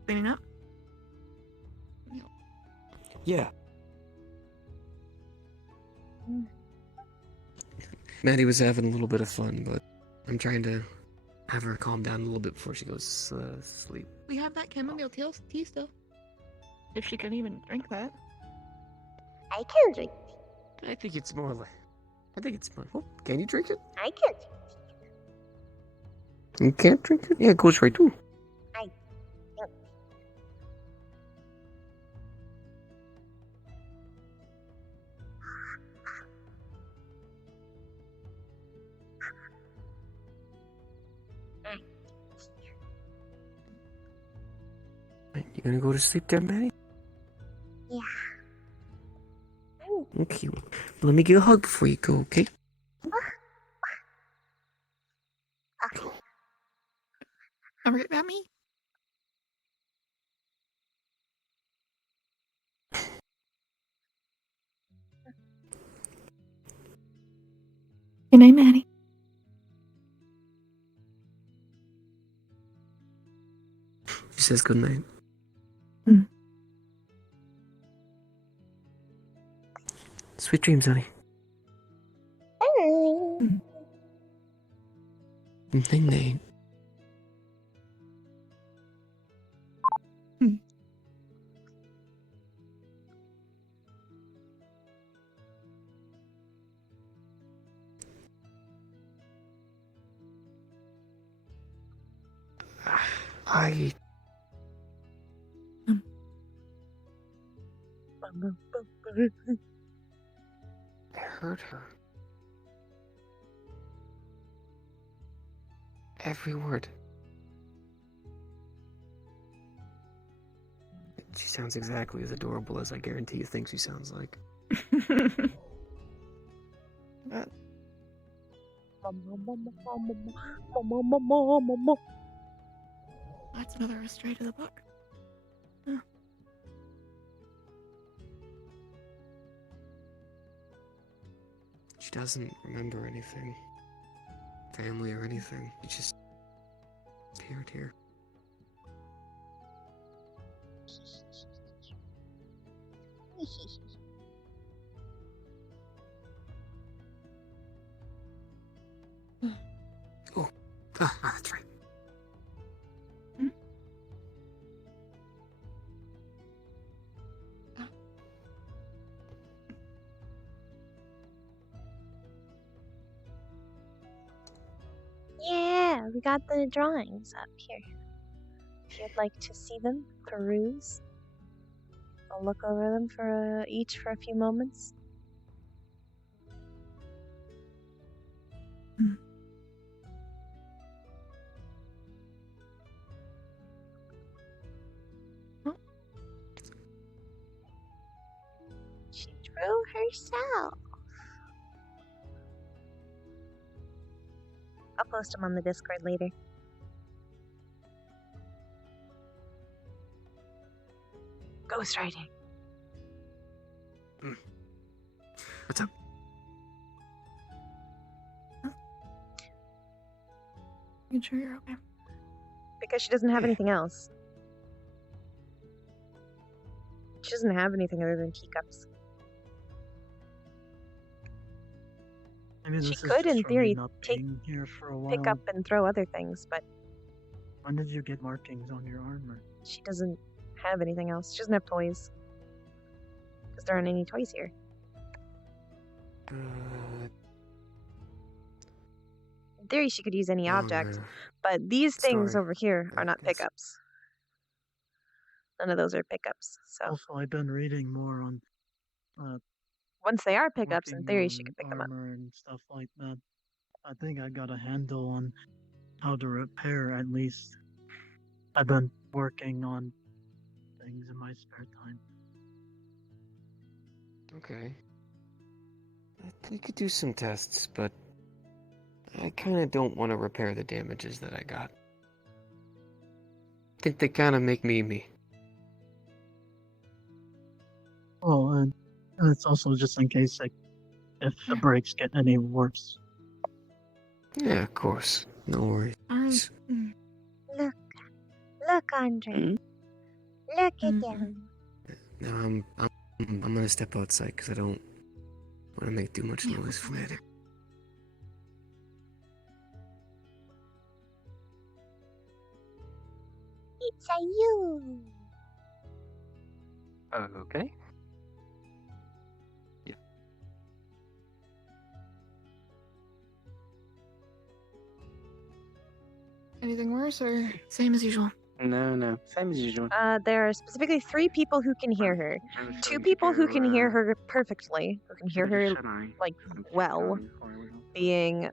Cleaning up? Yeah. Maddie was having a little bit of fun, but I'm trying to have her calm down a little bit before she goes to sleep. We have that chamomile tea still. If she can even drink that. I can drink. I think it's more like. Oh, can you drink it? I can drink. You can't drink it? Yeah, it goes right through. You gonna go to sleep there, Maddie? Yeah. Okay. Well, let me give you a hug before you go, okay? Don't forget about me. Good night, Maddie. She says good night. Sweet dreams, honey. Night night. I heard her. Every word. She sounds exactly as adorable as I guarantee you think she sounds like. That's another stray to the book. Huh. She doesn't remember anything. Family or anything. She just appeared here. Oh, that's right. we got the drawings up here. If you'd like to see them, peruse, I'll look over them for each for a few moments. She drew herself. I'll post them on the Discord later. Ghostwriting. What's up? You sure you're okay? Because she doesn't have anything else. She doesn't have anything other than teacups. Maybe this She is could, just in from theory, me not being here for a while. pick up and throw other things, but When did you get markings on your armor? she doesn't have anything else. She doesn't have toys. Because there aren't any toys here. In theory, she could use any object, but these things Sorry. over here are not pickups. None of those are pickups. So Also, I've been reading more on once they are pickups, in working theory, on she could pick them up. armor and stuff like that. I think I got a handle on how to repair, at least. I've been working on things in my spare time. Okay. We could do some tests, but I kind of don't want to repair the damages that I got. I think they kind of make me me. Oh, and it's also just in case, like, if the breaks get any worse. Yeah, of course. No worries. Look, Andre. Look at them. No, I'm gonna step outside because I don't want to make too much noise for Maddie. It's a you. Okay. Yeah. Anything worse or same as usual? No. Same as usual. There are specifically 3 people who can hear her. 2 people who can hear her perfectly, who can hear her like well, being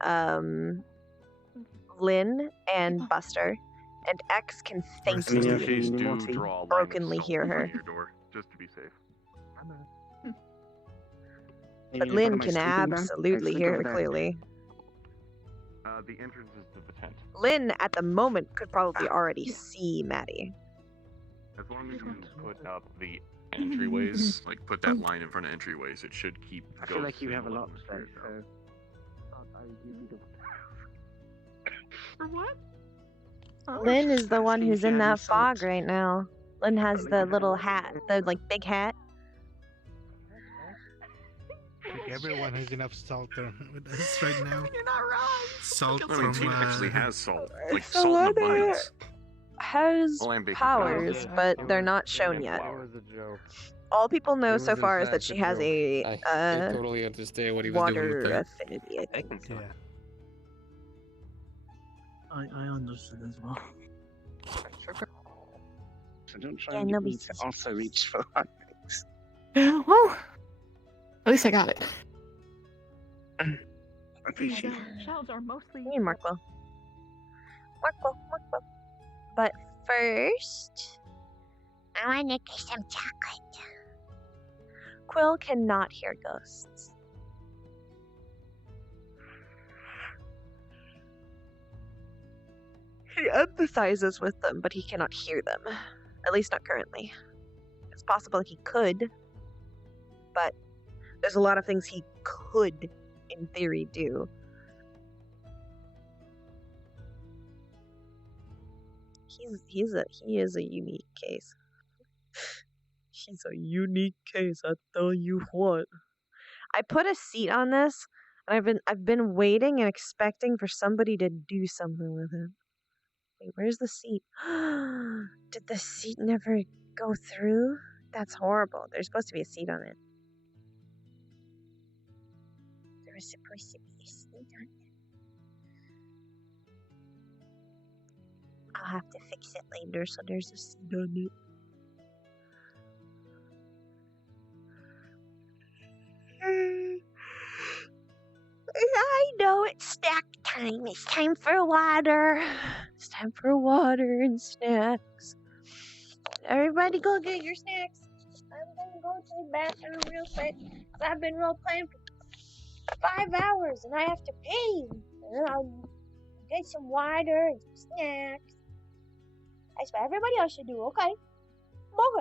Lynn and Buster, and X can faintly, Please do draw a line of brokenly salt hear in front her. of your door, just to be safe. But Lynn can absolutely hear her clearly. The entrance is to the tent. Lynn, at the moment, could probably already see Maddie. As long as you put up the entryways, like put that line in front of entryways, it should keep. I feel like you ghosts have a in lot the to say, spirit so. For what? Lynn is the one who's in Yeah, that fog right now. Lynn has the little hat, the like big hat. Like everyone has enough salt with us right now. You're not wrong. Salt I mean, from Tina actually has salt, like So salt in Lynn abundance. has Well, and baking powers, powder. but they're not shown And yet. flour. All people know It so was in far is that fact she a has joke. a I totally understand what he was doing with water that. affinity, I think. Yeah. I understood as well. So don't try Yeah, and get nobody me to also reach for hot things. Well, at least I got it. I appreciate it. Shelves are mostly. Come here, Markwell. Markwell. But first, I want to get some chocolate. Quill cannot hear ghosts. He empathizes with them, but he cannot hear them. At least not currently. It's possible he could, but there's a lot of things he could, in theory, do. He is a unique case. He's a unique case, I tell you what. I put a seat on this, and I've been waiting and expecting for somebody to do something with it. Wait, where's the seat? Did the seat never go through? That's horrible. There's supposed to be a seat on it. There was supposed to be a seat on it. I'll have to fix it later, so there's a seed on it. I know it's snack time. It's time for water. It's time for water and snacks. Everybody go get your snacks. I'm gonna go to the bathroom real quick. Cause I've been role playing for 5 hours and I have to pee. And then I'll get some water and some snacks. That's what everybody else should do, okay? Okay.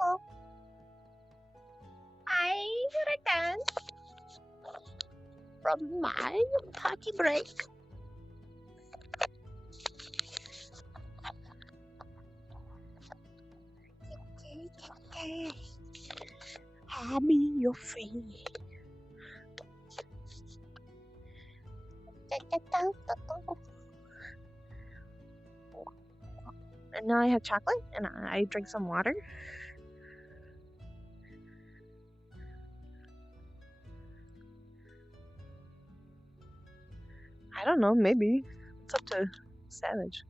Hello. I returned from my party break. Hand me your fee. And now I have chocolate, and I drink some water. don't know, maybe. It's up to Savage.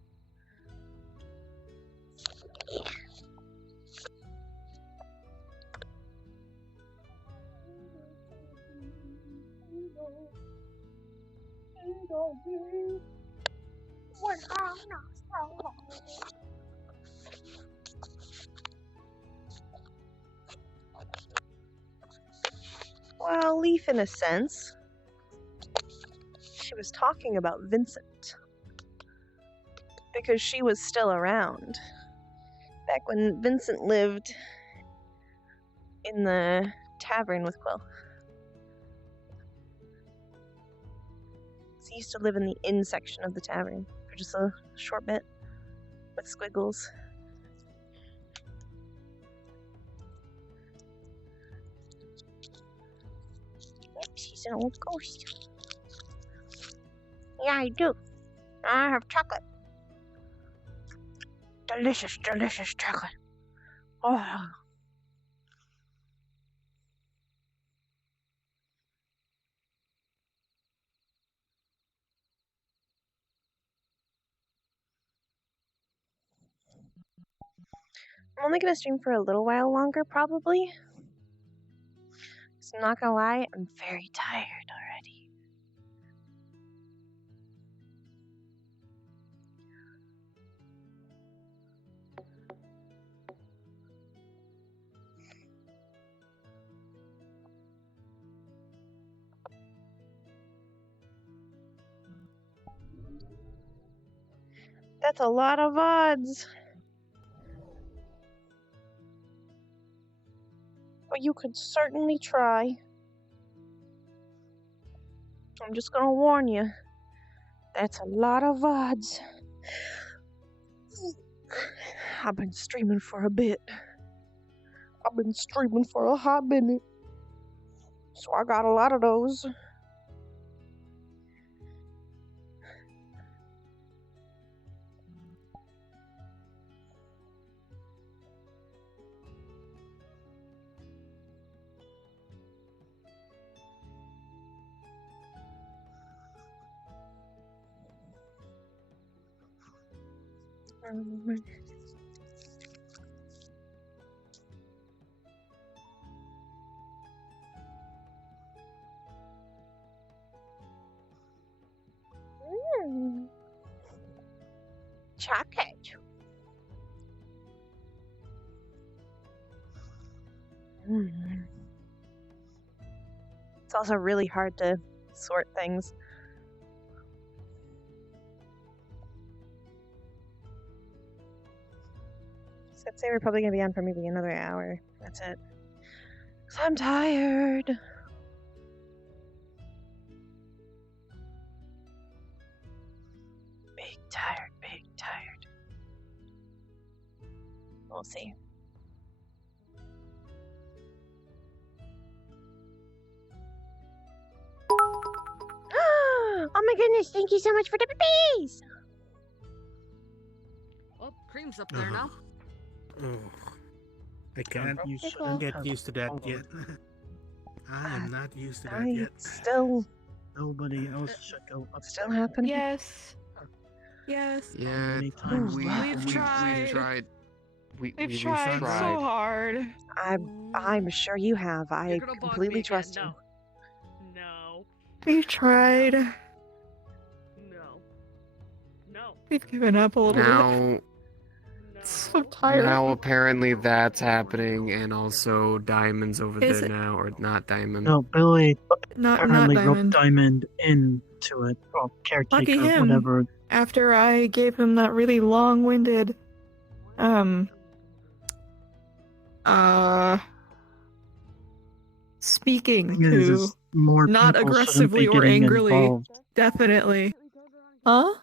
Well, Leaf, in a sense. She was talking about Vincent. Because she was still around. Back when Vincent lived in the tavern with Quill. He used to live in the inn section of the tavern for just a short bit with Squiggles. Oops, he's an old ghost. Yeah, I do. I have chocolate. Delicious, delicious chocolate. Oh. I'm only gonna stream for a little while longer, probably. So I'm not gonna lie, I'm very tired already. That's a lot of odds. But you could certainly try. I'm just gonna warn you. That's a lot of odds. I've been streaming for a bit. I've been streaming for a hot minute. So I got a lot of those. Chocolate. It's also really hard to sort things. So I'd say we're probably gonna be on for maybe another hour. That's it. 'Cause I'm tired. Big tired, big tired. We'll see. Oh my goodness, thank you so much for the puppies! Oh, Cream's up there now. I can't get used to that yet. I am not used to that yet. Still. Nobody else should go up. Still happening? Yes. Yes. Yeah, We've tried. We've tried so hard. I'm sure you have. I completely trust you. No. We tried. No. No. We've given up a little bit. Now, So tired. now apparently that's happening, and also Diamond's over Is there it- now, or not Diamond. No, Billy Not apparently Diamond. roped Diamond into it. Or Lucky caretaker, him. whatever. After I gave him that really long-winded, speaking Thing is, to, is more not people shouldn't aggressively be or getting angrily. involved. Definitely. Huh?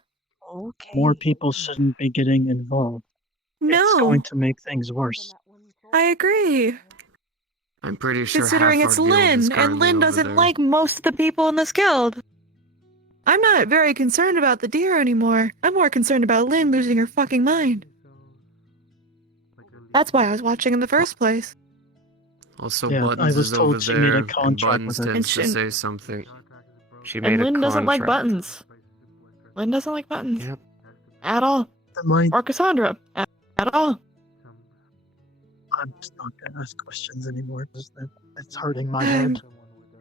Okay. More people shouldn't be getting involved. It's No. going to make things worse. I agree. I'm pretty sure Considering half it's our guild is Lynn, and currently Lynn over doesn't there. like most of the people in this guild. I'm not very concerned about the deer anymore. I'm more concerned about Lynn losing her fucking mind. That's why I was watching in the first place. Also, Yeah, I Buttons was is told over she there, made a and contract Buttons with her. tends to And say something. She And made a Lynn doesn't like contract. buttons. Lynn doesn't like buttons. Yep. At all. Or Cassandra. At all. I'm just not gonna ask questions anymore. It's hurting my head.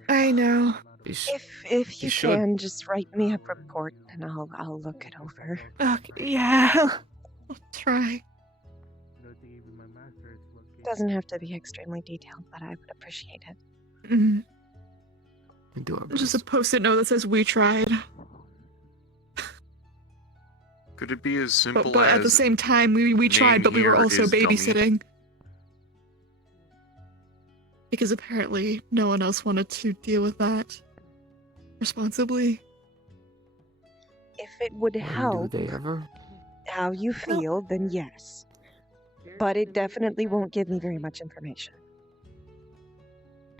I know. If you should. can, just write me a report and I'll look it over. Okay, yeah. I'll try. Doesn't have to be extremely detailed, but I would appreciate it. Mm-hmm. Do our Just a post-it note that says "We tried," Could it be as simple but as at the same time, we tried, but we were here also is dummy? babysitting because apparently no one else wanted to deal with that responsibly. If it would help Do they ever? how you feel, then yes. But it definitely won't give me very much information.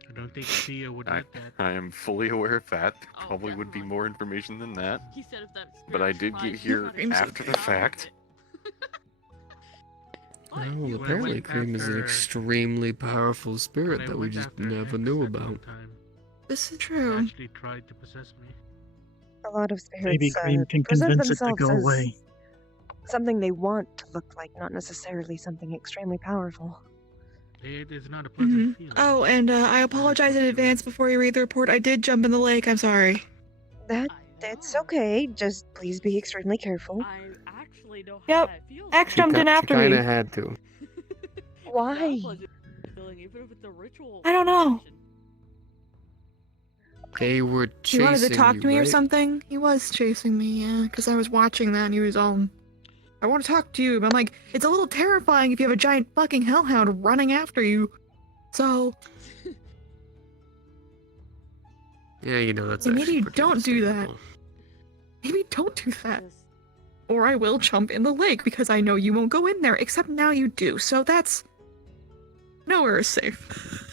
I don't think Tia would like that. I am fully aware of that. There probably would be more information than that. He said if that But I did get here after the fact. Well, apparently Cream is an extremely powerful spirit that we just never knew about. This is true. Actually tried to possess me. A lot of spirits Maybe Cream can present convince it to themselves go as away. something they want to look like, not necessarily something extremely powerful. It is not a pleasant feeling. Oh, and I apologize in advance before you read the report. I did jump in the lake. I'm sorry. That's okay. Just please be extremely careful. I actually know how Yep. that feels. X jumped in after me. Kinda had to. Why? Feeling, even if it's a ritual. I don't know. They were He chasing wanted to talk to me or right? something. He was chasing me, yeah, because I was watching that and he was all, I want to talk to you. But I'm like, it's a little terrifying if you have a giant fucking hellhound running after you. So, Yeah, you know that's maybe actually you pretty don't do that. understandable. Maybe don't do that. Or I will jump in the lake because I know you won't go in there, except now you do. So that's nowhere is safe.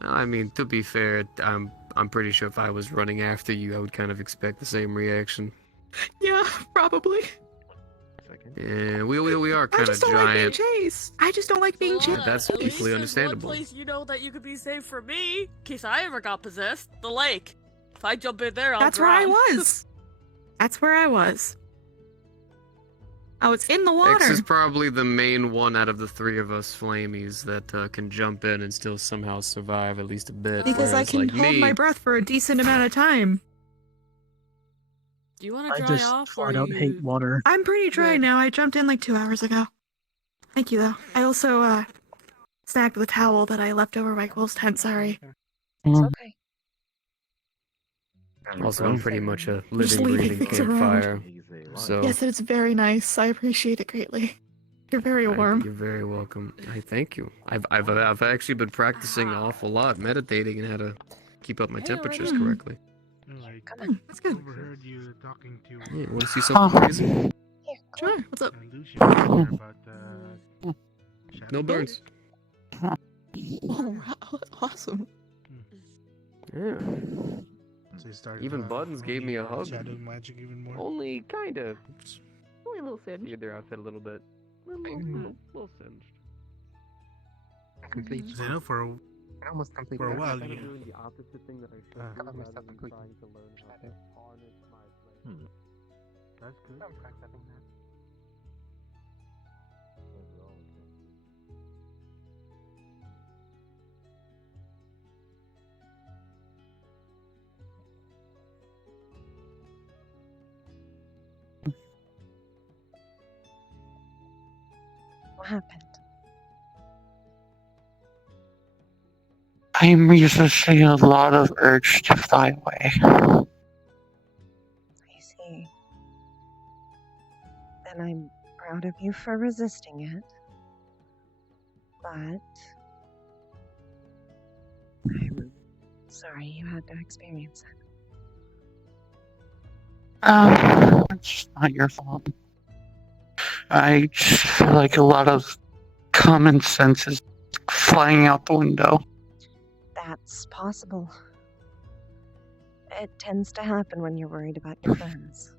I mean, to be fair, I'm pretty sure if I was running after you, I would kind of expect the same reaction. Yeah, probably. Yeah, we are I kind of just don't like being giant. chased. I just don't like being chased. That's At least equally there's understandable. one place you know that you could be safe from me, in case I ever got possessed. The lake. If I jump in there, I'll That's where I drown. was. That's where I was. I was in the water. X is probably the main one out of the three of us flamies that can jump in and still somehow survive at least a bit. Because I whereas, can like hold me, my breath for a decent amount of time. Do you want I to dry just off or flat out you... hate water. I'm pretty dry now. I jumped in like 2 hours ago. Thank you, though. I also, snagged the towel that I left over my Quill's tent, sorry. It's okay. also I'm pretty much a Just living, leaving breathing things around. campfire. So Yes, it's very nice. I appreciate it greatly. You're very warm. You're very welcome. I thank you. I've actually been practicing an awful lot, meditating and how to keep up my temperatures correctly. Come on, that's good. Overheard you talking to. Yeah, want to see something crazy? Sure, what's up? Lucian about No burns. Oh, wow, awesome. Yeah. So you started, Even Buttons gave me a hug. Shadow magic even more. Only kind of. Only a little singed. Seared their outfit a little bit. Little singed. Complete. You know, for a Almost complete. for a while, Kind you. of doing the opposite thing that I should do Cover myself rather than completely. trying to learn how to harness my flame. That's good. I'm practicing that. What happened? I'm resisting a lot of urge to fly away. I see. And I'm proud of you for resisting it. But I'm sorry you had to experience it. It's not your fault. I just feel like a lot of common sense is flying out the window. That's possible. It tends to happen when you're worried about your friends.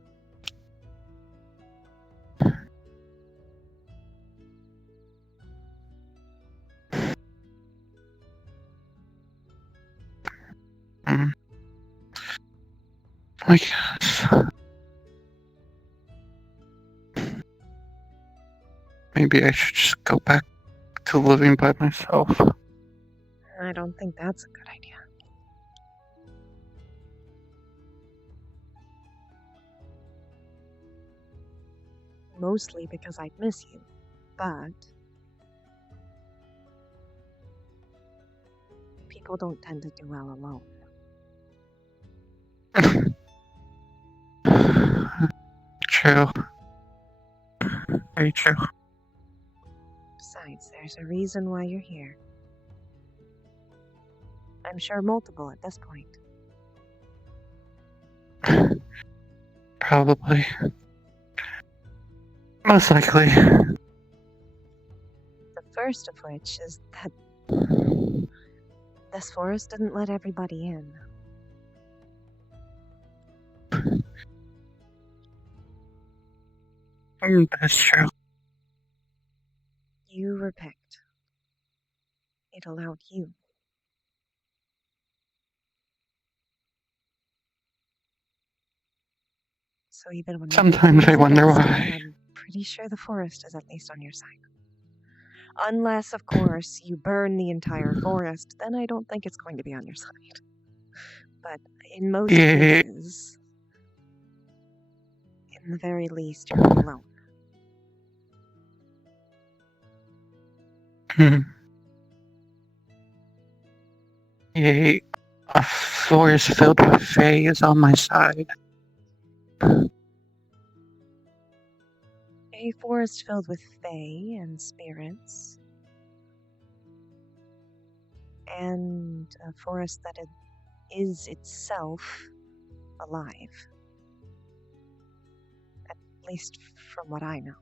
Like, Maybe I should just go back to living by myself. I don't think that's a good idea. Mostly because I'd miss you, but people don't tend to do well alone. True. Very true. Besides, there's a reason why you're here. I'm sure multiple at this point. Probably. Most likely. The first of which is that this forest didn't let everybody in. That's true. You were picked. It allowed you. So even when Sometimes I everybody wonder is against why. you, I'm pretty sure the forest is at least on your side. Unless, of course, you burn the entire forest, then I don't think it's going to be on your side. But in most cases, in the very least, you're not alone. Yay. A forest filled with Fae is on my side. A forest filled with fae and spirits. And a forest that is itself alive. At least from what I know.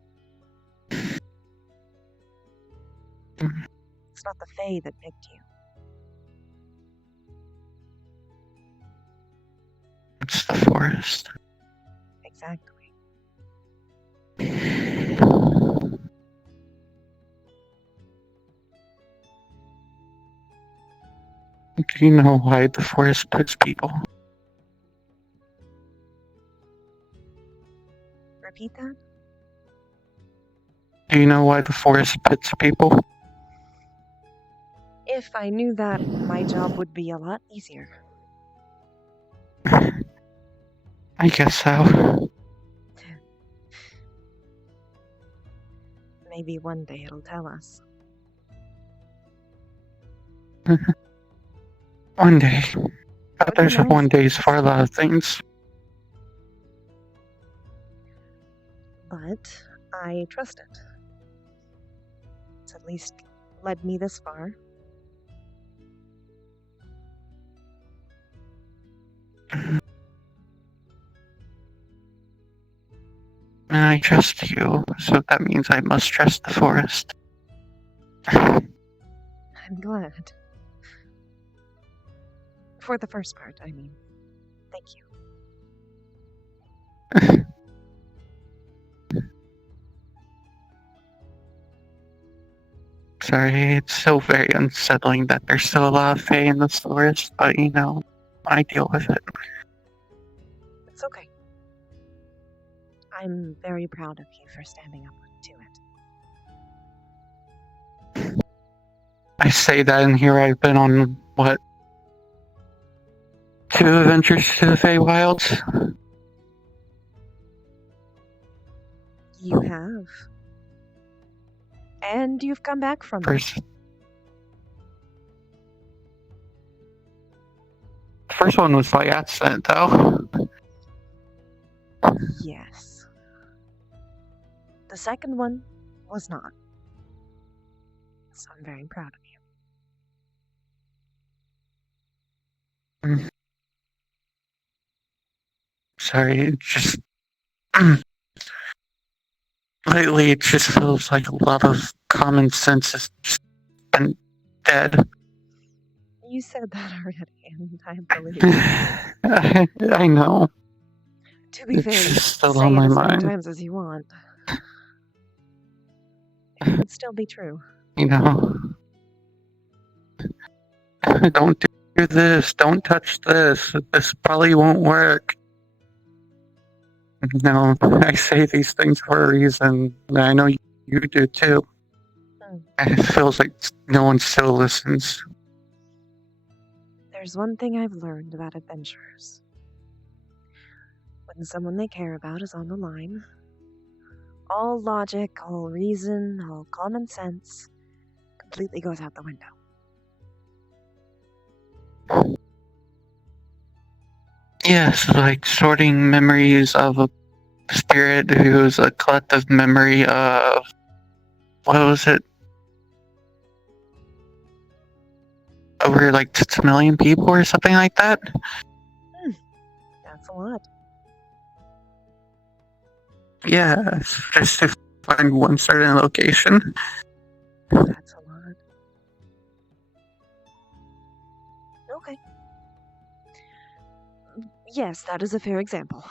It's not the fae that picked you. It's the forest. Exactly. Do you know why the forest picks people? Repeat that? Do you know why the forest pits people? If I knew that, my job would be a lot easier. I guess so. Maybe one day it'll tell us. One day. But Would be there's nice. one days for a lot of things. But I trust it. It's at least led me this far. And I trust you, so that means I must trust the forest. I'm glad. For the first part, I mean. Thank you. Sorry, it's so very unsettling that there's still a lot of Fae in this forest, but you know, I deal with it. It's okay. I'm very proud of you for standing up to it. I say that, and here I've been on, what, 2 adventures to the Feywilds? You have. And you've come back from it. First one was by accident, though. Yes. The second one was not. So I'm very proud of you. Sorry, it just... Lately, it just feels like a lot of common sense has just been dead. You said that already, and I believe you. I know. To be It's fair, you just still say on it my as many mind. times as you want. It would still be true. You know. Don't do this. Don't touch this. This probably won't work. No, I say these things for a reason, and I know you do too. And it feels like no one still listens. There's one thing I've learned about adventurers. When someone they care about is on the line, all logic, all reason, all common sense completely goes out the window. Yes, like sorting memories of a spirit who's a collective memory of, what was it? Over like 6 million people or something like that? That's a lot. Yeah, just to find one certain location. That's a lot. Okay. Yes, that is a fair example.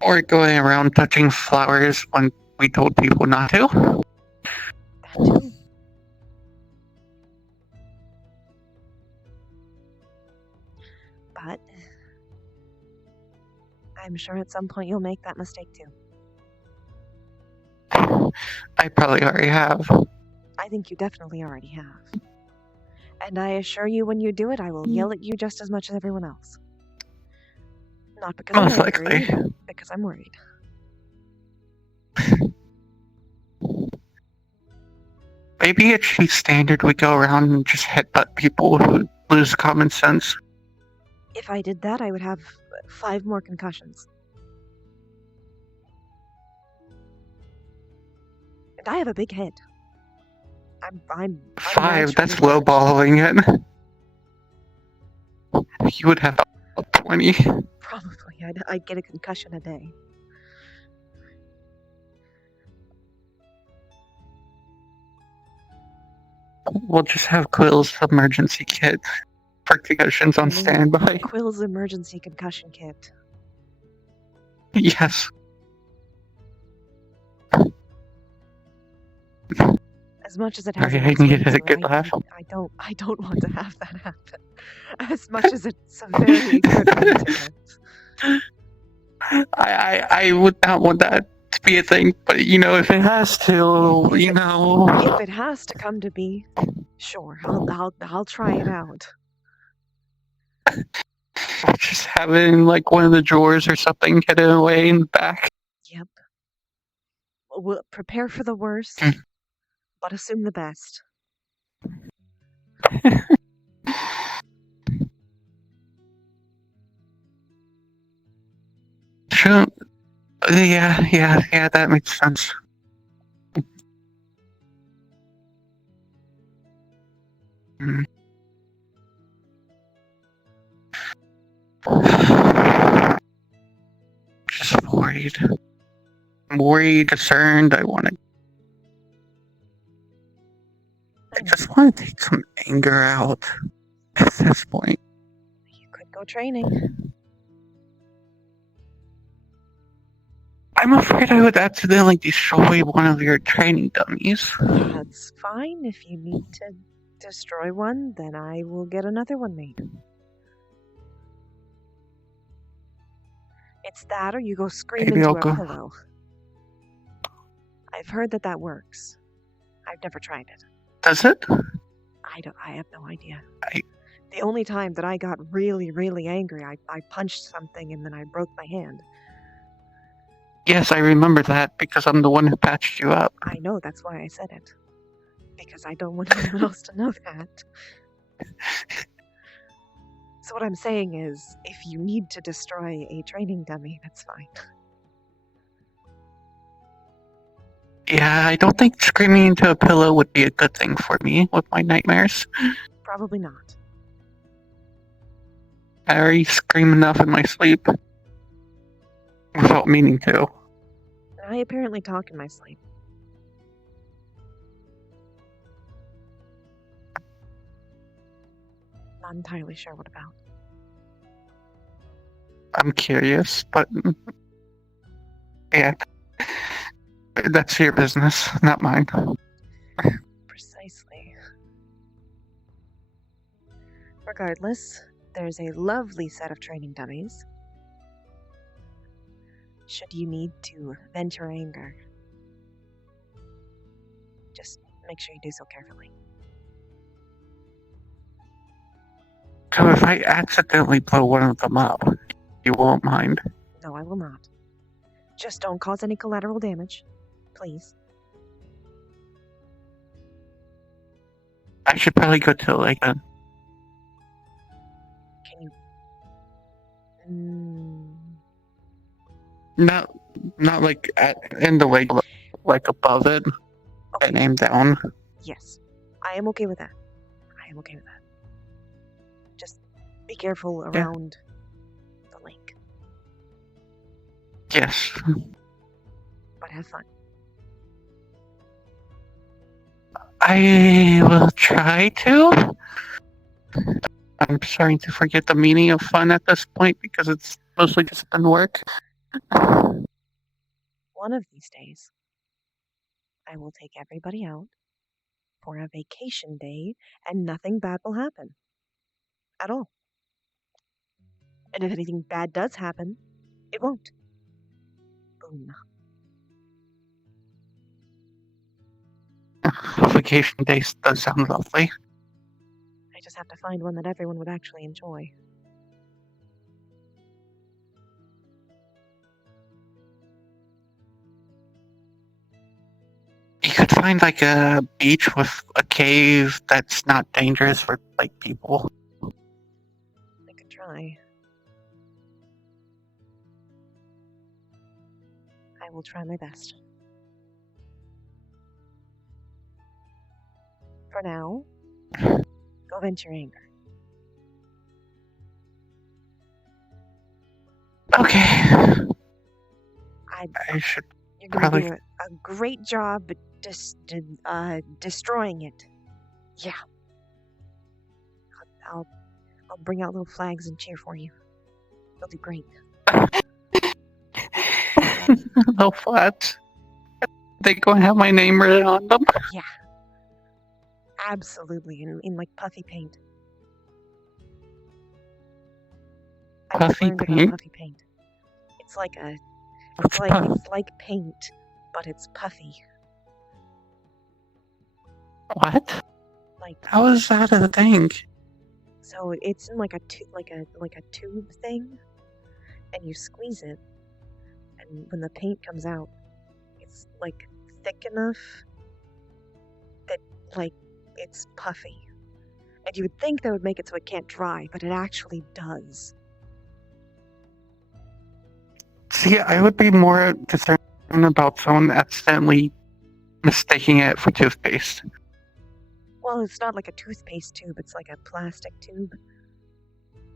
Or going around touching flowers when we told people not to. That too. But I'm sure at some point you'll make that mistake too. I probably already have. I think you definitely already have. And I assure you, when you do it, I will yell at you just as much as everyone else. Not because Most I'm angry, likely. because I'm worried. Maybe it's cheap standard we go around and just headbutt people who lose common sense. If I did that, I would have 5 more concussions. And I have a big head. I'm 5, that's naturally lowballing it. You would have 20. Probably. I'd get a concussion a day. We'll just have Quill's emergency kit for concussions on standby. Quill's emergency concussion kit. Yes. As much as it has Sorry, I a nice needed ring a to good it, laugh. I don't want to have that happen. As much as it's a very good ring to it. I would not want that to be a thing, but you know, if it has to, you know. If it has to come to be, sure, I'll try it out. Just having like one of the drawers or something hidden away in the back. Yep. We'll prepare for the worst, but assume the best. Sure. Yeah, that makes sense. Just worried. I'm worried, concerned. I just want to take some anger out at this point. You could go training. I'm afraid I would accidentally destroy one of your training dummies. That's fine. If you need to destroy one, then I will get another one made. It's that or you go scream Maybe into I'll a go. pillow. I've heard that works. I've never tried it. Does it? I have no idea. The only time that I got really, really angry, I punched something and then I broke my hand. Yes, I remember that because I'm the one who patched you up. I know, that's why I said it. Because I don't want anyone else to know that. So what I'm saying is, if you need to destroy a training dummy, that's fine. Yeah, I don't think screaming into a pillow would be a good thing for me with my nightmares. Probably not. I already scream enough in my sleep without meaning to. I apparently talk in my sleep. Not entirely sure what about. I'm curious, but yeah, that's your business, not mine. Precisely. Regardless, there's a lovely set of training dummies. Should you need to vent your anger, just make sure you do so carefully. So if I accidentally blow one of them up, you won't mind. No, I will not. Just don't cause any collateral damage, please. I should probably go to the lake then. Can you... Not like in the lake, like above it, and aim down. Yes, I am okay with that. I am okay with that. Just be careful around the lake. Yes. But have fun. I will try to. I'm starting to forget the meaning of fun at this point because it's mostly just been work. One of these days, I will take everybody out for a vacation day and nothing bad will happen. At all. And if anything bad does happen, it won't. Boom. Vacation days does sound lovely. I just have to find one that everyone would actually enjoy. You could find like a beach with a cave that's not dangerous for like people. I could try. I will try my best. For now, go vent your anger. Okay. I should You're gonna probably do a great job destroying it. Yeah. I'll bring out little flags and cheer for you. You'll do great. No flats. They go and have my name written on them. Yeah. Absolutely, in like puffy paint. I just Puffy learned about paint? puffy paint. It's like What's puff? it's like paint, but it's puffy. What? Like How is that a thing? so it's in like a tube thing, and you squeeze it, and when the paint comes out, it's like thick enough that like it's puffy. And you would think that would make it so it can't dry, but it actually does. See, I would be more concerned about someone accidentally mistaking it for toothpaste. Well, it's not like a toothpaste tube, it's like a plastic tube.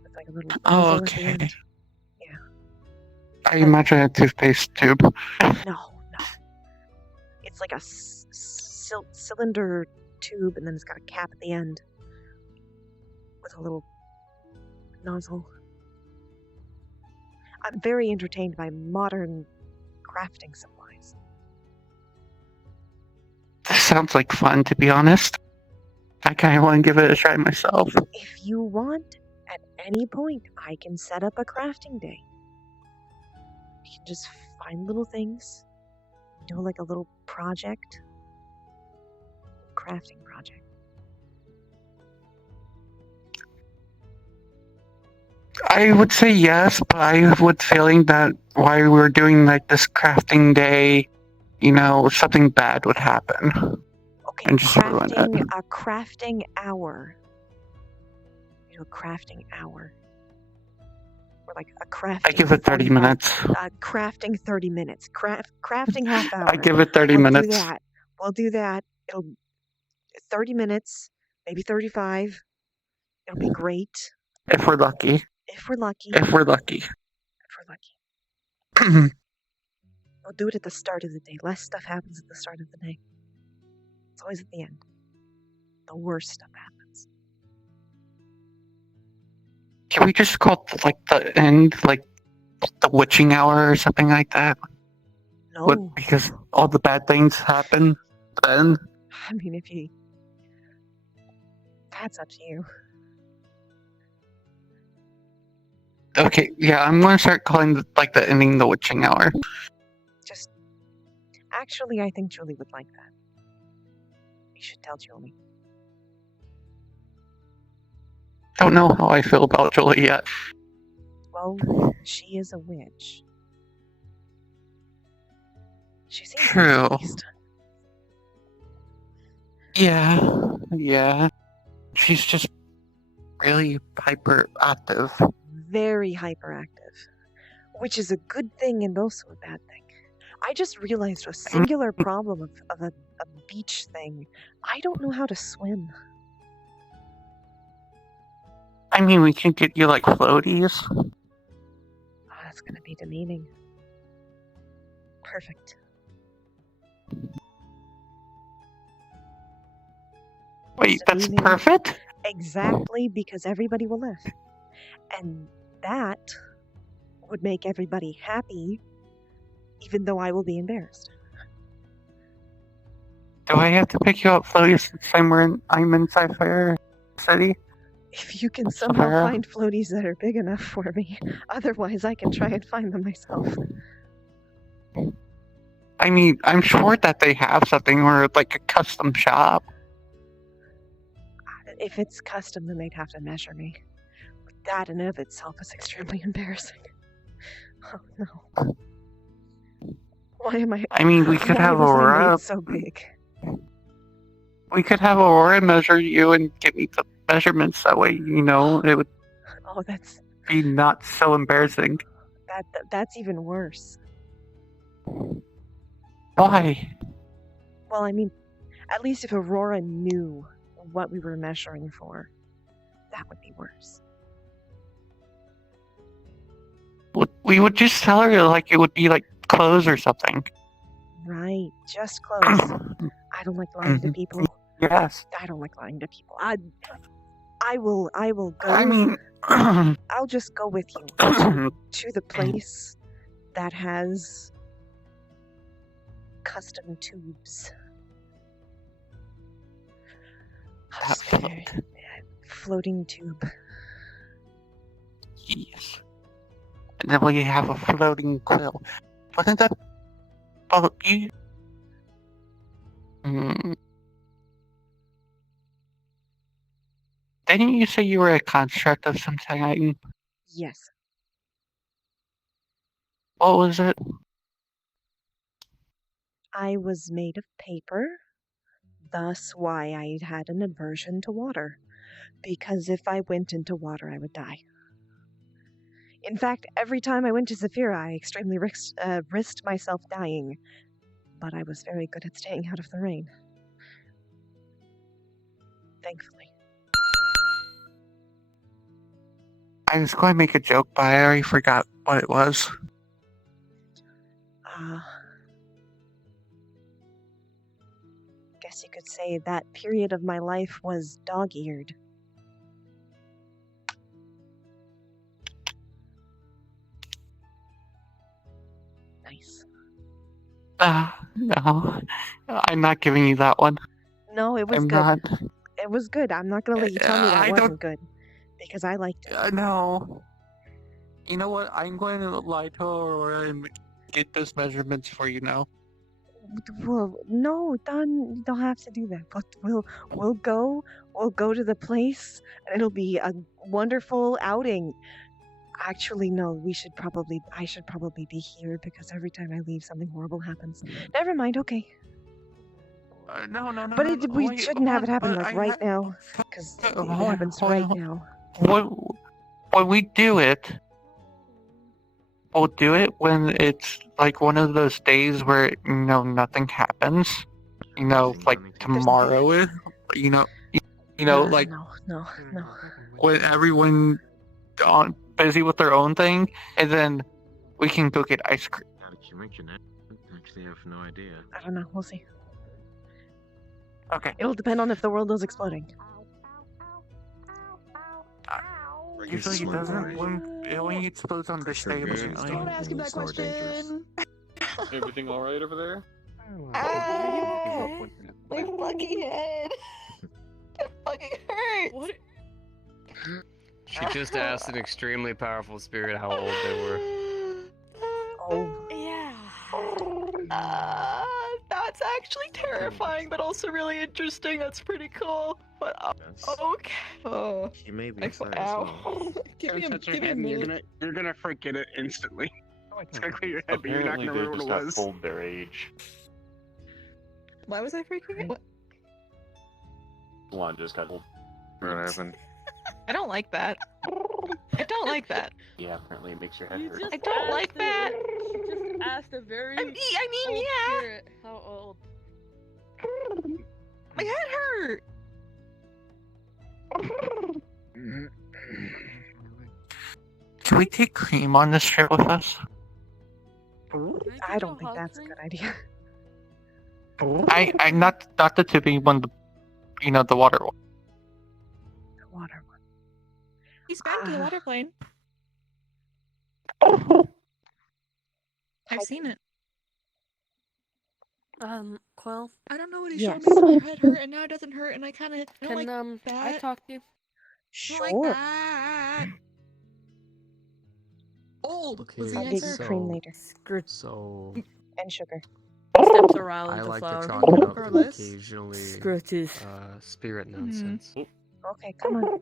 It's like a little Oh, nozzle at the okay. end. Yeah. I imagine a toothpaste tube. No. It's like a cylinder tube, and then it's got a cap at the end with a little nozzle. I'm very entertained by modern crafting supplies. This sounds like fun, to be honest. I kind of want to give it a try myself. If you want, at any point, I can set up a crafting day. You can just find little things, do like a little project, crafting project. I would say yes, but I would feeling that while we were doing like this crafting day, something bad would happen. Okay, and just ruin it. a crafting hour. You do a crafting hour. Or like a crafting. I give it 30 minutes. Crafting 30 minutes. Crafting half hour. I give it 30 minutes. We'll do that. It'll 30 minutes, maybe 35. It'll be great. If we're lucky. If we're lucky. We'll do it at the start of the day. Less stuff happens at the start of the day. It's always at the end. The worst stuff happens. Can we just call it like the end, like the witching hour or something like that? No. Because all the bad things happen then? I mean, that's up to you. Okay, yeah, I'm gonna start calling the ending the witching hour. Just. Actually, I think Julie would like that. You should tell Julie. Don't know how I feel about Julie yet. Well, she is a witch. She seems like True. at least. Yeah. She's just really hyperactive. Very hyperactive. Which is a good thing and also a bad thing. I just realized a singular problem of a beach thing. I don't know how to swim. I mean, we can get you like floaties. Oh, that's gonna be demeaning. Perfect. Wait, that's perfect? Exactly, because everybody will laugh. And that would make everybody happy, even though I will be embarrassed. Do I have to pick you up floaties since I'm in Sapphire City? If you can somehow find floaties that are big enough for me, otherwise I can try and find them myself. I mean, I'm sure that they have something or like a custom shop. If it's custom, then they'd have to measure me. That in and of itself is extremely embarrassing. Oh no. Why am I? I mean, we could why have was I Aurora. made so big. We could have Aurora measure you and give me the measurements. That way, it would Oh, that's be not so embarrassing. that's even worse. Why? Well, I mean, at least if Aurora knew what we were measuring for, that would be worse. We would just tell her like it would be like clothes or something. Right, just close. I don't like lying to people. Yes. I don't like lying to people. I will go. I mean, I'll just go with you to the place that has custom tubes. Floating tube. Yes. And then we have a floating quill. Wasn't that about you? Didn't you say you were a construct of some kind? Yes. What was it? I was made of paper, thus why I had an aversion to water. Because if I went into water, I would die. In fact, every time I went to Zephyra, I extremely risked myself dying. But I was very good at staying out of the rain. Thankfully. I was going to make a joke, but I already forgot what it was. Guess you could say that period of my life was dog-eared. Nice. No. I'm not giving you that one. No, it was I'm good. not. It was good. I'm not gonna let you tell me that wasn't good. Because I liked it. No. You know what? I'm going to lie to Aurora and get those measurements for you now. Well, no, Don, you don't have to do that. But we'll go to the place, and it'll be a wonderful outing. Actually, no, I should probably be here because every time I leave, something horrible happens. Never mind. Okay. No. But we shouldn't have it happen right now, because it happens right now. When we do it, we'll do it when it's like one of those days where nothing happens. Like tomorrow is. Like No. when everyone busy with their own thing, and then we can go get ice cream. You mention it. Actually, I have no idea. I don't know. We'll see. Okay. It'll depend on if the world is exploding. Usually it doesn't. It only explodes on this day. Don't ask him that question. Everything all right over there? Ah, my fucking head. It fucking hurts. What? She just asked an extremely powerful spirit how old they were. Oh. Yeah. That's actually terrifying, but also really interesting. That's pretty cool. But okay. Oh. She may be I, excited ow. as well. give me a, Touch your give me a head and minute. you're gonna forget it instantly. It's gonna clear your head, but you're not Apparently, gonna they remember just what it got was. told their age. Why was I freaking out? What? One just got told. What happened? I don't like that. I don't like that. Yeah, apparently it makes your head You hurt. just I don't like that. You just asked a very I mean, old yeah. spirit how old. My head hurt. Can we take Cream on this trip with us? I don't think that's a good idea. I not the tipping one, the water one. The water one. He's back to the water plane. I've seen it. Quill? I don't know what he Yes. showed me. My head hurt, and now it doesn't hurt, and I kind of don't like Can I that. talk to you? I don't like that. Old was the I'll get you answer. cream later. So And sugar. Steps around I the like flower. to chalk it up to Regardless. occasionally Scratches. spirit nonsense. Okay, come on.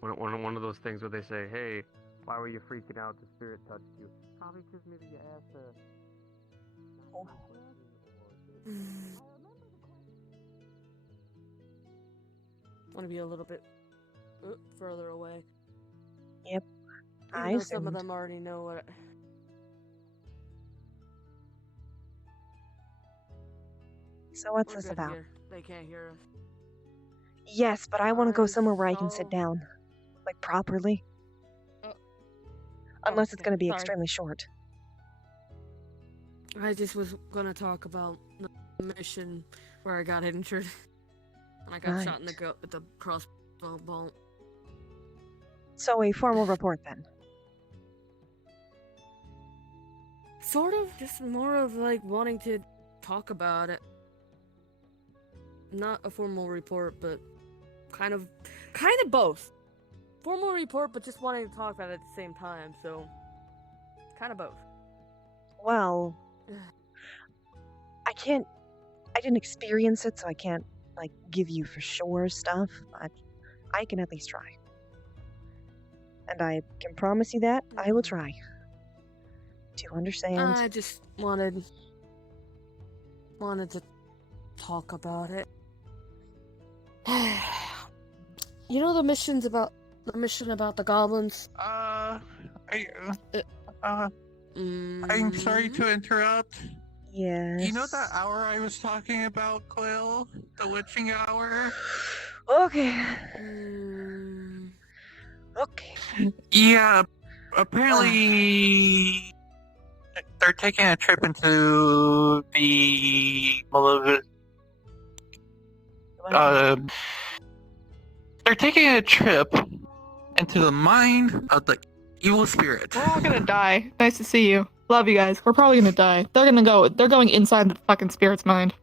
One of those things where they say, "Hey, why were you freaking out? The spirit touched you." Probably because maybe you asked a. Want to be a little bit further away. Yep. Even though some of them already know what. So what's We're this good about? here. They can't hear us. Yes, but I want to go somewhere where I can sit down. Like, properly. Unless it's okay, going to be sorry. extremely short. I just was gonna talk about the mission where I got injured. And I got shot in the gut with the crossbow bolt. So a formal report then. Sort of, just more of like wanting to talk about it. Not a formal report, but kind of both. Formal report, but just wanting to talk about it at the same time, so kind of both. Well, I didn't experience it, so I can't, like, give you for sure stuff, but I can at least try. And I can promise you that I will try. To understand. I just wanted to talk about it. You know the mission about the goblins? I'm sorry to interrupt. Yes. You know that hour I was talking about, Quill? The witching hour? Okay. Okay. Yeah, apparently they're taking a trip into the they're taking a trip into the mind of the evil spirit. We're all gonna die. Nice to see you. Love you guys. We're probably gonna die. They're going inside the fucking spirit's mind.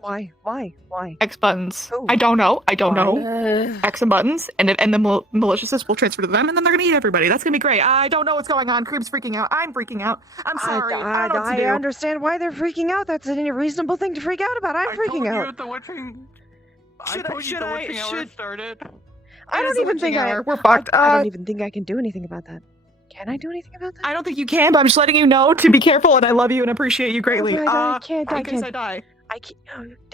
Why? Why? X buttons. I don't know. X and buttons, and the maliciousness will transfer to them, and then they're gonna eat everybody. That's gonna be great. I don't know what's going on. Creep's freaking out. I'm freaking out. I'm sorry. I don't know what to do. I understand why they're freaking out. That's a reasonable thing to freak out about. I'm freaking out. I told you the witching hour started. I don't even think We're fucked. I don't even think I can do anything about that. Can I do anything about that? I don't think you can, but I'm just letting you know to be careful, and I love you and appreciate you greatly. I can't. In case I die.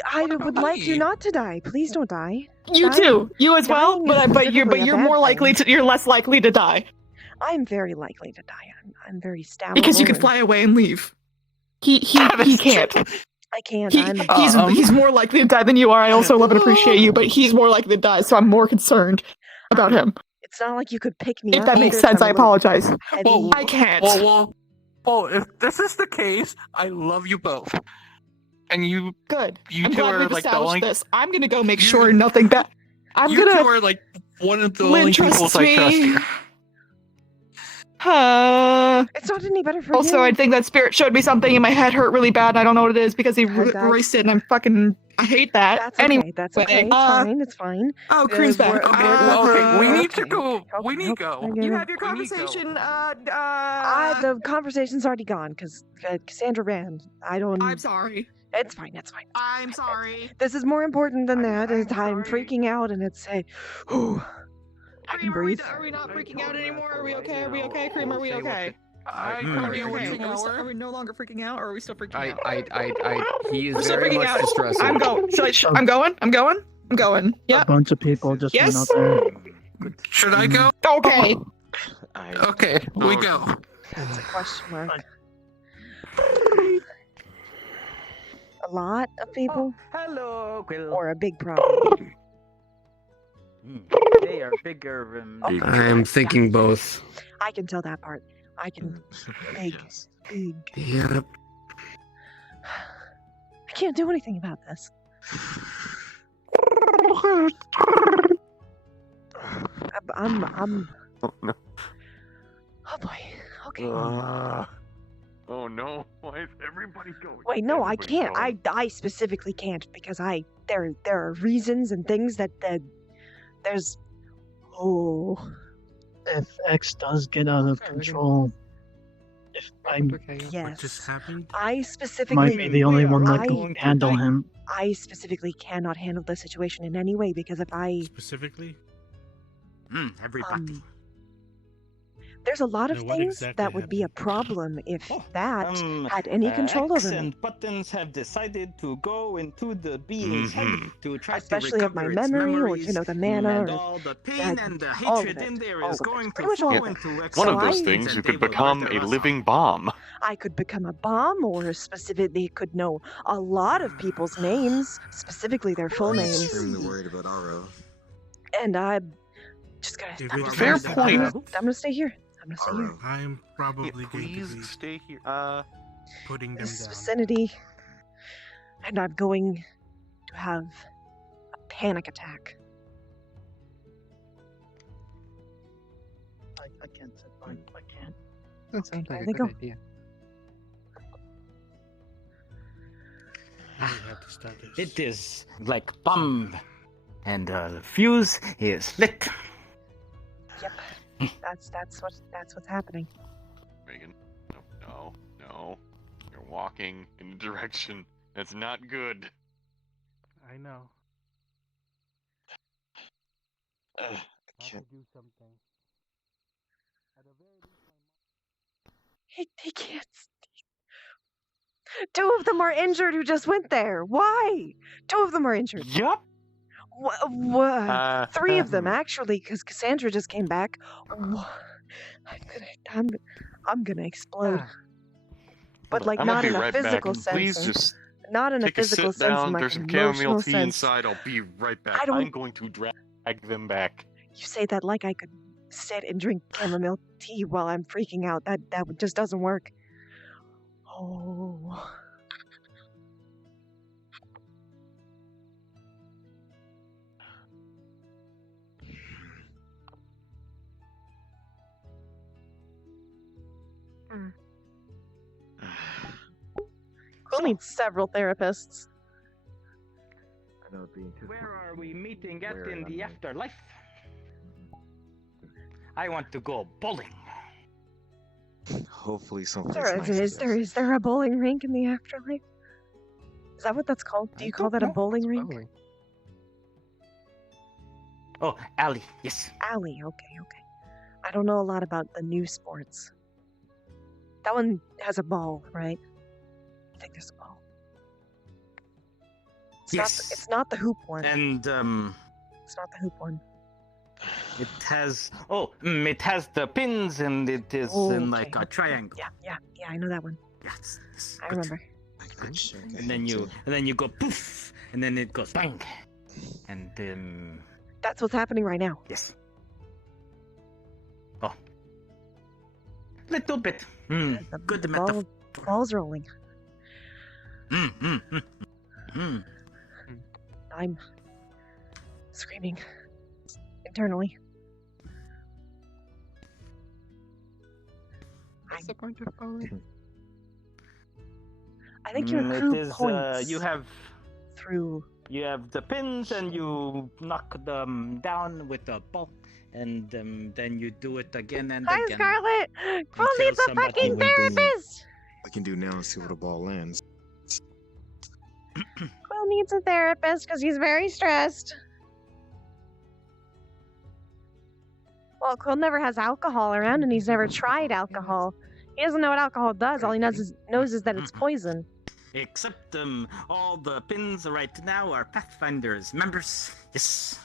I would like you not to die. Please don't die. You too. You as well. But you're more likely to. You're less likely to die. I'm very likely to die. I'm very stabby. Because you can fly away and leave. He can't. I can't. He's more likely to die than you are. I also love and appreciate you, but he's more likely to die, so I'm more concerned about him. It's not like you could pick me If up. that makes sense, I apologize. I can't. Well, if this is the case, I love you both. And you good. You I'm two glad are we've like the established only. this. I'm gonna go make sure nothing bad. You two are like one of the only people I trust here. It's not any better for also, you. I think that spirit showed me something and my head hurt really bad. And I don't know what it is because he erased it and I hate that. That's okay. That's okay. It's fine. It's fine. Oh, Cream's back. Okay, we need to okay. go. Okay, We need to okay, go. okay. You have your conversation. The conversation's already gone because Cassandra ran. I'm sorry. It's fine. It's fine. I'm sorry. This is more important than that. I'm freaking out, and it's I can breathe. Are we not freaking out anymore? Are we okay? Are we okay? Cream, are we okay? Are we okay? Are we no longer freaking out, or are we still freaking out? He We're is still very freaking much out. distressing. I'm going. I'm going. A Yep. bunch of people just Yes. went up there. Should I go? Okay. Okay, we go. That's a question mark. A lot of people? Hello, Quill. Or a big problem? They are bigger. I'm thinking both. I can tell that part. I can. Big. Yep. I can't do anything about this. I'm. Oh no. Oh boy. Okay. Oh no. Why is everybody going? Wait, no, I can't. I specifically can't because there are reasons and things that there's. Oh. If X does get out of control, if I'm Yes. What just happened? I specifically might be the only one that can handle him. I specifically cannot handle the situation in any way because if I Specifically? Everybody. there's a lot of Now, what things exactly that would be a problem if that had any control X over me. and Buttons have decided to go into the being's head to try Especially to of my recover its memory or memories, the mana and or all the pain that- and the all of hatred it, in there all is of it. going Pretty to much all flow of it. into X. One of those I- things you and could they will become better a us living bomb. I could become a bomb, or specifically could know a lot of people's names, specifically their full I'm names. extremely worried about Aro. And I'm just gonna. If I'm it's just Fair gonna- point. I'm gonna stay here. I'm gonna stay here. I'm probably going to Please be stay here. putting them This down. vicinity, and I'm going to have a panic attack. I can't sit by. I can't. That sounds like there a they good go. idea. I have to start this. It is like bomb, and the fuse is lit. Yep. That's what's happening. Megan, no. You're walking in a direction that's not good. I know. I have to do something. He can't. Two of them are injured who just went there. Why? Two of them are injured. Yup. Three of them actually, because Cassandra just came back. I'm gonna explode. But like I'm not gonna in be a right physical back. sense. Please just not in a take physical a sit sense. down. In like There's an some chamomile emotional tea sense. inside. I'll be right back. I don't- I'm going to drag them back. You say that like I could sit and drink chamomile tea while I'm freaking out. That just doesn't work. Oh. We'll need several therapists. Where are we meeting at in the afterlife? I want to go bowling. Hopefully something. Is there a bowling rink in the afterlife? Is that what that's called? Do you call that a bowling rink? Oh, alley. Yes. Alley. Okay. I don't know a lot about the new sports. That one has a ball, right? I think there's a ball. Yes. It's not the hoop one. And It's not the hoop one. it has it has the pins and it is in like a triangle. Yeah, I know that one. Yes. I remember. And then you go poof, and then it goes bang, and That's what's happening right now. yes. Oh, little bit. Good The metaphor. ball's rolling. Mm. I'm screaming internally. What's the point of falling? I think you It accrue is, points you have through. You have the pins, and you knock them down with a ball, and then you do it again and Hi, again. Scarlet! Quill until needs a somebody fucking wins. therapist! I can do now is see where the ball lands. Quill needs a therapist because he's very stressed. Well, Quill never has alcohol around and he's never tried alcohol. He doesn't know what alcohol does. All he knows is that it's poison. Except all the pins right now are Pathfinders members. Yes.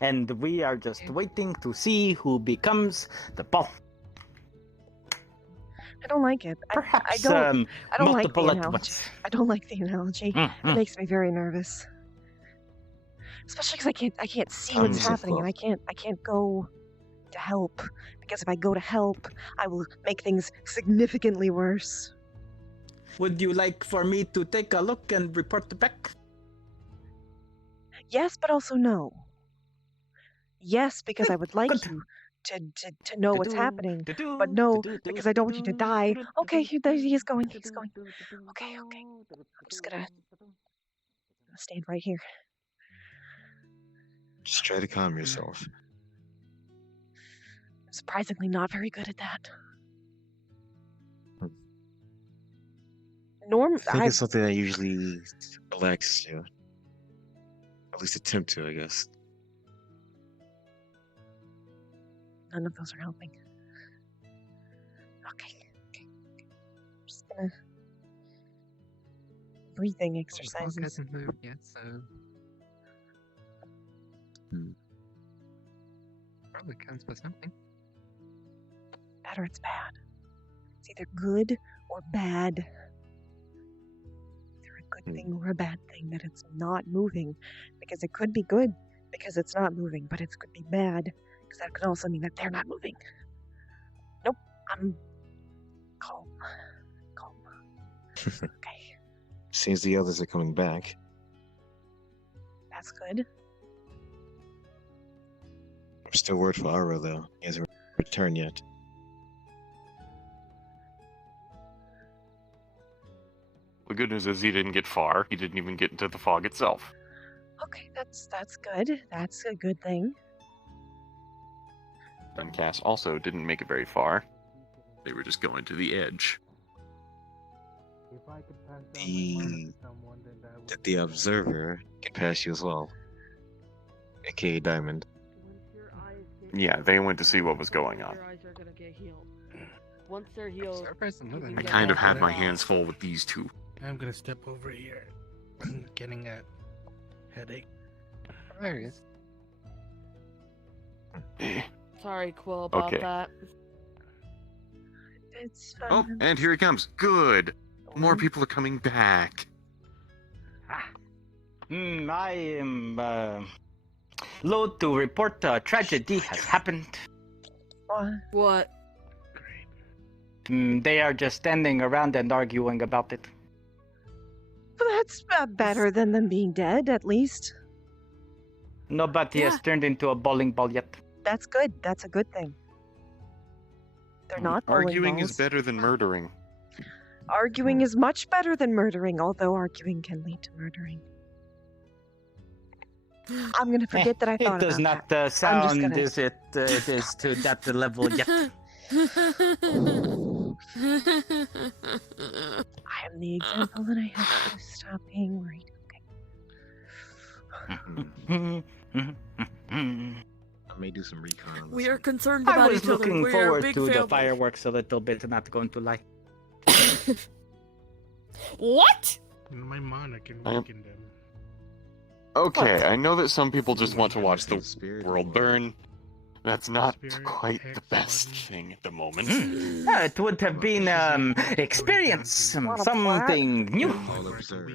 And we are just waiting to see who becomes the ball. I don't like it. Perhaps I don't like the multiple at analogy. once. I don't like the analogy. It makes me very nervous. Especially because I can't see what's happening, and I can't go to help, because if I go to help, I will make things significantly worse. Would you like for me to take a look and report back? Yes, but also no. Yes, because I would like you to know what's happening, but no, because I don't want you to die. Okay, he's going. Okay. I'm just gonna stand right here. Just try to calm yourself. I'm surprisingly not very good at that. I think it's something that usually relaxes you. At least attempt to, I guess. None of those are helping. Okay. I'm just gonna breathing exercises. Hasn't moved yet, so probably counts for something. Bad or it's bad. It's either good or bad. Either a good thing or a bad thing that it's not moving, because it could be good because it's not moving, but it could be bad because that could also mean that they're not moving. Nope, I'm calm. Okay, Seems the others are coming back. that's good. I'm still worried for Aro, though. He hasn't returned yet. The good news is he didn't get far. He didn't even get into the fog itself. Okay, that's good. That's a good thing. And Cass also didn't make it very far. They were just going to the edge. The observer can pass you as well. AKA Diamond. Yeah, they went to see what was going on. Your eyes are gonna get healed. Once they're healed, I kind of have my hands full with these two. I'm gonna step over here. I'm getting a headache. There he is. sorry, Quill, about Okay. that. It's fine. Oh, and here he comes. Good. More people are coming back. I am loath to report a tragedy has happened. What? They are just standing around and arguing about it. But that's better than them being dead, at least. Nobody has turned into a bowling ball yet. That's good. That's a good thing. They're not bowling Arguing balls. is better than murdering. Arguing is much better than murdering, although arguing can lead to murdering. I'm gonna forget that I thought It does about not I'm just sound gonna- as it is to that level yet. I am the example that I have to stop being worried. I may do some recon on this. We are concerned I about was each other. looking We are forward big to the family. fireworks a little bit, not going to lie. What? My mana can I am- weaken them. Okay, I know that some people just want to watch the world burn. That's not quite the best thing at the moment. It would have been experience, something new. I'll observe.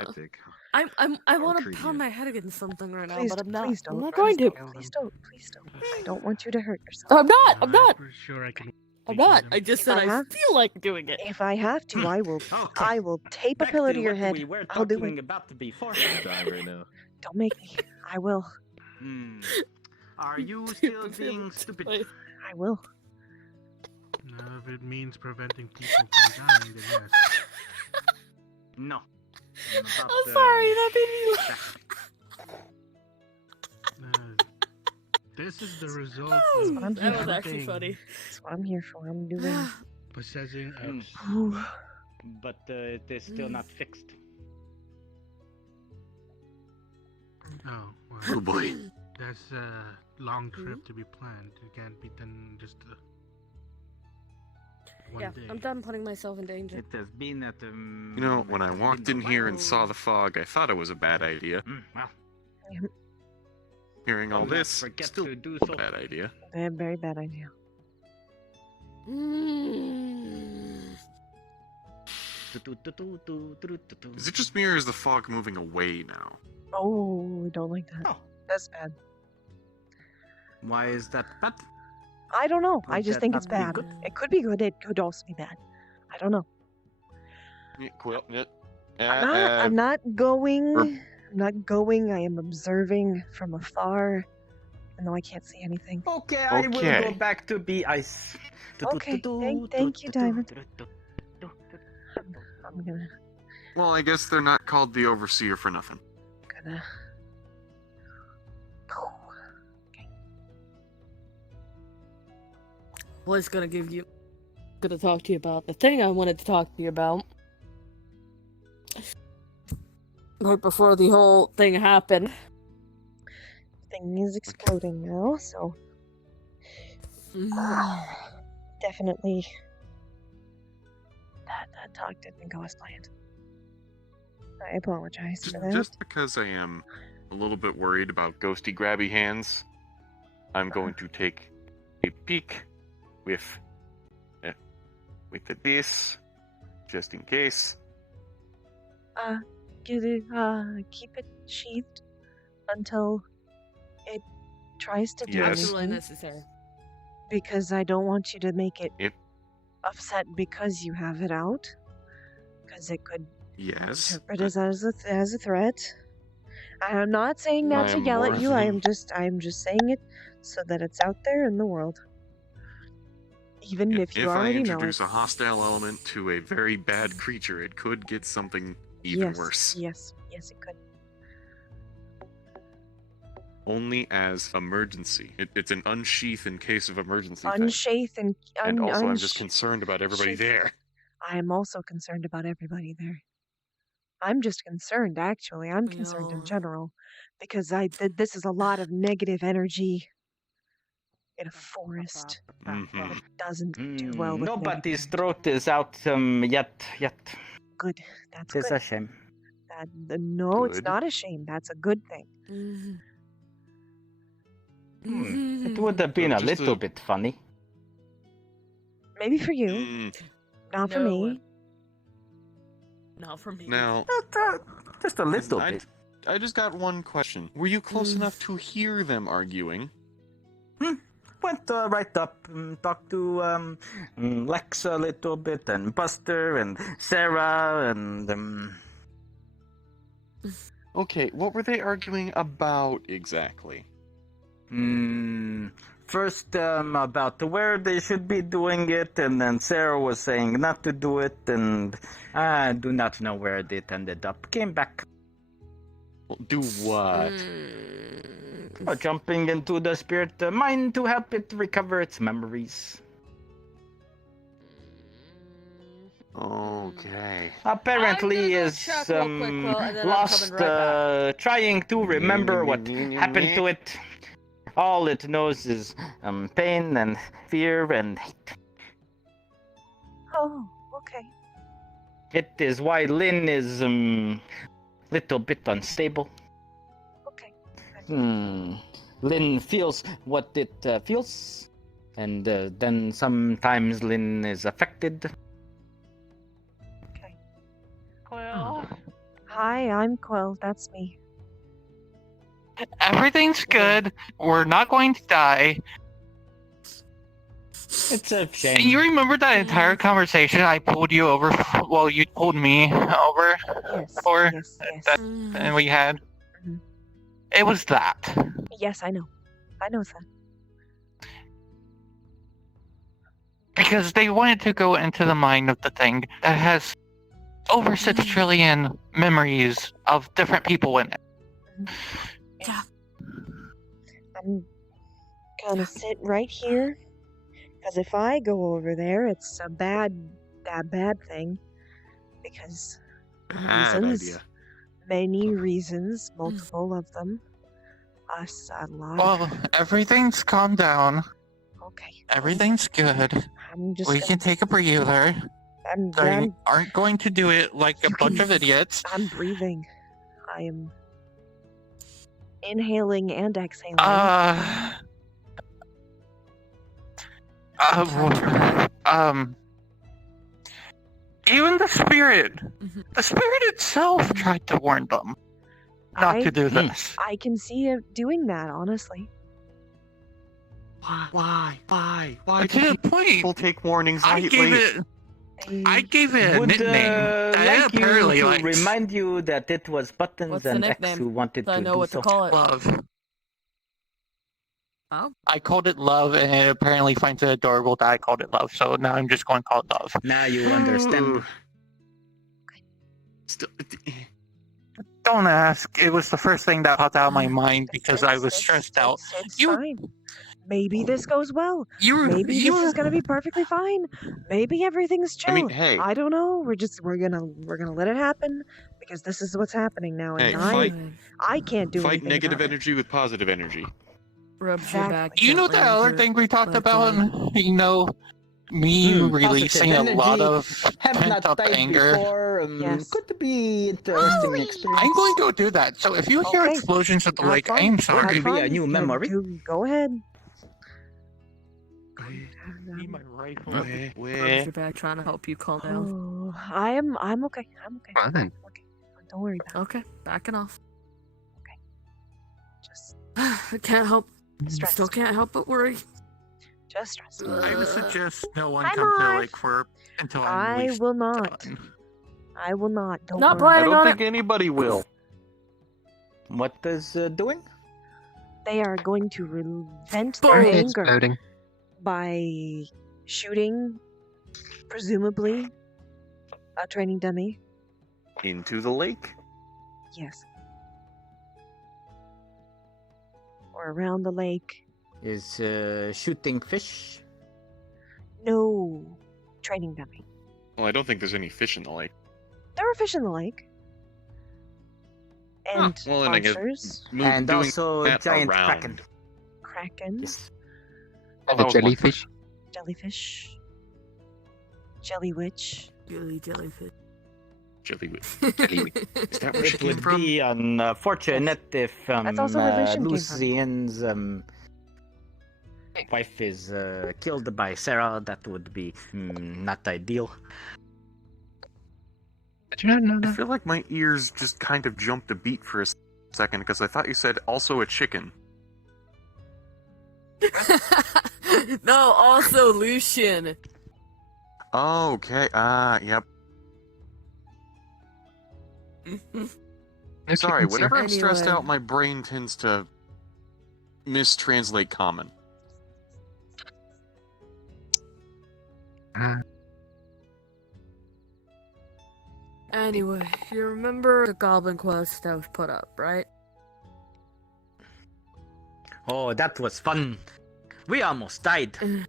Epic. I want to pound my head against something right now, Please, but I'm not. please don't. I'm not going to. Please don't. I don't want you to hurt yourself. I'm not. I'm not. Sure, I can. I'm not. I just If said I I have- feel like doing it. If I have to, I will. I will tape a Back pillow to to your what head. we were I'll do talking it. about before. Die right now. Don't make me. I will. Are you still being stupid? I will. If it means preventing people from dying, then yes. No. I'm sorry, that made me laugh. This is the result That's of what I'm That here was for. actually funny. That's what I'm here for. I'm doing. possessing Mm. us. But it is still not fixed. Oh, well. Oh boy. That's a long trip to be planned. It can't be done just one Yeah, day. I'm done putting myself in danger. It has been at You know, when I walked in here and saw the fog, I thought it was a bad idea. Well, Hearing all do not this, forget still to do a so. bad idea. A very bad idea. Is it just me or is the fog moving away now? Oh, I don't like that. Oh. That's bad. Why is that bad? I don't know. I Would just that think not it's be bad. good? It could be good. It could also be bad. I don't know. Yeah, Quill, yeah. I'm not going. I'm not going. I am observing from afar, even though I can't see anything. Okay, I will Okay. go back to be ice. Okay. Thank you, Diamond. I'm gonna. Well, I guess they're not called the Overseer for nothing. Gonna. Was gonna talk to you about the thing I wanted to talk to you about. Right before the whole thing happened. Thing is exploding now, so. Definitely. That talk didn't go as planned. I apologize for that. Just because I am a little bit worried about ghosty grabby hands, I'm going to take a peek with this, just in case. Keep it sheathed until it tries to do Yes. Absolutely anything. necessary. Because I don't want you to make it Yep. upset because you have it out. Because it could Yes. interpret as a threat. I'm not saying that I to am yell at more you. than- I'm just saying it so that it's out there in the world. Even if you If I already know introduce it. a hostile element to a very bad creature, it could get something even worse. Yes, it could. Only as emergency. It's an unsheath in case of emergency thing. Unsheath and And also, I'm just concerned about everybody unsheath. there. I'm also concerned about everybody there. I'm just concerned, actually. I'm concerned in general. Because this is a lot of negative energy in a forest that doesn't do well with Nobody's throat is out yet. Good. That's It's good. a shame. No, it's Good. not a shame. That's a good thing. It would have been a Just little a- bit funny. Maybe for you. Not for No, me. Not for me. Now, just a little I, bit. I just got one question. Were you close enough to hear them arguing? Went right up, talked to Lex a little bit, and Buster, and Sarah, and Okay, what were they arguing about exactly? First about where they should be doing it, and then Sarah was saying not to do it, and I do not know where it ended up. Came back. Do what? Jumping into the spirit mine to help it recover its memories. Okay. Apparently is check real quick, Quill, and then I'm lost coming right trying to remember what happened to it. All it knows is pain and fear and hate. Oh, okay. It is why Lynn is little bit unstable. Okay. Lynn feels what it feels, and then sometimes Lynn is affected. Quill. Hi, I'm Quill. That's me. Everything's good. We're not going to die. It's a shame. And you remember that entire conversation I pulled you over? Well, you pulled me over for Yes. that, and we had. It was that. Yes, I know. I know that. Because they wanted to go into the mind of the thing that has over 6 trillion memories of different people in it. Yeah. I'm gonna sit right here, because if I go over there, it's a bad thing. Because Bad idea. many reasons, multiple of them. Us a lot. Well, everything's calmed down. Okay. Everything's good. I'm just We gonna, can take a breather. They aren't going to do it like a bunch of idiots. I'm breathing. I am inhaling and exhaling. Even the spirit itself tried to warn them not to do this. I can see it doing that, honestly. Why To the point, people take warnings I lightly? gave it a Would nickname. like you apparently to likes. remind you that it was Buttons What's the and X nickname? who wanted So I to know do what so. to call it. Love. Oh. I called it love, and it apparently finds it adorable that I called it love. So now I'm just going to call it love. Now you understand. Don't ask. It was the first thing that popped out of my mind because I was stressed out. It's fine. Maybe this goes well. Maybe this is gonna be perfectly fine. Maybe everything's chill. I mean, hey. I don't know. We're gonna let it happen because this is what's happening now, and I can't do Fight anything negative about it. energy with positive energy. Rubs your back. You know the other thing we talked about? You know, me releasing a lot of pent up anger. Before, could be interesting experience. I'm going to go do that. So if you hear Okay. explosions at the Have lake, fun. I'm Or sorry. could be a new memory. Go ahead. Need my rifle. Rubs your back, trying to help you calm down. Oh, I'm okay. I'm okay. Fine. Okay. Don't worry about it. Okay, backing off. Just I can't help. stress. Still can't help but worry. Just stress. I would suggest no one I'm come to the off. lake until I'm I released. will not. I will not. Don't Not worry. I planning don't on think it. anybody will. What is doing? They are going to vent their anger Exploding. by shooting, presumably, a training dummy. Into the lake? Yes. Or around the lake. Is shooting fish? No. Training dummy. Well, I don't think there's any fish in the lake. There are fish in the lake. And Well, then I guess monsters. And doing also that giant around. kraken. Krakens. Oh, The that was one jellyfish. Jellyfish. Jelly witch. Jellyfish. Jellyfish. Is that where she It came would from? be unfortunate if That's also where Lucian came from. Lucian's wife is killed by Sarah. That would be not ideal. Did you not know I that? feel like my ears just kind of jumped a beat for a second because I thought you said also a chicken. No, also Lucian. Oh, okay. Yep. Sorry, whenever I'm stressed Anyway. out, my brain tends to mistranslate common. Anyway, you remember the Goblin Quest that was put up, right? Oh, that was fun. We almost died. It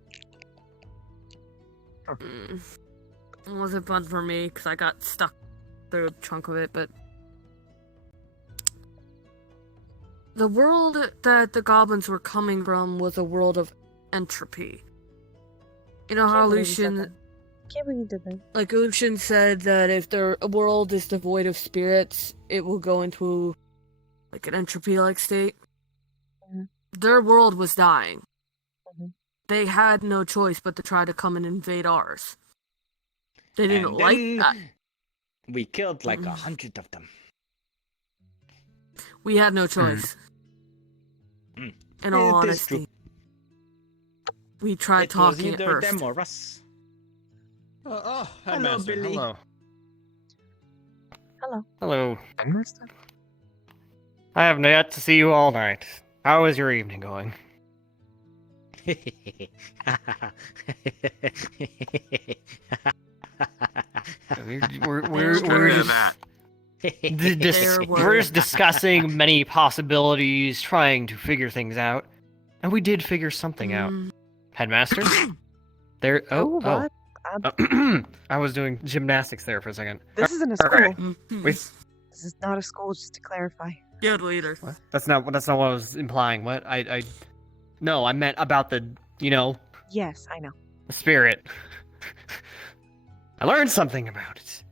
wasn't fun for me because I got stuck through a chunk of it, but the world that the goblins were coming from was a world of entropy. You know how Lucian, Can't believe you did that. like Lucian said that if the world is devoid of spirits, it will go into like an entropy-like state. Mhm. Their world was dying. Mhm. They had no choice but to try to come and invade ours. They didn't And like then that. We killed like 100 of them. We had no choice. In all It is true. honesty. We tried It was talking at either first. them or us. Hi, Hello, Master. Billy. Hello. Hello. Hello. I have yet to see you all night. How is your evening going? We're just that. we're just discussing many possibilities, trying to figure things out, and we did figure something out. Headmaster, there. Oh. What? I was doing gymnastics there for a second. This isn't a school. Alright. This is not a school, just to clarify. Yeah, leader. What? That's not what I was implying. What? No, I meant about the, Yes, I know. the spirit. I learned something about it.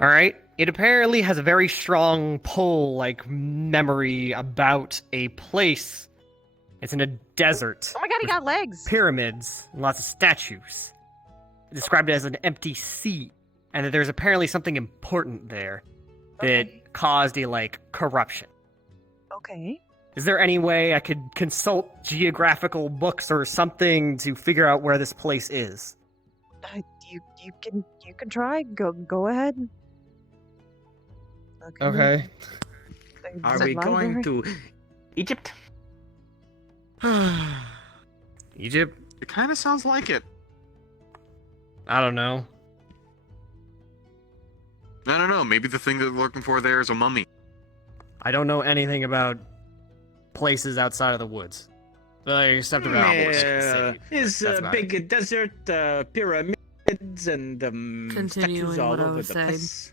All right. It apparently has a very strong pull, like memory about a place. It's in a desert. Oh my god, he got legs! Pyramids and lots of statues. It described it as an empty sea, and that there's apparently something important there that caused a corruption. Okay. Is there any way I could consult geographical books or something to figure out where this place is? You can try. Go ahead. Okay. Are we going to Egypt? Egypt? It kind of sounds like it. I don't know. I don't know. Maybe the thing that they're looking for there is a mummy. I don't know anything about places outside of the woods. Except about Is a big desert, pyramids, and statues all over the place.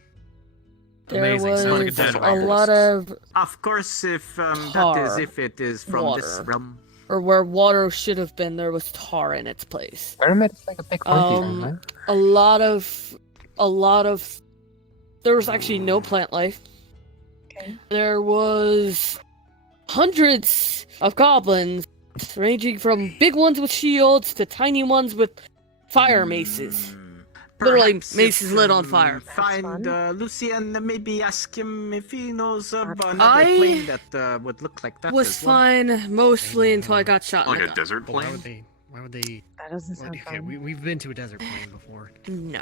There was a lot of Of course, if it is from this water. realm. or where water should have been, there was tar in its place. Pyramid is like a big monkey thing, right? A lot of there was actually no plant life. Okay. There was hundreds of goblins, ranging from big ones with shields to tiny ones with fire maces. Literally, Perhaps maces if, lit on fire. Find Lucian, maybe ask him if he knows of another I plane that would look like that. was as well. fine mostly until I got shot in Like the a gut. desert Why plane? would they? Why would they? That doesn't sound Okay, fun. we've been to a desert plane before. No.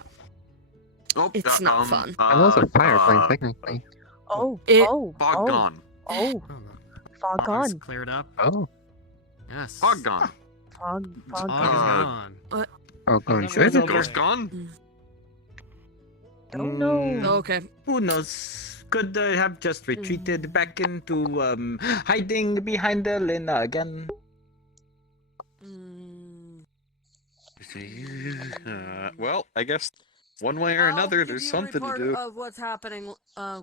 Oh, It's not fun. It was a fire plane, technically. Oh, It- Fog gone. Oh, fog Fog's gone. cleared up. Oh. Yes. Fog gone. Fog Fog is gone. gone. Oh, going Is good. Ghost gone? Don't know. Okay. Who knows? Could have just retreated back into hiding behind the Lena again. Well, I guess one way or another, I'll there's give you a something to report do. of what's happening,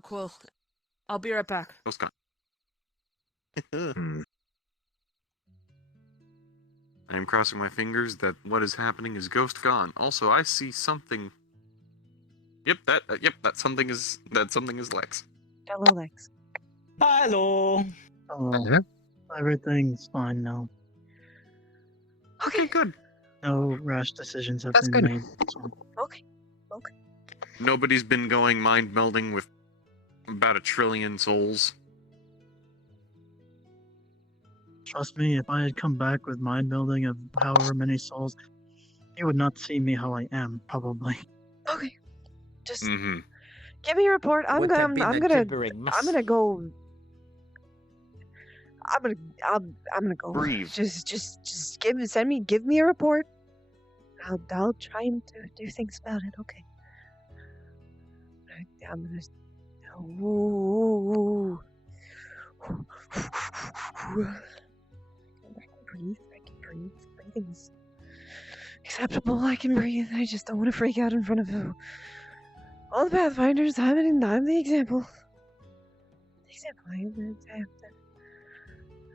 Quill. I'll be right back. Ghost gone. I am crossing my fingers that what is happening is ghost gone. Also, I see something. Yep, that something is Lex. Hello, Lex. Hello. Oh, everything's fine now. Okay, good. No rash decisions have That's been good. made. So Okay. Nobody's been going mind melding with about 1 trillion souls. trust me, if I had come back with mind building of however many souls, you would not see me how I am, probably. Okay. Just Mm-hmm. give me a report. I'm Would have gonna been I'm a gonna gibbering mess. I'm gonna go. I'm gonna go. Breathe. Just give me a report. I'll try and do things about it. Okay. I'm gonna. Ooh. I can breathe. Breathing's acceptable. I can breathe. I just don't want to freak out in front of all the Pathfinders. I'm the example. The example. I have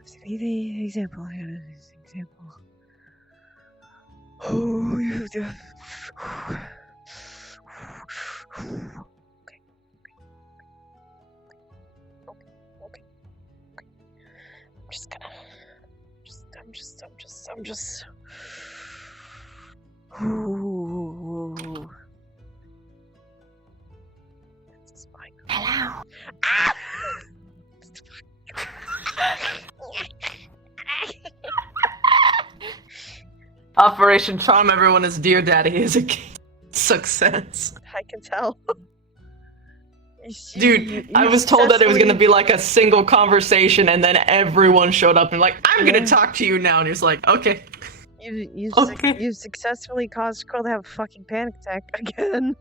to be the example. I gotta be the example. Oh, you. Okay. I'm just. Ooh. That's fine. Hello. Ah! Operation Charm everyone as Dear Daddy is a success. I can tell. Dude, I was told that it was gonna be like a single conversation and then everyone showed up and like, I'm gonna talk to you now, and he was like, okay. You've successfully caused Quill to have a fucking panic attack again.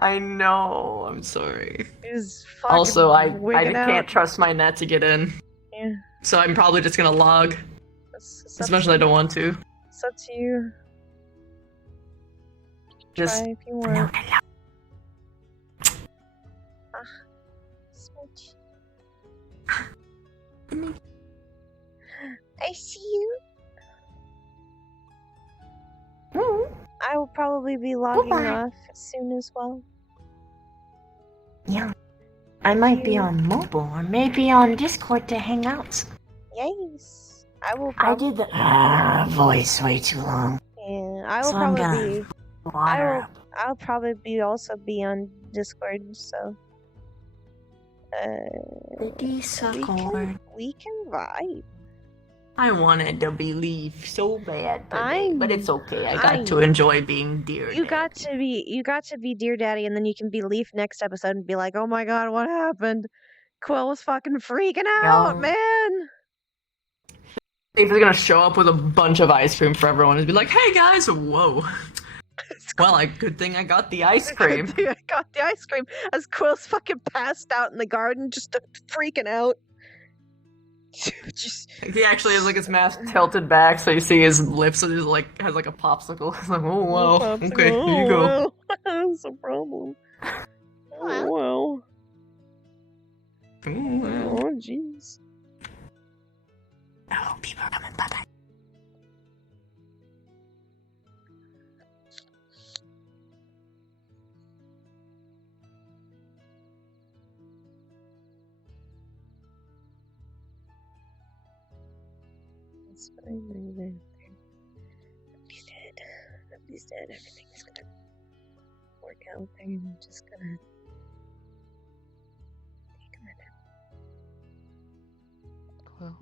I know. I'm sorry. He's fucking Also, I wigging out. can't trust my net to get in, Yeah, so I'm probably just gonna log. it's As much as I don't want to. It's up to you. Just Try if you want. Smooch. I see you. I will probably be logging off soon as well. Yeah. I might be on mobile or maybe on Discord to hang out. Yes. I will I probably... did the voice way too long. Yeah, I will So I'm probably gonna be... water up. I'll probably be also be on Discord, so... We can vibe. I wanted to be Leaf so bad today, I'm- but it's okay. I got to enjoy being Deer. You got to be Dear Daddy, and then you can be Leaf next episode and be like, oh my god, what happened? Quill was fucking freaking out, No. man! Leaf is gonna show up with a bunch of ice cream for everyone and be like, "Hey guys, whoa." Well, good thing I got the ice cream. I got the ice cream as Quill's fucking passed out in the garden, just freaking out. Just... He actually has like his mask tilted back, so you see his lips and has like a popsicle. It's like, oh wow, okay, here you go. That's a problem. Oh well. Oh jeez. Oh, people are coming. Bye-bye. It's fine, nobody's dead. Nobody's dead. Everything's gonna work out. I'm just gonna take a minute. Quill.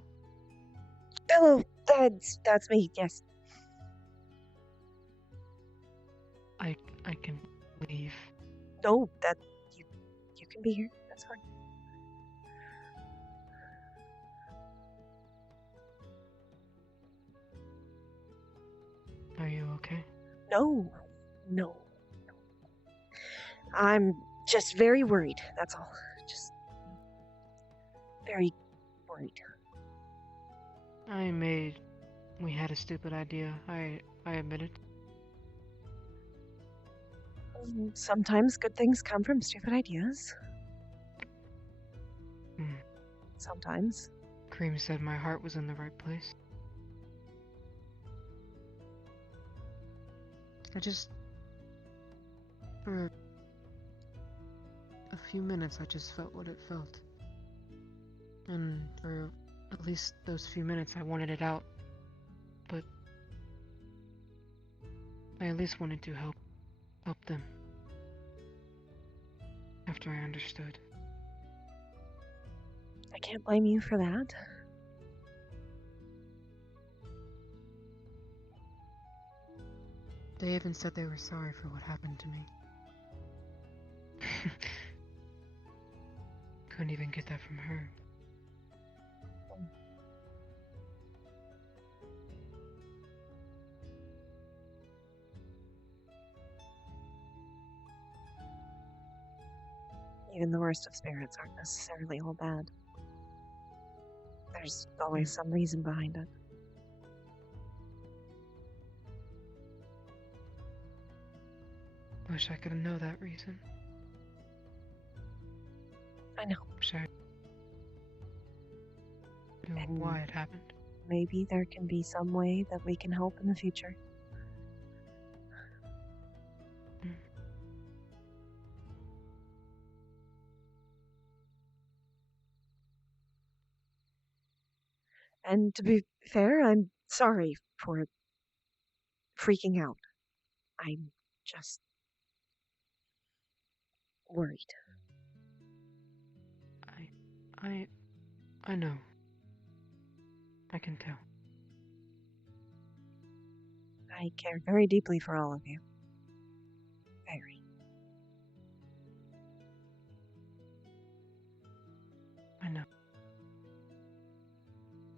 Hello, that's me. Yes. I can leave. No, that you can be here. That's fine. Are you okay? No. I'm just very worried. That's all. Just very worried. We had a stupid idea. I admit it. Sometimes good things come from stupid ideas. Sometimes. Cream said my heart was in the right place. For a few minutes, I just felt what it felt. And for at least those few minutes, I wanted it out. But I at least wanted to help them. After I understood. I can't blame you for that. They even said they were sorry for what happened to me. Couldn't even get that from her. Even the worst of spirits aren't necessarily all bad. There's always some reason behind it. Wish I could know that reason. I know. Wish I knew why it happened. Maybe there can be some way that we can help in the future. And to be fair, I'm sorry for freaking out. I'm just worried. I know. I can tell. I care very deeply for all of you. Very. I know.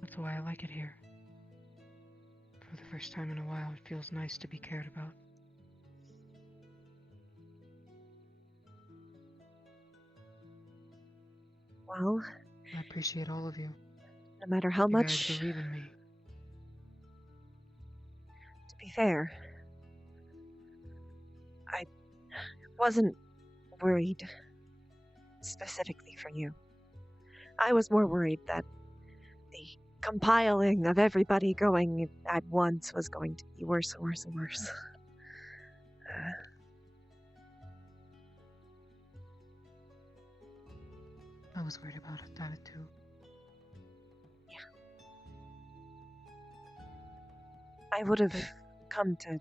That's why I like it here. For the first time in a while it feels nice to be cared about. Well, I appreciate all of you. no matter how You much. guys believe in me. To be fair, I wasn't worried specifically for you. I was more worried that the compiling of everybody going at once was going to be worse and worse and worse. I was worried about it too. I would have come to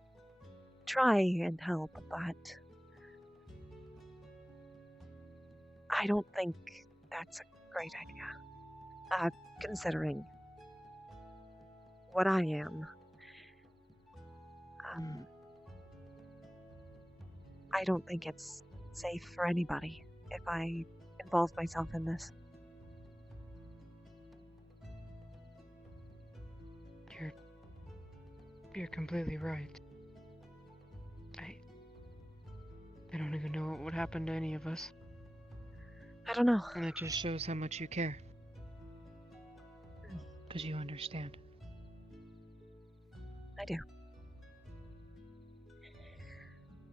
try and help, but I don't think that's a great idea. Considering what I am. I don't think it's safe for anybody if I involve myself in this. You're completely right. I don't even know what would happen to any of us. I don't know. And that just shows how much you care. Because you understand. I do.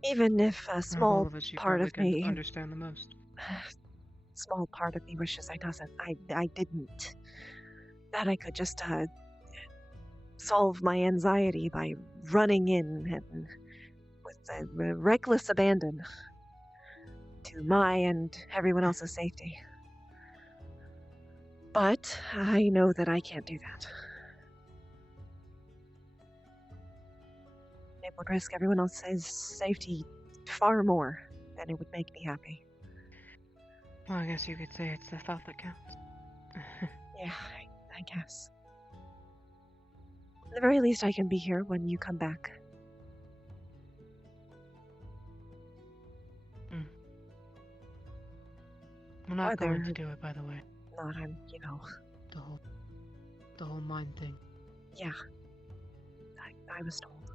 Even if a Of small all of us, you part probably of can me, understand the most. small part of me wishes I doesn't. I didn't. That I could just solve my anxiety by running in and with reckless abandon to my and everyone else's safety. But I know that I can't do that. It would risk everyone else's safety far more than it would make me happy. Well, I guess you could say it's the thought that counts. Yeah, I guess. At the very least, I can be here when you come back. I'm not going Whether- to do it, by the way. Not, The whole mind thing. Yeah. I was told.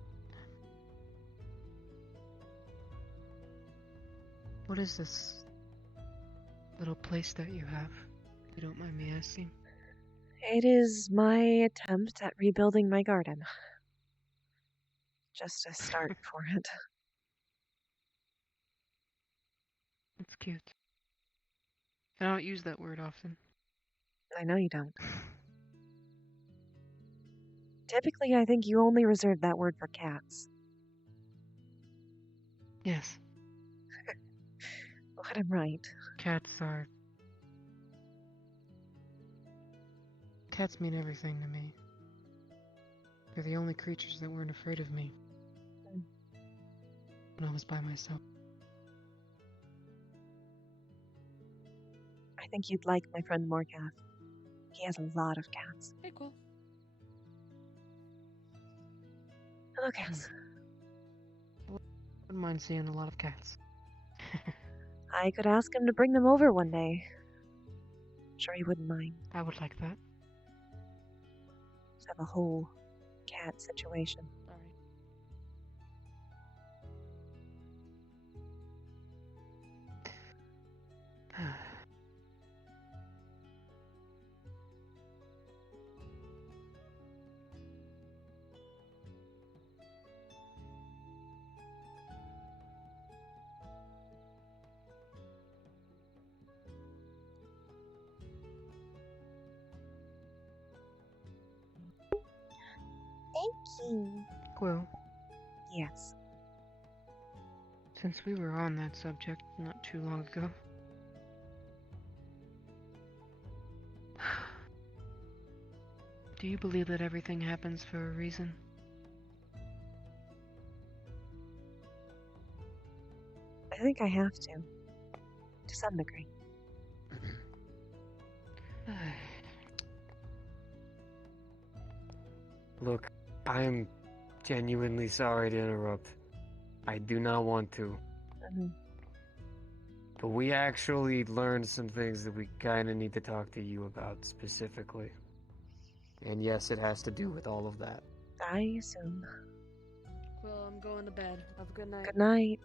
What is this little place that you have, if you don't mind me asking? It is my attempt at rebuilding my garden. Just a start for it. It's cute. I don't use that word often. I know you don't. Typically, I think you only reserve that word for cats. Yes. But I'm right. Cats mean everything to me. They're the only creatures that weren't afraid of me. When I was by myself. I think you'd like my friend Morgath. He has a lot of cats. Hey, cool. Hello, cats. Wouldn't mind seeing a lot of cats. I could ask him to bring them over one day. Sure he wouldn't mind. I would like that. Just have a whole cat situation. Alright. Thank you. Well, Yes. since we were on that subject not too long ago. Do you believe that everything happens for a reason? I think I have to some degree. Look, I'm genuinely sorry to interrupt. I do not want to. But we actually learned some things that we kind of need to talk to you about specifically. And yes, it has to do with all of that. I assume. Well, I'm going to bed. Have a good night. Good night.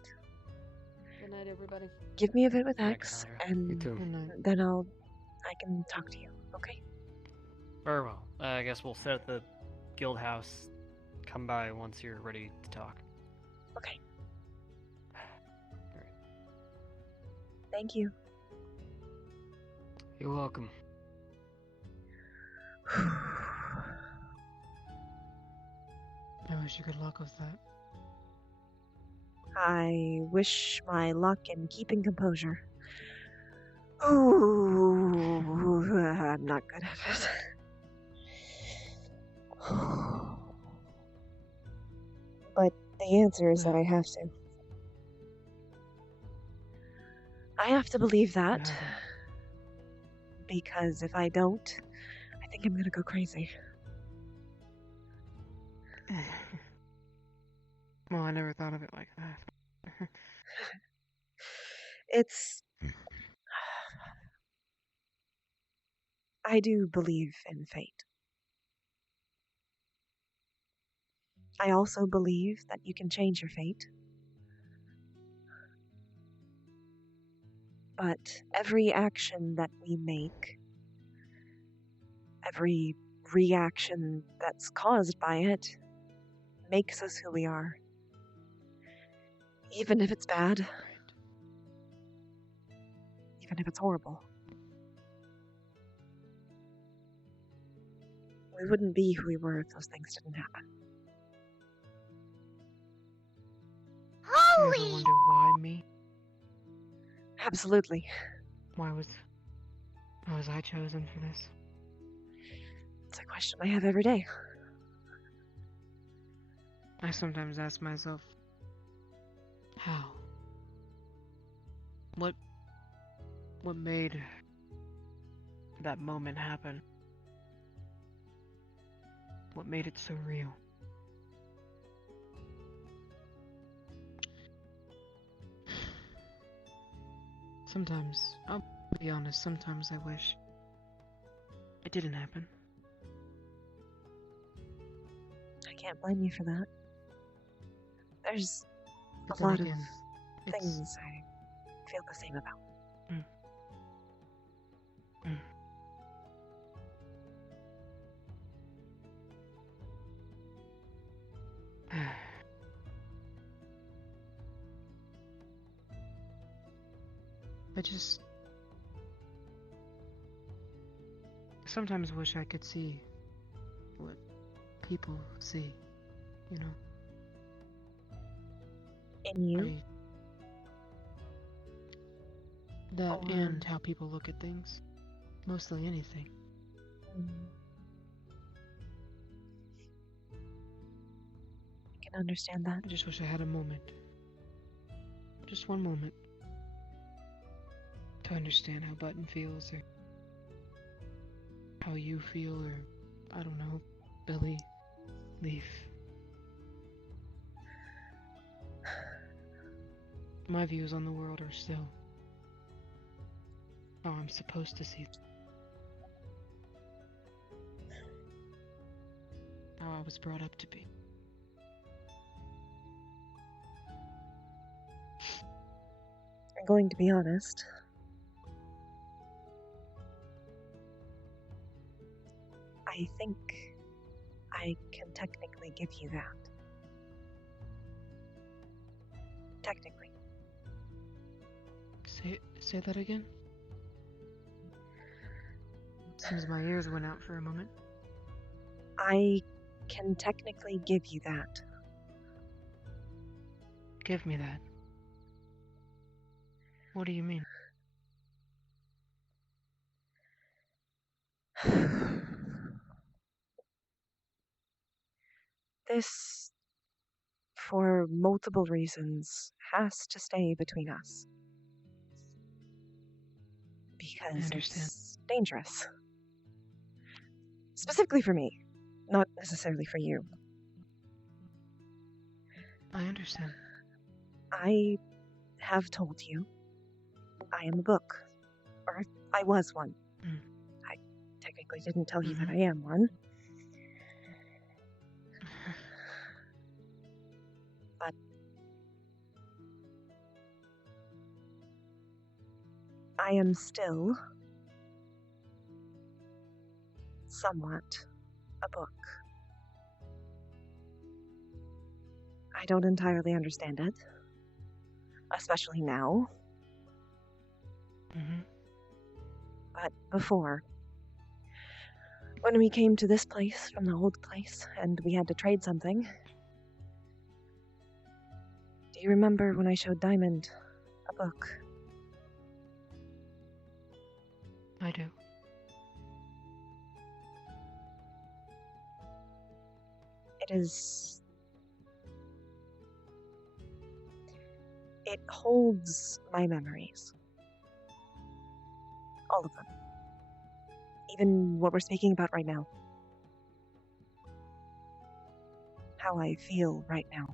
Good night, everybody. Give me a bit with Good night, X, Cassandra. and You too. Good night. then I can talk to you. Okay. Very well. I guess we'll set at the guild house. Come by once you're ready to talk. Okay. Thank you. You're welcome. I wish you good luck with that. I wish my luck in keeping composure. Ooh, I'm not good at it. But the answer is that I have to. I have to believe that. Because if I don't, I think I'm gonna go crazy. Well, I never thought of it like that. It's. I do believe in fate. I also believe that you can change your fate. But every action that we make, every reaction that's caused by it, makes us who we are. Even if it's bad. Even if it's horrible. We wouldn't be who we were if those things didn't happen. You ever wonder why me? Absolutely. Why was I chosen for this? It's a question I have every day. I sometimes ask myself, how? What made that moment happen? What made it so real? Sometimes, I'll be honest, sometimes I wish it didn't happen. I can't blame you for that. There's But a then lot again, of things I feel the same about. I just sometimes wish I could see what people see, you know? In you? That Or- and how people look at things. Mostly anything. I can understand that. I just wish I had a moment. Just one moment. To understand how Button feels, or how you feel, or I don't know, Billy, Leaf. My views on the world are still how I'm supposed to see them. How I was brought up to be. I'm going to be honest. I think I can technically give you that. Technically. Say that again? Seems my ears went out for a moment. I can technically give you that. Give me that. What do you mean? This, for multiple reasons, has to stay between us. Because it's dangerous. Specifically for me, not necessarily for you. I understand. I have told you I am a book. Or I was one. I technically didn't tell you that I am one. I am still somewhat a book. I don't entirely understand it, especially now. But before, when we came to this place from the old place and we had to trade something, do you remember when I showed Diamond a book? I do. It holds my memories. All of them. Even what we're speaking about right now. How I feel right now.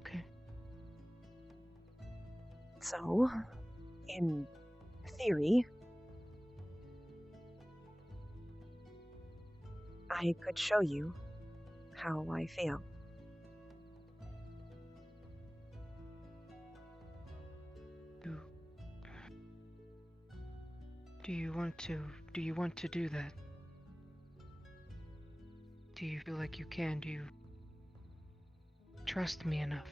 Okay. So, in theory, I could show you how I feel. Do you want to do that? Do you feel like you can? Do you trust me enough?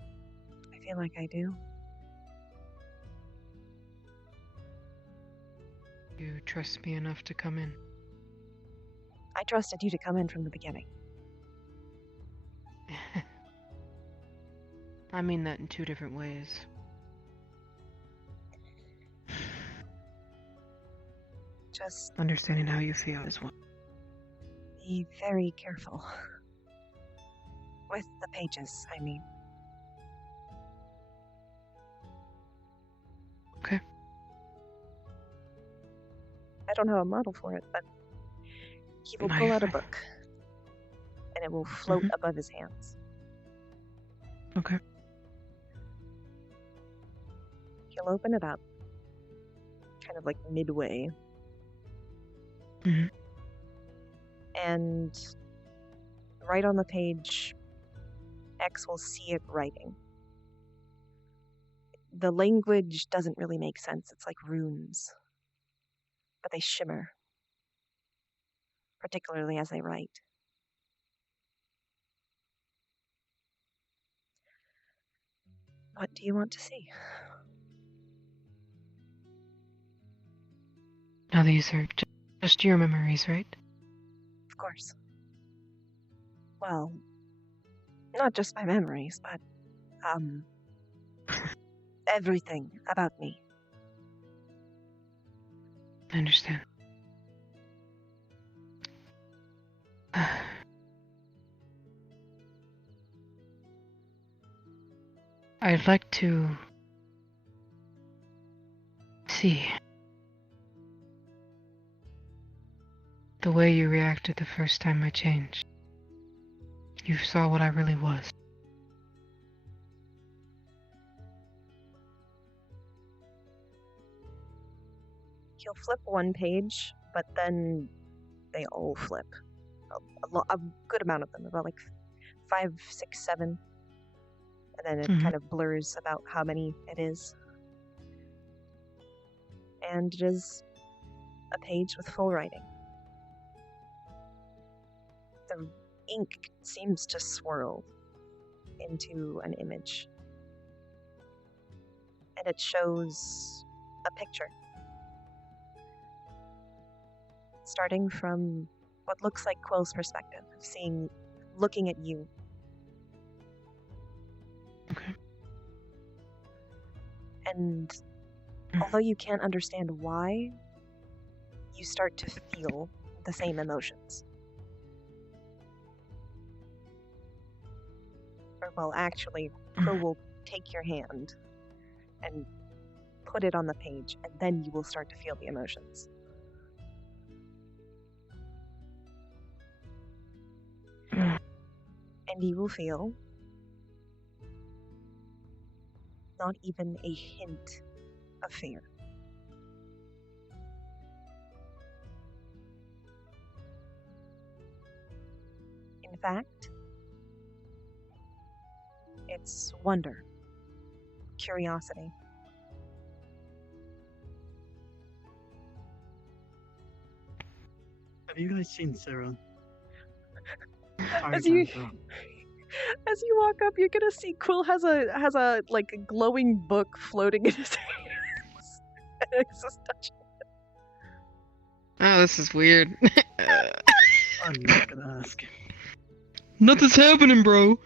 I feel like I do. You trust me enough to come in? I trusted you to come in from the beginning. I mean that in two different ways. Just understanding how you feel as well. be very careful. With the pages, I mean. Okay. I don't have a model for it, but he will pull out a book. And it will float above his hands. Okay. He'll open it up. Kind of like midway. And right on the page, X will see it writing. The language doesn't really make sense. It's like runes. But they shimmer. Particularly as they write. What do you want to see? Now these are just your memories, right? Of course. Well, not just my memories, but, everything about me. I understand. I'd like to see the way you reacted the first time I changed. You saw what I really was. He'll flip one page, but then they all flip. A good amount of them, about like 5, 6, 7. And then it kind of blurs about how many it is. And it is a page with full writing. The ink seems to swirl into an image. And it shows a picture. Starting from what looks like Quill's perspective, looking at you. Okay. And although you can't understand why, you start to feel the same emotions. Or, well, actually, Quill will take your hand and put it on the page, and then you will start to feel the emotions. And you will feel not even a hint of fear. In fact, It's wonder, curiosity. Have you guys seen Sarah? As you walk up, you're gonna see Quill has a like a glowing book floating in his hands. And he's just touching it. Oh, this is weird. I'm not gonna ask. Nothing's happening, bro.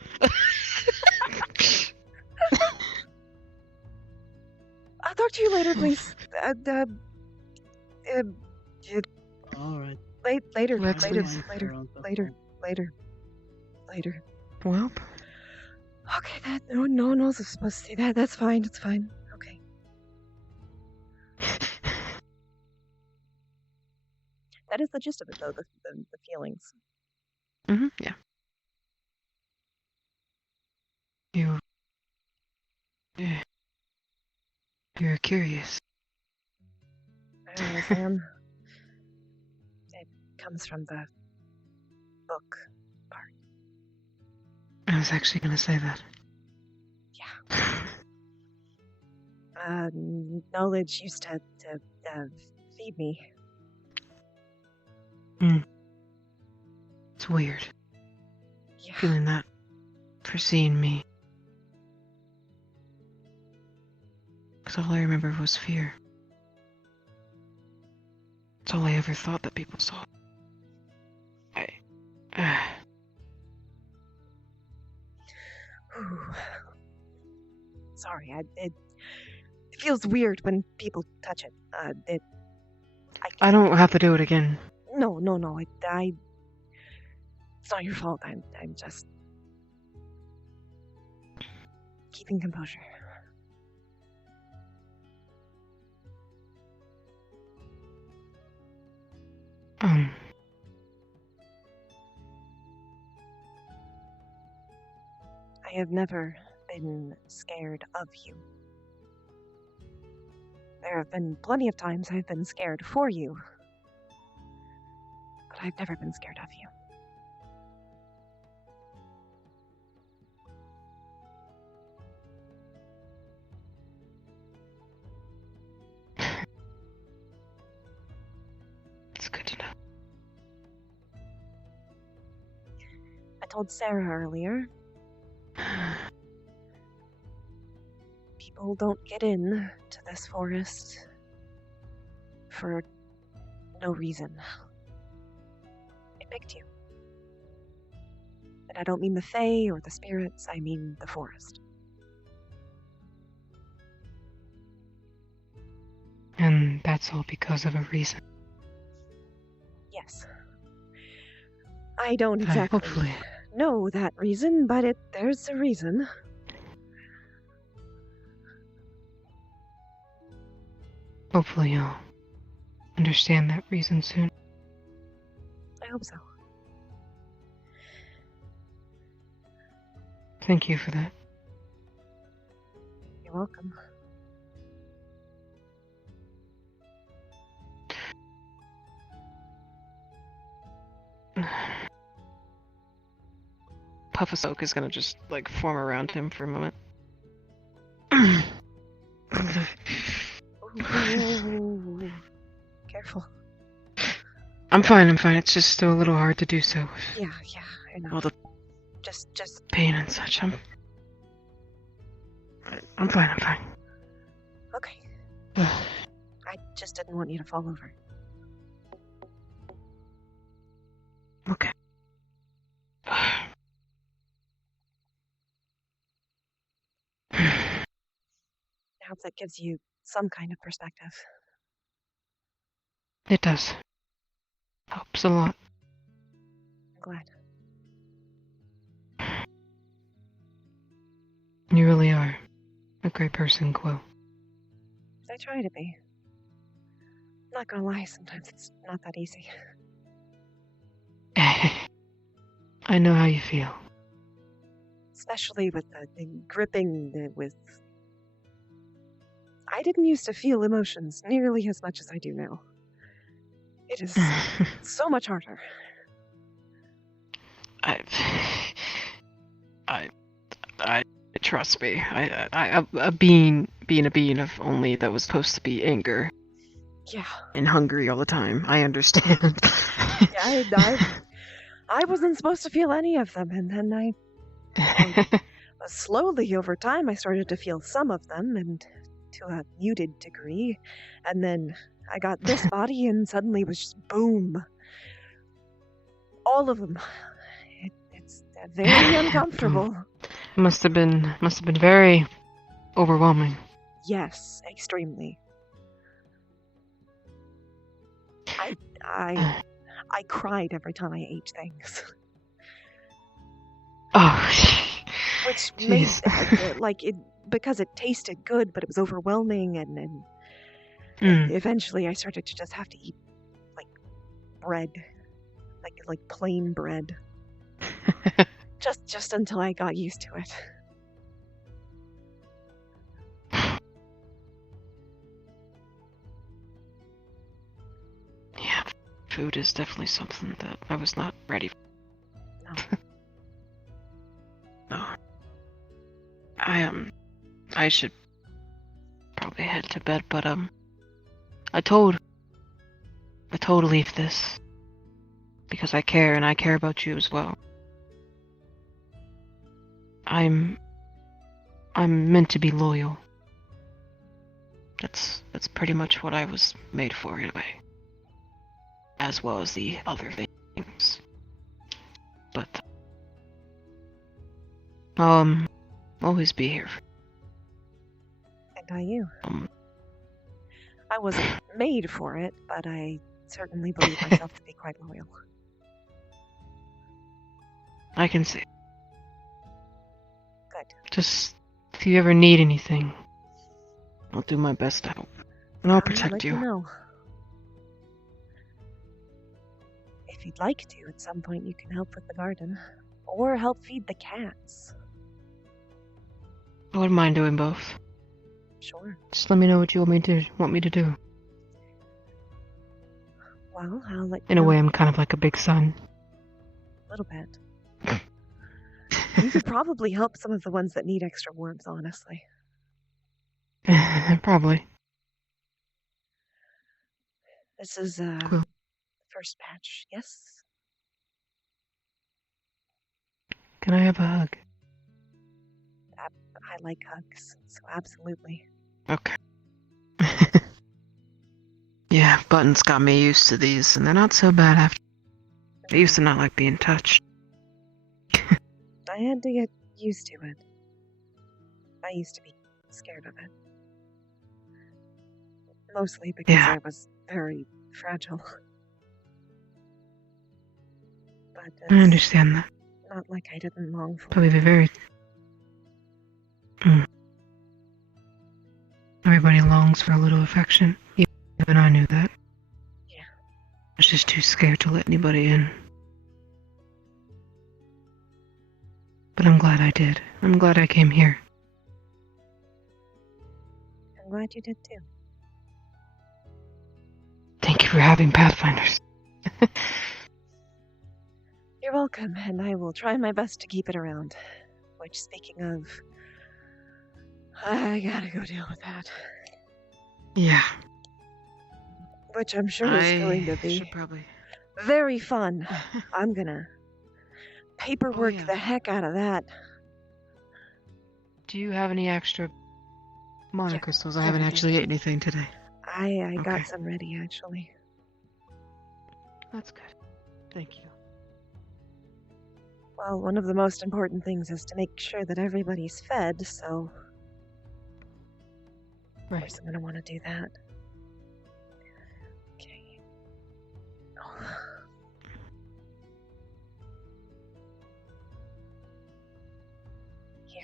I'll talk to you later, please. Alright. Later. Well. Okay, no one else is supposed to see that. That's fine. It's fine. Okay. That is the gist of it, though. The feelings. Yeah. You're curious. I am. It comes from the book part. I was actually gonna say that. Knowledge used to feed me. It's weird. Feeling that for seeing me. Because all I remember was fear. That's all I ever thought that people saw. Sorry, it feels weird when people touch it. I don't have to do it again. No. It's not your fault. I'm just keeping composure. I have never been scared of you. There have been plenty of times I've been scared for you, but I've never been scared of you. It's good to know. I told Sarah earlier. People don't get in to this forest for no reason. It picked you. And I don't mean the Fae or the spirits, I mean the forest. And that's all because of a reason. Yes. I don't exactly know that reason, but there's a reason. Hopefully you'll understand that reason soon. I hope so. Thank you for that. You're welcome. Puff of Soak is gonna just, like, form around him for a moment. Ooh. Careful. I'm fine. It's just still a little hard to do so. Yeah, I know. All the just pain and such. I'm fine. Okay. I just didn't want you to fall over. Okay. I hope that gives you some kind of perspective. It does. Helps a lot. I'm glad. You really are a great person, Quill. I try to be. I'm not gonna lie, sometimes it's not that easy. I know how you feel. Especially with the gripping with... I didn't used to feel emotions nearly as much as I do now. It is so much harder. I trust me. A being being a being of only that was supposed to be anger Yeah. and hungry all the time. I understand. I wasn't supposed to feel any of them, and then slowly over time I started to feel some of them, and to a muted degree, and then I got this body, and suddenly it was just boom, all of them. It's very uncomfortable. Must have been very overwhelming. Yes, extremely. I cried every time I ate things. Oh, which jeez. made it because it tasted good, but it was overwhelming, and eventually I started to just have to eat like bread, like plain bread, just until I got used to it. Yeah, food is definitely something that I was not ready for. No. I should probably head to bed, but I told to leave this because I care, and I care about you as well. I'm meant to be loyal. That's pretty much what I was made for anyway. As well as the other things. But always be here. And are you? I wasn't made for it, but I certainly believe myself to be quite loyal. I can see. Good. Just if you ever need anything, I'll do my best to help. And I'll protect let you. know. If you'd like to, at some point you can help with the garden. Or help feed the cats. I wouldn't mind doing both. Sure. Just let me know what you want me to do. Well, I'll let you In a know. way, I'm kind of like a big son. A little bit. You could probably help some of the ones that need extra warmth, honestly. Probably. This is Cool. first batch, yes? Can I have a hug? I like hugs, so absolutely. Okay. Yeah, Buttons got me used to these, and they're not so bad after. I used to not like being touched. I had to get used to it. I used to be scared of it. Mostly because I was very fragile. But I understand that. not like I didn't long for Probably it. be very. Everybody longs for a little affection. Even I knew that. Yeah. I was just too scared to let anybody in. But I'm glad I did. I'm glad I came here. I'm glad you did too. Thank you for having Pathfinders. You're welcome, and I will try my best to keep it around. Which, speaking of, I gotta go deal with that. Yeah. Which I'm sure is going to be should probably. very fun. I'm gonna paperwork the heck out of that. Do you have any extra mana crystals? I haven't actually ate anything today. I got some ready, actually. That's good. Thank you. Well, one of the most important things is to make sure that everybody's fed, so... Of course I'm gonna want to do that. Okay. Oh. Here.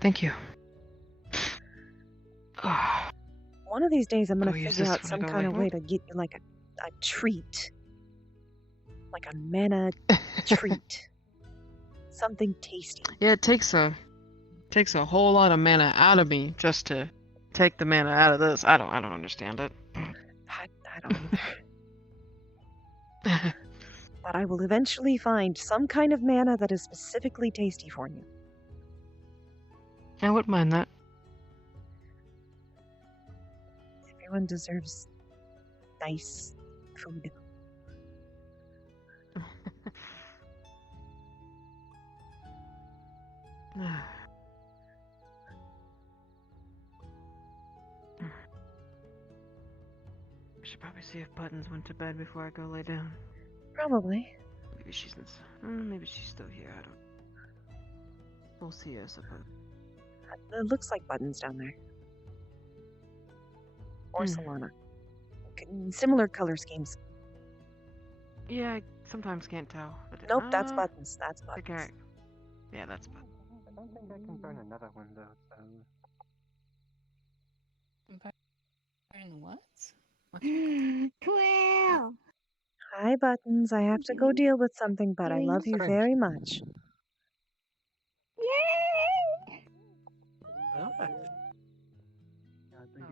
Thank you. One of these days I'm gonna Go use figure this out when I some go kind of late. way to get you like a treat. Like a mana treat. Something tasty. Yeah, it takes a whole lot of mana out of me just to take the mana out of this. I don't understand it. I don't either. but I will eventually find some kind of mana that is specifically tasty for you. I wouldn't mind that. Everyone deserves nice food. I should probably see if Buttons went to bed before I go lay down. Probably. Maybe she's maybe she's still here. I don't. We'll see, I suppose. It looks like Buttons down there. Or Solana. Similar color schemes. Yeah, I sometimes can't tell. But Nope, that's Buttons. That's Buttons. Okay. Yeah, that's Buttons. I don't think I can burn another window. Burn what? Well. Hi, Buttons. I have to go deal with something, but I love you very much. Yay!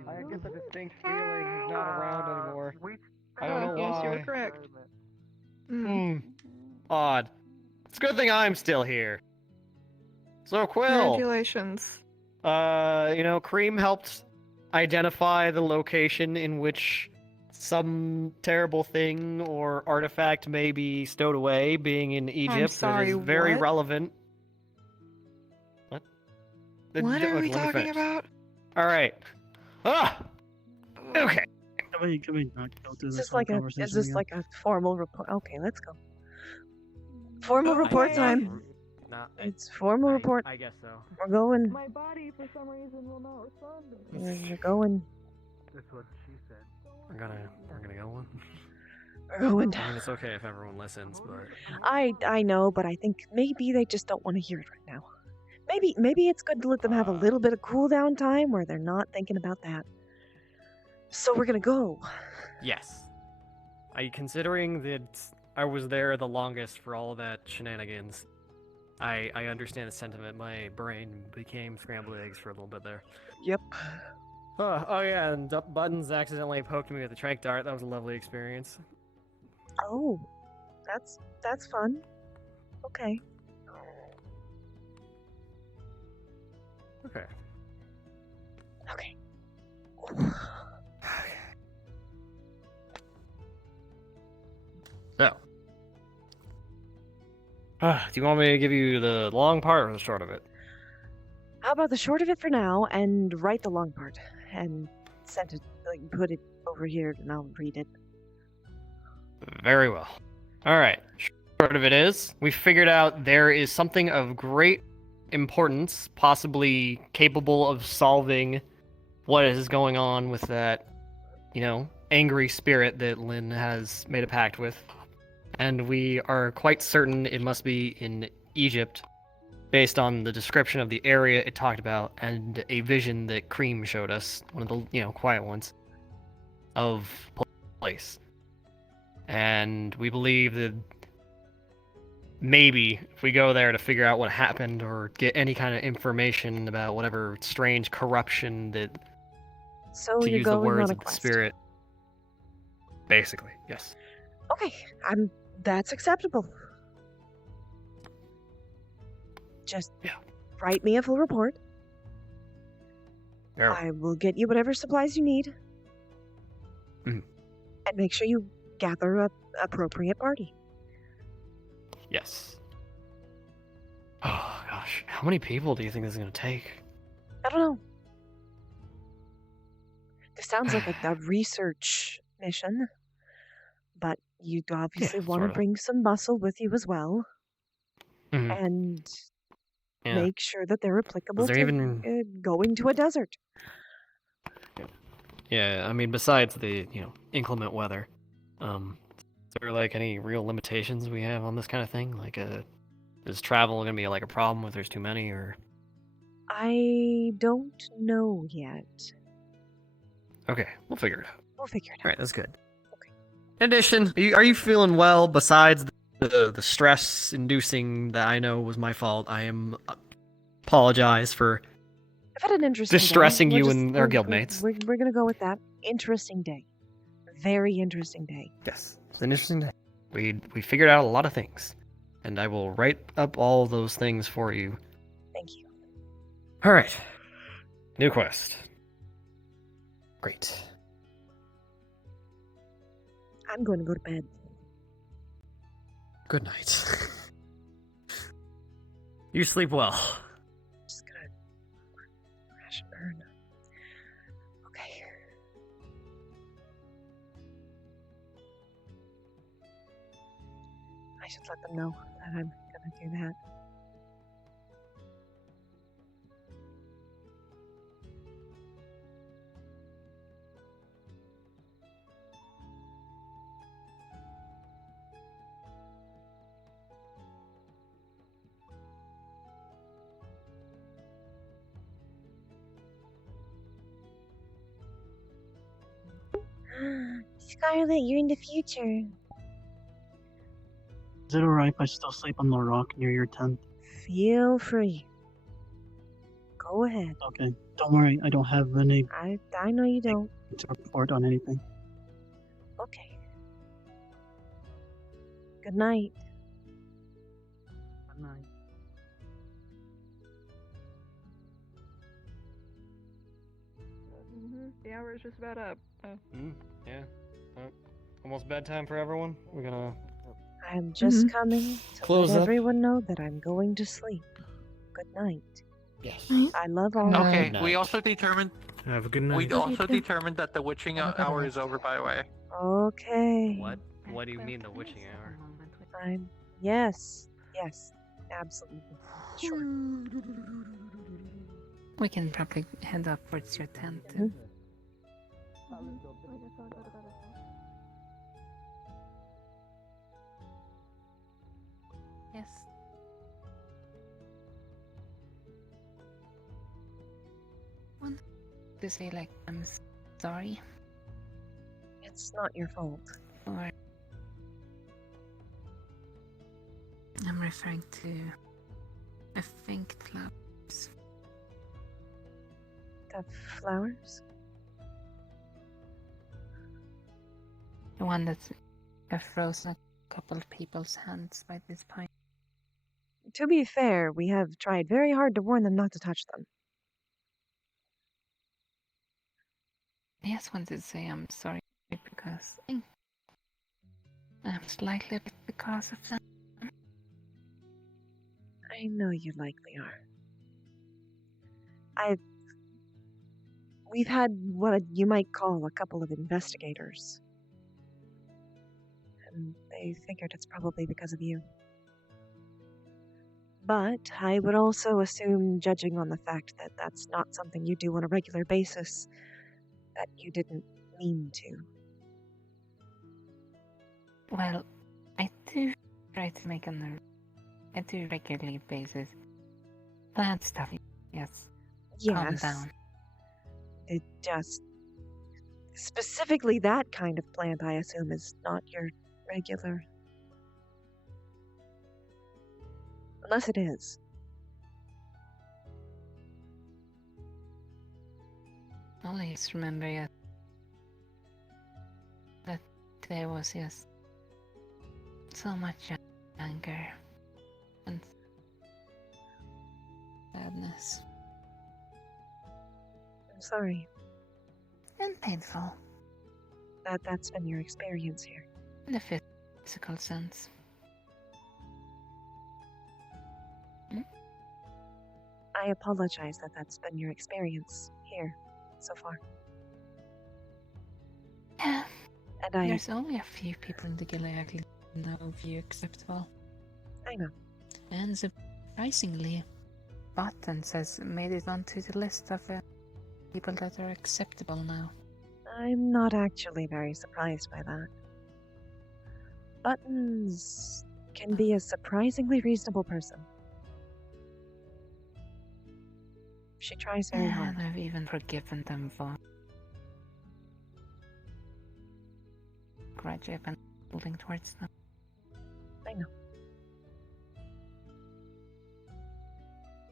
I get the distinct feeling he's not around anymore. I don't know yes, why. you were correct. Odd. It's a good thing I'm still here. So Quill, Congratulations. Cream helped identify the location in which some terrible thing or artifact may be stowed away, being in Egypt. sorry, that is very what? relevant. What? What are we let me talking finish. about? All right. Okay. Can we not go through Is this this whole like conversation is this again? like a formal report? Okay, let's go. Formal report time. It's formal report. I guess so. We're going. My body, for some reason, will not respond to me. We're going. That's what she said. We're gonna go one. We're going. I mean, it's okay if everyone listens, but I know, but I think maybe they just don't want to hear it right now. Maybe it's good to let them have a little bit of cool down time where they're not thinking about that. So we're gonna go. yes. Considering that I was there the longest for all that shenanigans, I understand the sentiment. My brain became scrambled eggs for a little bit there. Yep. Oh yeah, and Buttons accidentally poked me with a trank dart. That was a lovely experience. Oh, that's fun. Okay. Okay. Okay. So, do you want me to give you the long part or the short of it? How about the short of it for now, and write the long part, and send it, put it over here, and I'll read it. Very well. All right. Short of it is, we figured out there is something of great importance, possibly capable of solving what is going on with that, angry spirit that Lynn has made a pact with. And we are quite certain it must be in Egypt, based on the description of the area it talked about and a vision that Cream showed us, one of the, quiet ones, of place. And we believe that maybe if we go there to figure out what happened or get any kind of information about whatever strange corruption that, So to you're use the going words on a of the quest. spirit. Basically, yes. Okay, that's acceptable. Just write me a full report. Very well. I will get you whatever supplies you need. Mhm. And make sure you gather a appropriate party. Yes. Oh gosh, how many people do you think this is gonna take? I don't know. This sounds like a research mission, but you obviously want to sorta. bring some muscle with you as well, Mhm. and Yeah. make sure that they're applicable there to even- going to a desert. Yeah, I mean, besides the, inclement weather, is there, any real limitations we have on this kind of thing? Is travel gonna be, a problem if there's too many, or... I don't know yet. Okay, we'll figure it out. We'll figure it out. Alright, that's good. Okay. In addition, are you feeling well besides the stress-inducing that I know was my fault? I apologize for I've had an interesting distressing day. you We're and our we're- guildmates. We're gonna go with that. Interesting day. Very interesting day. Yes, it's an interesting day. We figured out a lot of things, and I will write up all those things for you. Thank you. All right. New quest. Great. I'm going to go to bed. Good night. You sleep well. Just gonna crash and burn. Okay. I should let them know that I'm gonna do that. Scarlet, you're in the future. Is it alright if I still sleep on the rock near your tent? Feel free. Go ahead. Okay. Don't worry, I don't have any I know you don't. to report on anything. Okay. Good night. Good night. The hour is just about up. Yeah. Almost bedtime for everyone. We're gonna I'm just coming to Close let up. everyone know that I'm going to sleep. Good night. Yes. I love all of Okay, you. we also determined. Have a good We night. also determined that the witching hour is over. By the way. Okay. What do you mean the witching hour? Yes, absolutely. Sure. We can probably head up towards your tent. Yes. Want to say like I'm sorry, It's not your fault. or I'm referring to I think flowers. The flowers? The one that's frozen a couple of people's hands by this point. To be fair, we have tried very hard to warn them not to touch them. I just wanted to say I'm sorry because I'm slightly a bit because of that. I know you likely are. We've had what you might call a couple of investigators. And they figured it's probably because of you. But I would also assume, judging on the fact that that's not something you do on a regular basis, that you didn't mean to. Well, I do try to make I do regularly basis. That stuff, yes. Calm Yes. down. It just... Specifically that kind of plant, I assume, is not your regular... Unless it is. Always remember, yes, that there was just so much anger and sadness I'm sorry. and painful That's been your experience here. in the physical sense. I apologize that that's been your experience here so far. Yeah. And I... There's only a few people in the Gilead who know you acceptable. I know. And surprisingly, Buttons has made it onto the list of people that are acceptable now. I'm not actually very surprised by that. Buttons can be a surprisingly reasonable person. She tries very hard. And I've even forgiven them for grudge I've been holding towards them. I know.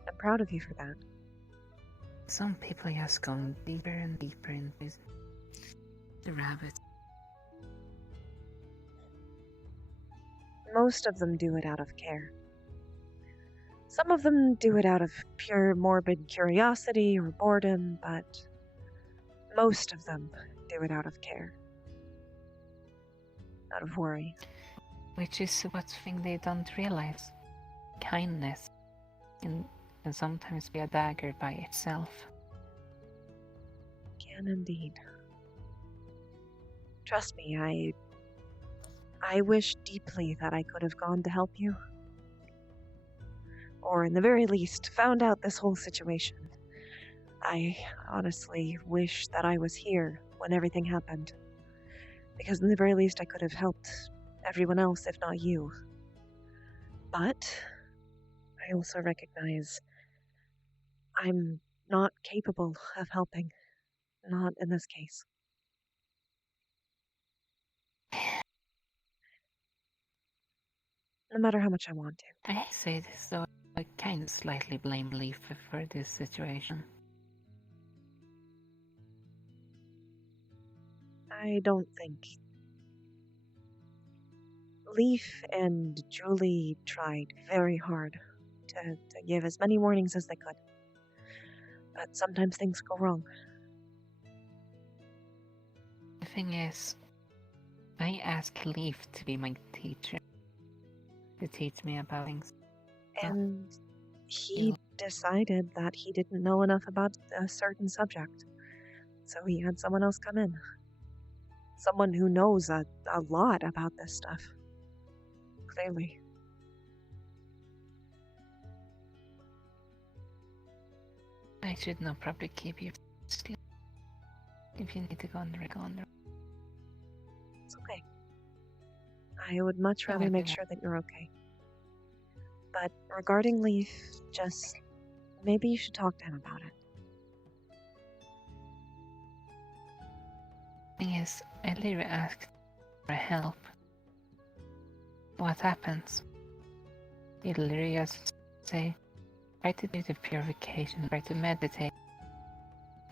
I'm proud of you for that. Some people just going deeper and deeper into the rabbit. most of them do it out of care. Some of them do it out of pure morbid curiosity or boredom, but most of them do it out of care. Out of worry. Which is what thing they don't realize. Kindness can sometimes be a dagger by itself. Can indeed. Trust me, I wish deeply that I could have gone to help you. Or in the very least, found out this whole situation. I honestly wish that I was here when everything happened. Because in the very least I could have helped everyone else, if not you. But I also recognize I'm not capable of helping. Not in this case. No matter how much I want to. I say this though, I kind of slightly blame Leaf for this situation. I don't think. Leaf and Julie tried very hard to give as many warnings as they could. But sometimes things go wrong. The thing is, I asked Leaf to be my teacher. To teach me about things. And he decided that he didn't know enough about a certain subject. So he had someone else come in. Someone who knows a lot about this stuff. Clearly. I should not probably keep you still. If you need to go on the It's okay. I would much rather make sure that you're okay. But regarding Leaf, just maybe you should talk to him about it. Thing is, I literally asked for help. What happens? You literally just say, try to do the purification, try to meditate.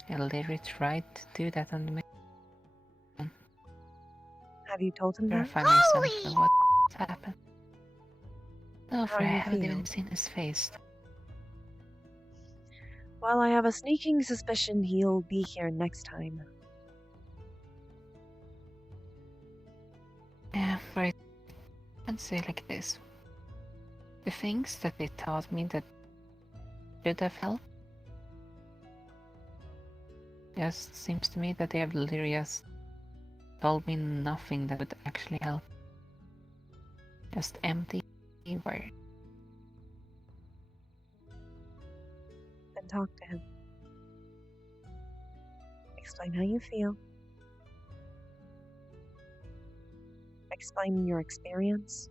I literally tried to do that on the mission. Have you told him that? Purify myself and what happened. No, for I do you haven't feel? even seen his face. Well, I have a sneaking suspicion he'll be here next time. Yeah, but I can say like this. The things that they taught me that should have helped, just seems to me that they have literally just told me nothing that would actually help. Just empty words. Then talk to him. Explain how you feel. Explain your experience.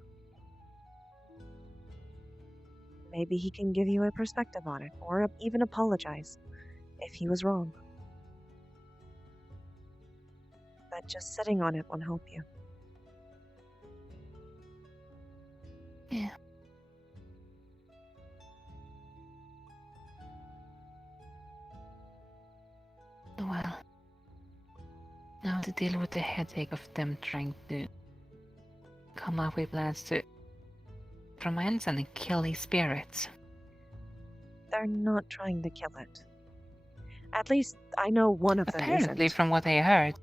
Maybe he can give you a perspective on it, or even apologize if he was wrong. But just sitting on it won't help you. Yeah. Well, now to deal with the headache of them trying to come up with plans to from my hands and kill these spirits. They're not trying to kill it. At least I know one of them Apparently, isn't. from what I heard.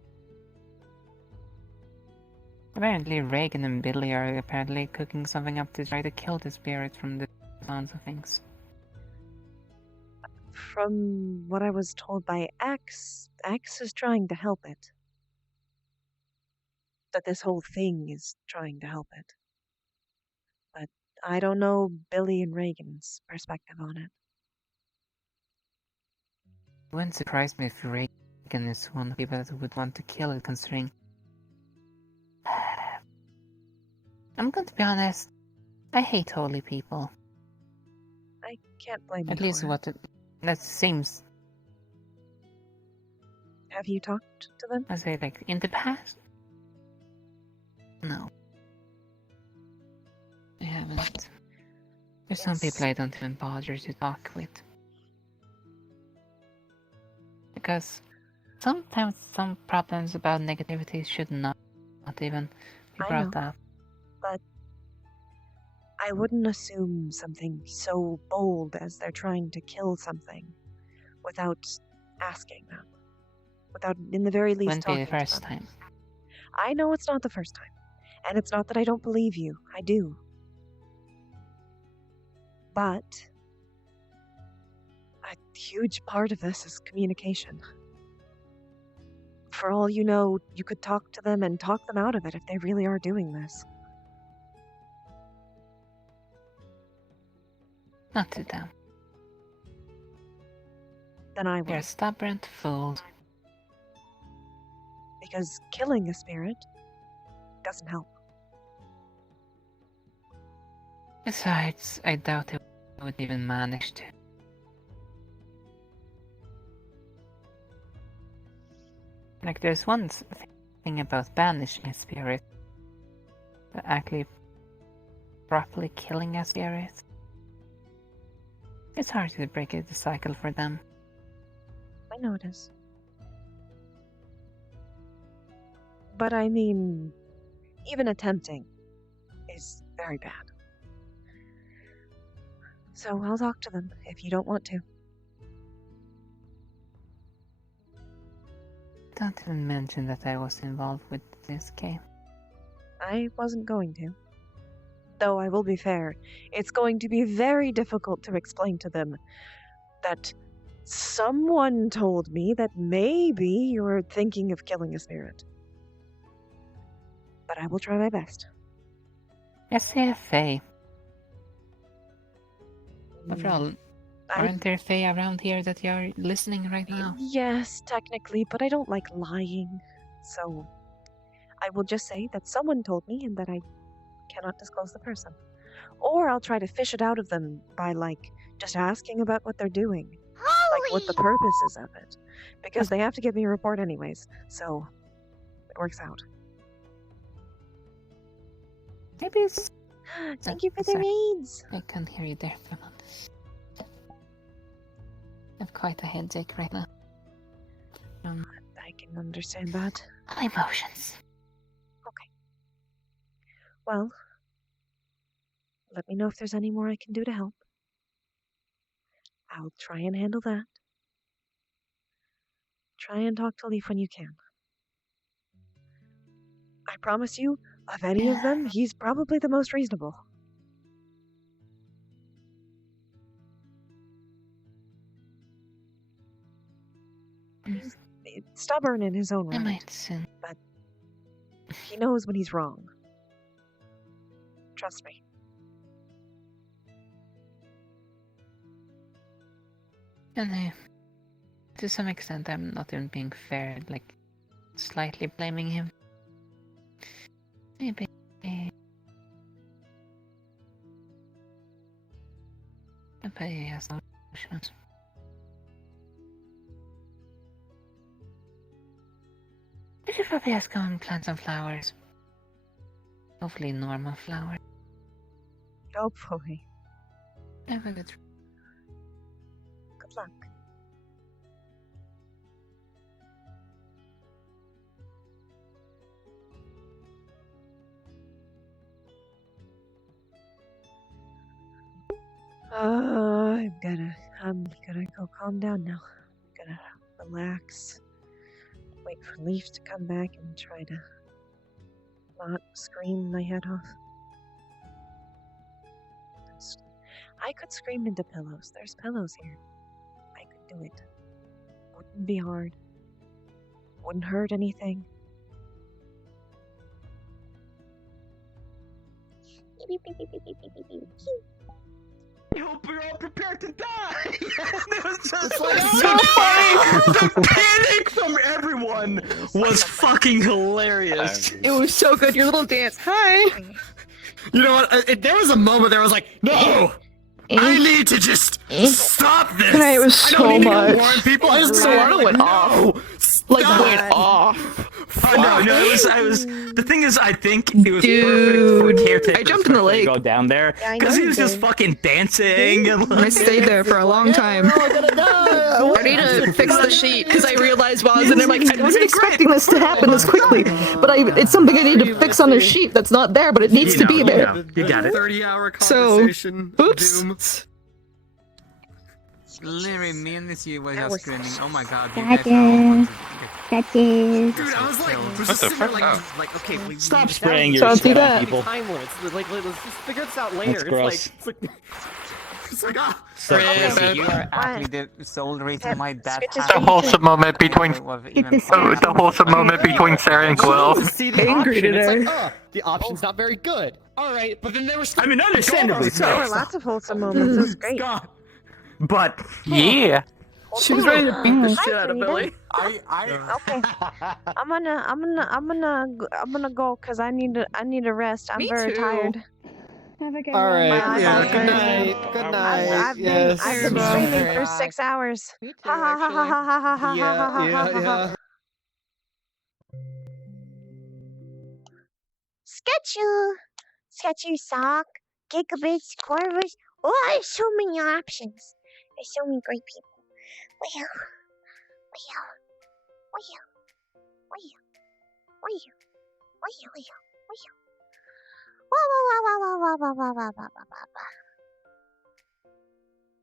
Apparently Reagan and Billy are apparently cooking something up to try to kill the spirit from the sounds of things. From what I was told by X is trying to help it. That this whole thing is trying to help it. But I don't know Billy and Reagan's perspective on it. It wouldn't surprise me if Reagan is one of the people that would want to kill it, considering... I'm going to be honest, I hate holy people. I can't blame you At least for what that seems. Have you talked to them? I say, like, in the past? No. I haven't. There's some people I don't even bother to talk with. Because sometimes some problems about negativity should not even be I brought know. up. But I wouldn't assume something so bold as they're trying to kill something without asking them. Without, in the very least, Wouldn't be the talking to first them. time. I know it's not the first time. And it's not that I don't believe you. I do. But a huge part of this is communication. For all you know, you could talk to them and talk them out of it if they really are doing this. Not to them. Then I will. They're stubborn fools. Because killing a spirit doesn't help. Besides, I doubt they would even manage to. Like, there's one thing about banishing a spirit, but actually properly killing a spirit. It's hard to break the cycle for them. I know it is. But I mean, even attempting is very bad. So I'll talk to them if you don't want to. Don't even mention that I was involved with this game. I wasn't going to. Though I will be fair, it's going to be very difficult to explain to them that someone told me that maybe you're thinking of killing a spirit. But I will try my best. SCFA. After all, aren't there Fae around here that you're listening right now? Yes, technically, but I don't like lying. So I will just say that someone told me and that I cannot disclose the person. Or I'll try to fish it out of them by, like, just asking about what they're doing. Like, what the purpose is of it. Because they have to give me a report anyways, so it works out. Maybe it's... Thank you for the sorry. raids! I can't hear you there for a moment. I have quite a headache right now. I can understand that. Emotions. Okay. Well, let me know if there's any more I can do to help. I'll try and handle that. Try and talk to Leaf when you can. I promise you, of any of them, he's probably the most reasonable. He's stubborn in his own I right, might soon. but he knows when he's wrong. Trust me. And to some extent, I'm not even being fair, like, slightly blaming him. Maybe. But he has no emotions. We should probably ask him and plant some flowers. Hopefully normal flowers. Hopefully. Have a good Good luck. I'm gonna go calm down now. Gonna relax. Wait for Leaf to come back and try to not scream my head off. I could scream into pillows. There's pillows here. I could do it. Wouldn't be hard. Wouldn't hurt anything. I hope we're all prepared to die! It was just It's like so funny! The panic from everyone was fucking hilarious. It was so good. Your little dance. Hi. You know what? There was a moment there I was like, no! I need to just stop this! Tonight it was I so don't need much. to warn people, I just Solana like, went no! off. Like, went off. Oh no, I was. The thing is, I think it was perfect for caretaker. I jumped in the lake. To go down there Yeah, I because know he was you just did. fucking dancing and I stayed there for a long time. I need to fix the sheet because I realized while I was in there, like, I wasn't expecting this to happen this quickly. But it's something I need to fix on the sheet that's not there, but it needs to be there. You got it. 30-hour So, conversation. oops. Doom. Literally, me and this you were That just was screaming, oh my god, you guys are all Gotcha. ones Gotcha. Dude, I was like, What just the sitting there fuck? like, okay, we Stop we spraying established your there's shit on so many people. Time limits. Like, let's just figure this out later. That's gross. It's like, ah. So Okay. Tracy, you are actually the sole reason why that happened. The wholesome moment between the wholesome moment between Sarah and Quill. To see the Angry option. It's today. like, the option's not very good. All right, but then there was. I mean, understandably so. There were lots of wholesome moments. It was great. But Yeah. She was ready to beat the Hi, shit out of Frida. Billy. Okay. I'm gonna go because I need to rest. I'm Me very too. tired. Have a good All right. My Yeah. eyeballs Good hurt. night. Good night. I've been streaming for 6 hours. Me too, Ha ha ha ha ha ha ha Yeah. ha ha Yeah. ha ha. Yeah. Sketchy sock, gigabits, Corvus. Oh, there's so many options. There's so many great people. Well.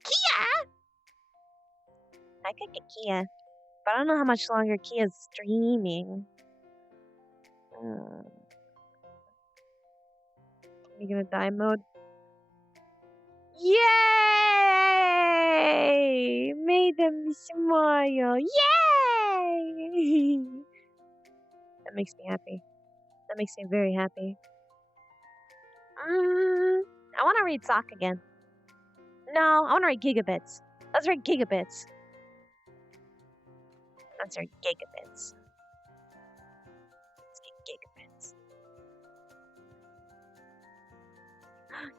Kia! I could get Kia, but I don't know how much longer Kia's streaming. You gonna die mode? Yay! Made them smile. Yay! That makes me happy. That makes me very happy. I want to read Sock again. No, I want to read Gigabits. Let's read Gigabits. Let's read Gigabits. Let's get Gigabits.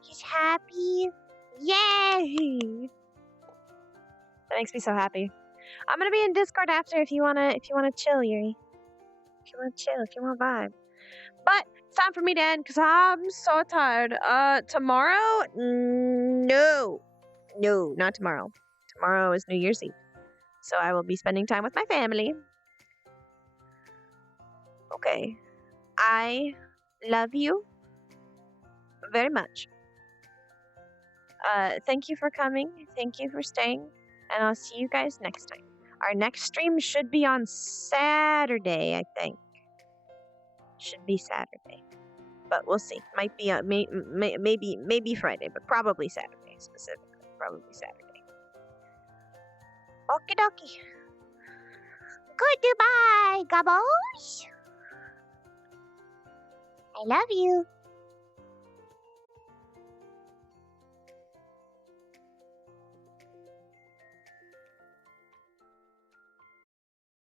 He's happy. Yay! That makes me so happy. I'm gonna be in Discord after if you wanna chill, Yuri. If you wanna chill, if you wanna vibe. But it's time for me to end because I'm so tired. Tomorrow? No, not tomorrow. Tomorrow is New Year's Eve, so I will be spending time with my family. Okay, I love you very much. Thank you for coming. Thank you for staying. And I'll see you guys next time. Our next stream should be on Saturday, I think. Should be Saturday. But we'll see. Might be maybe Friday, but probably Saturday specifically. Probably Saturday. Okie dokie. Goodbye, gobbles. I love you.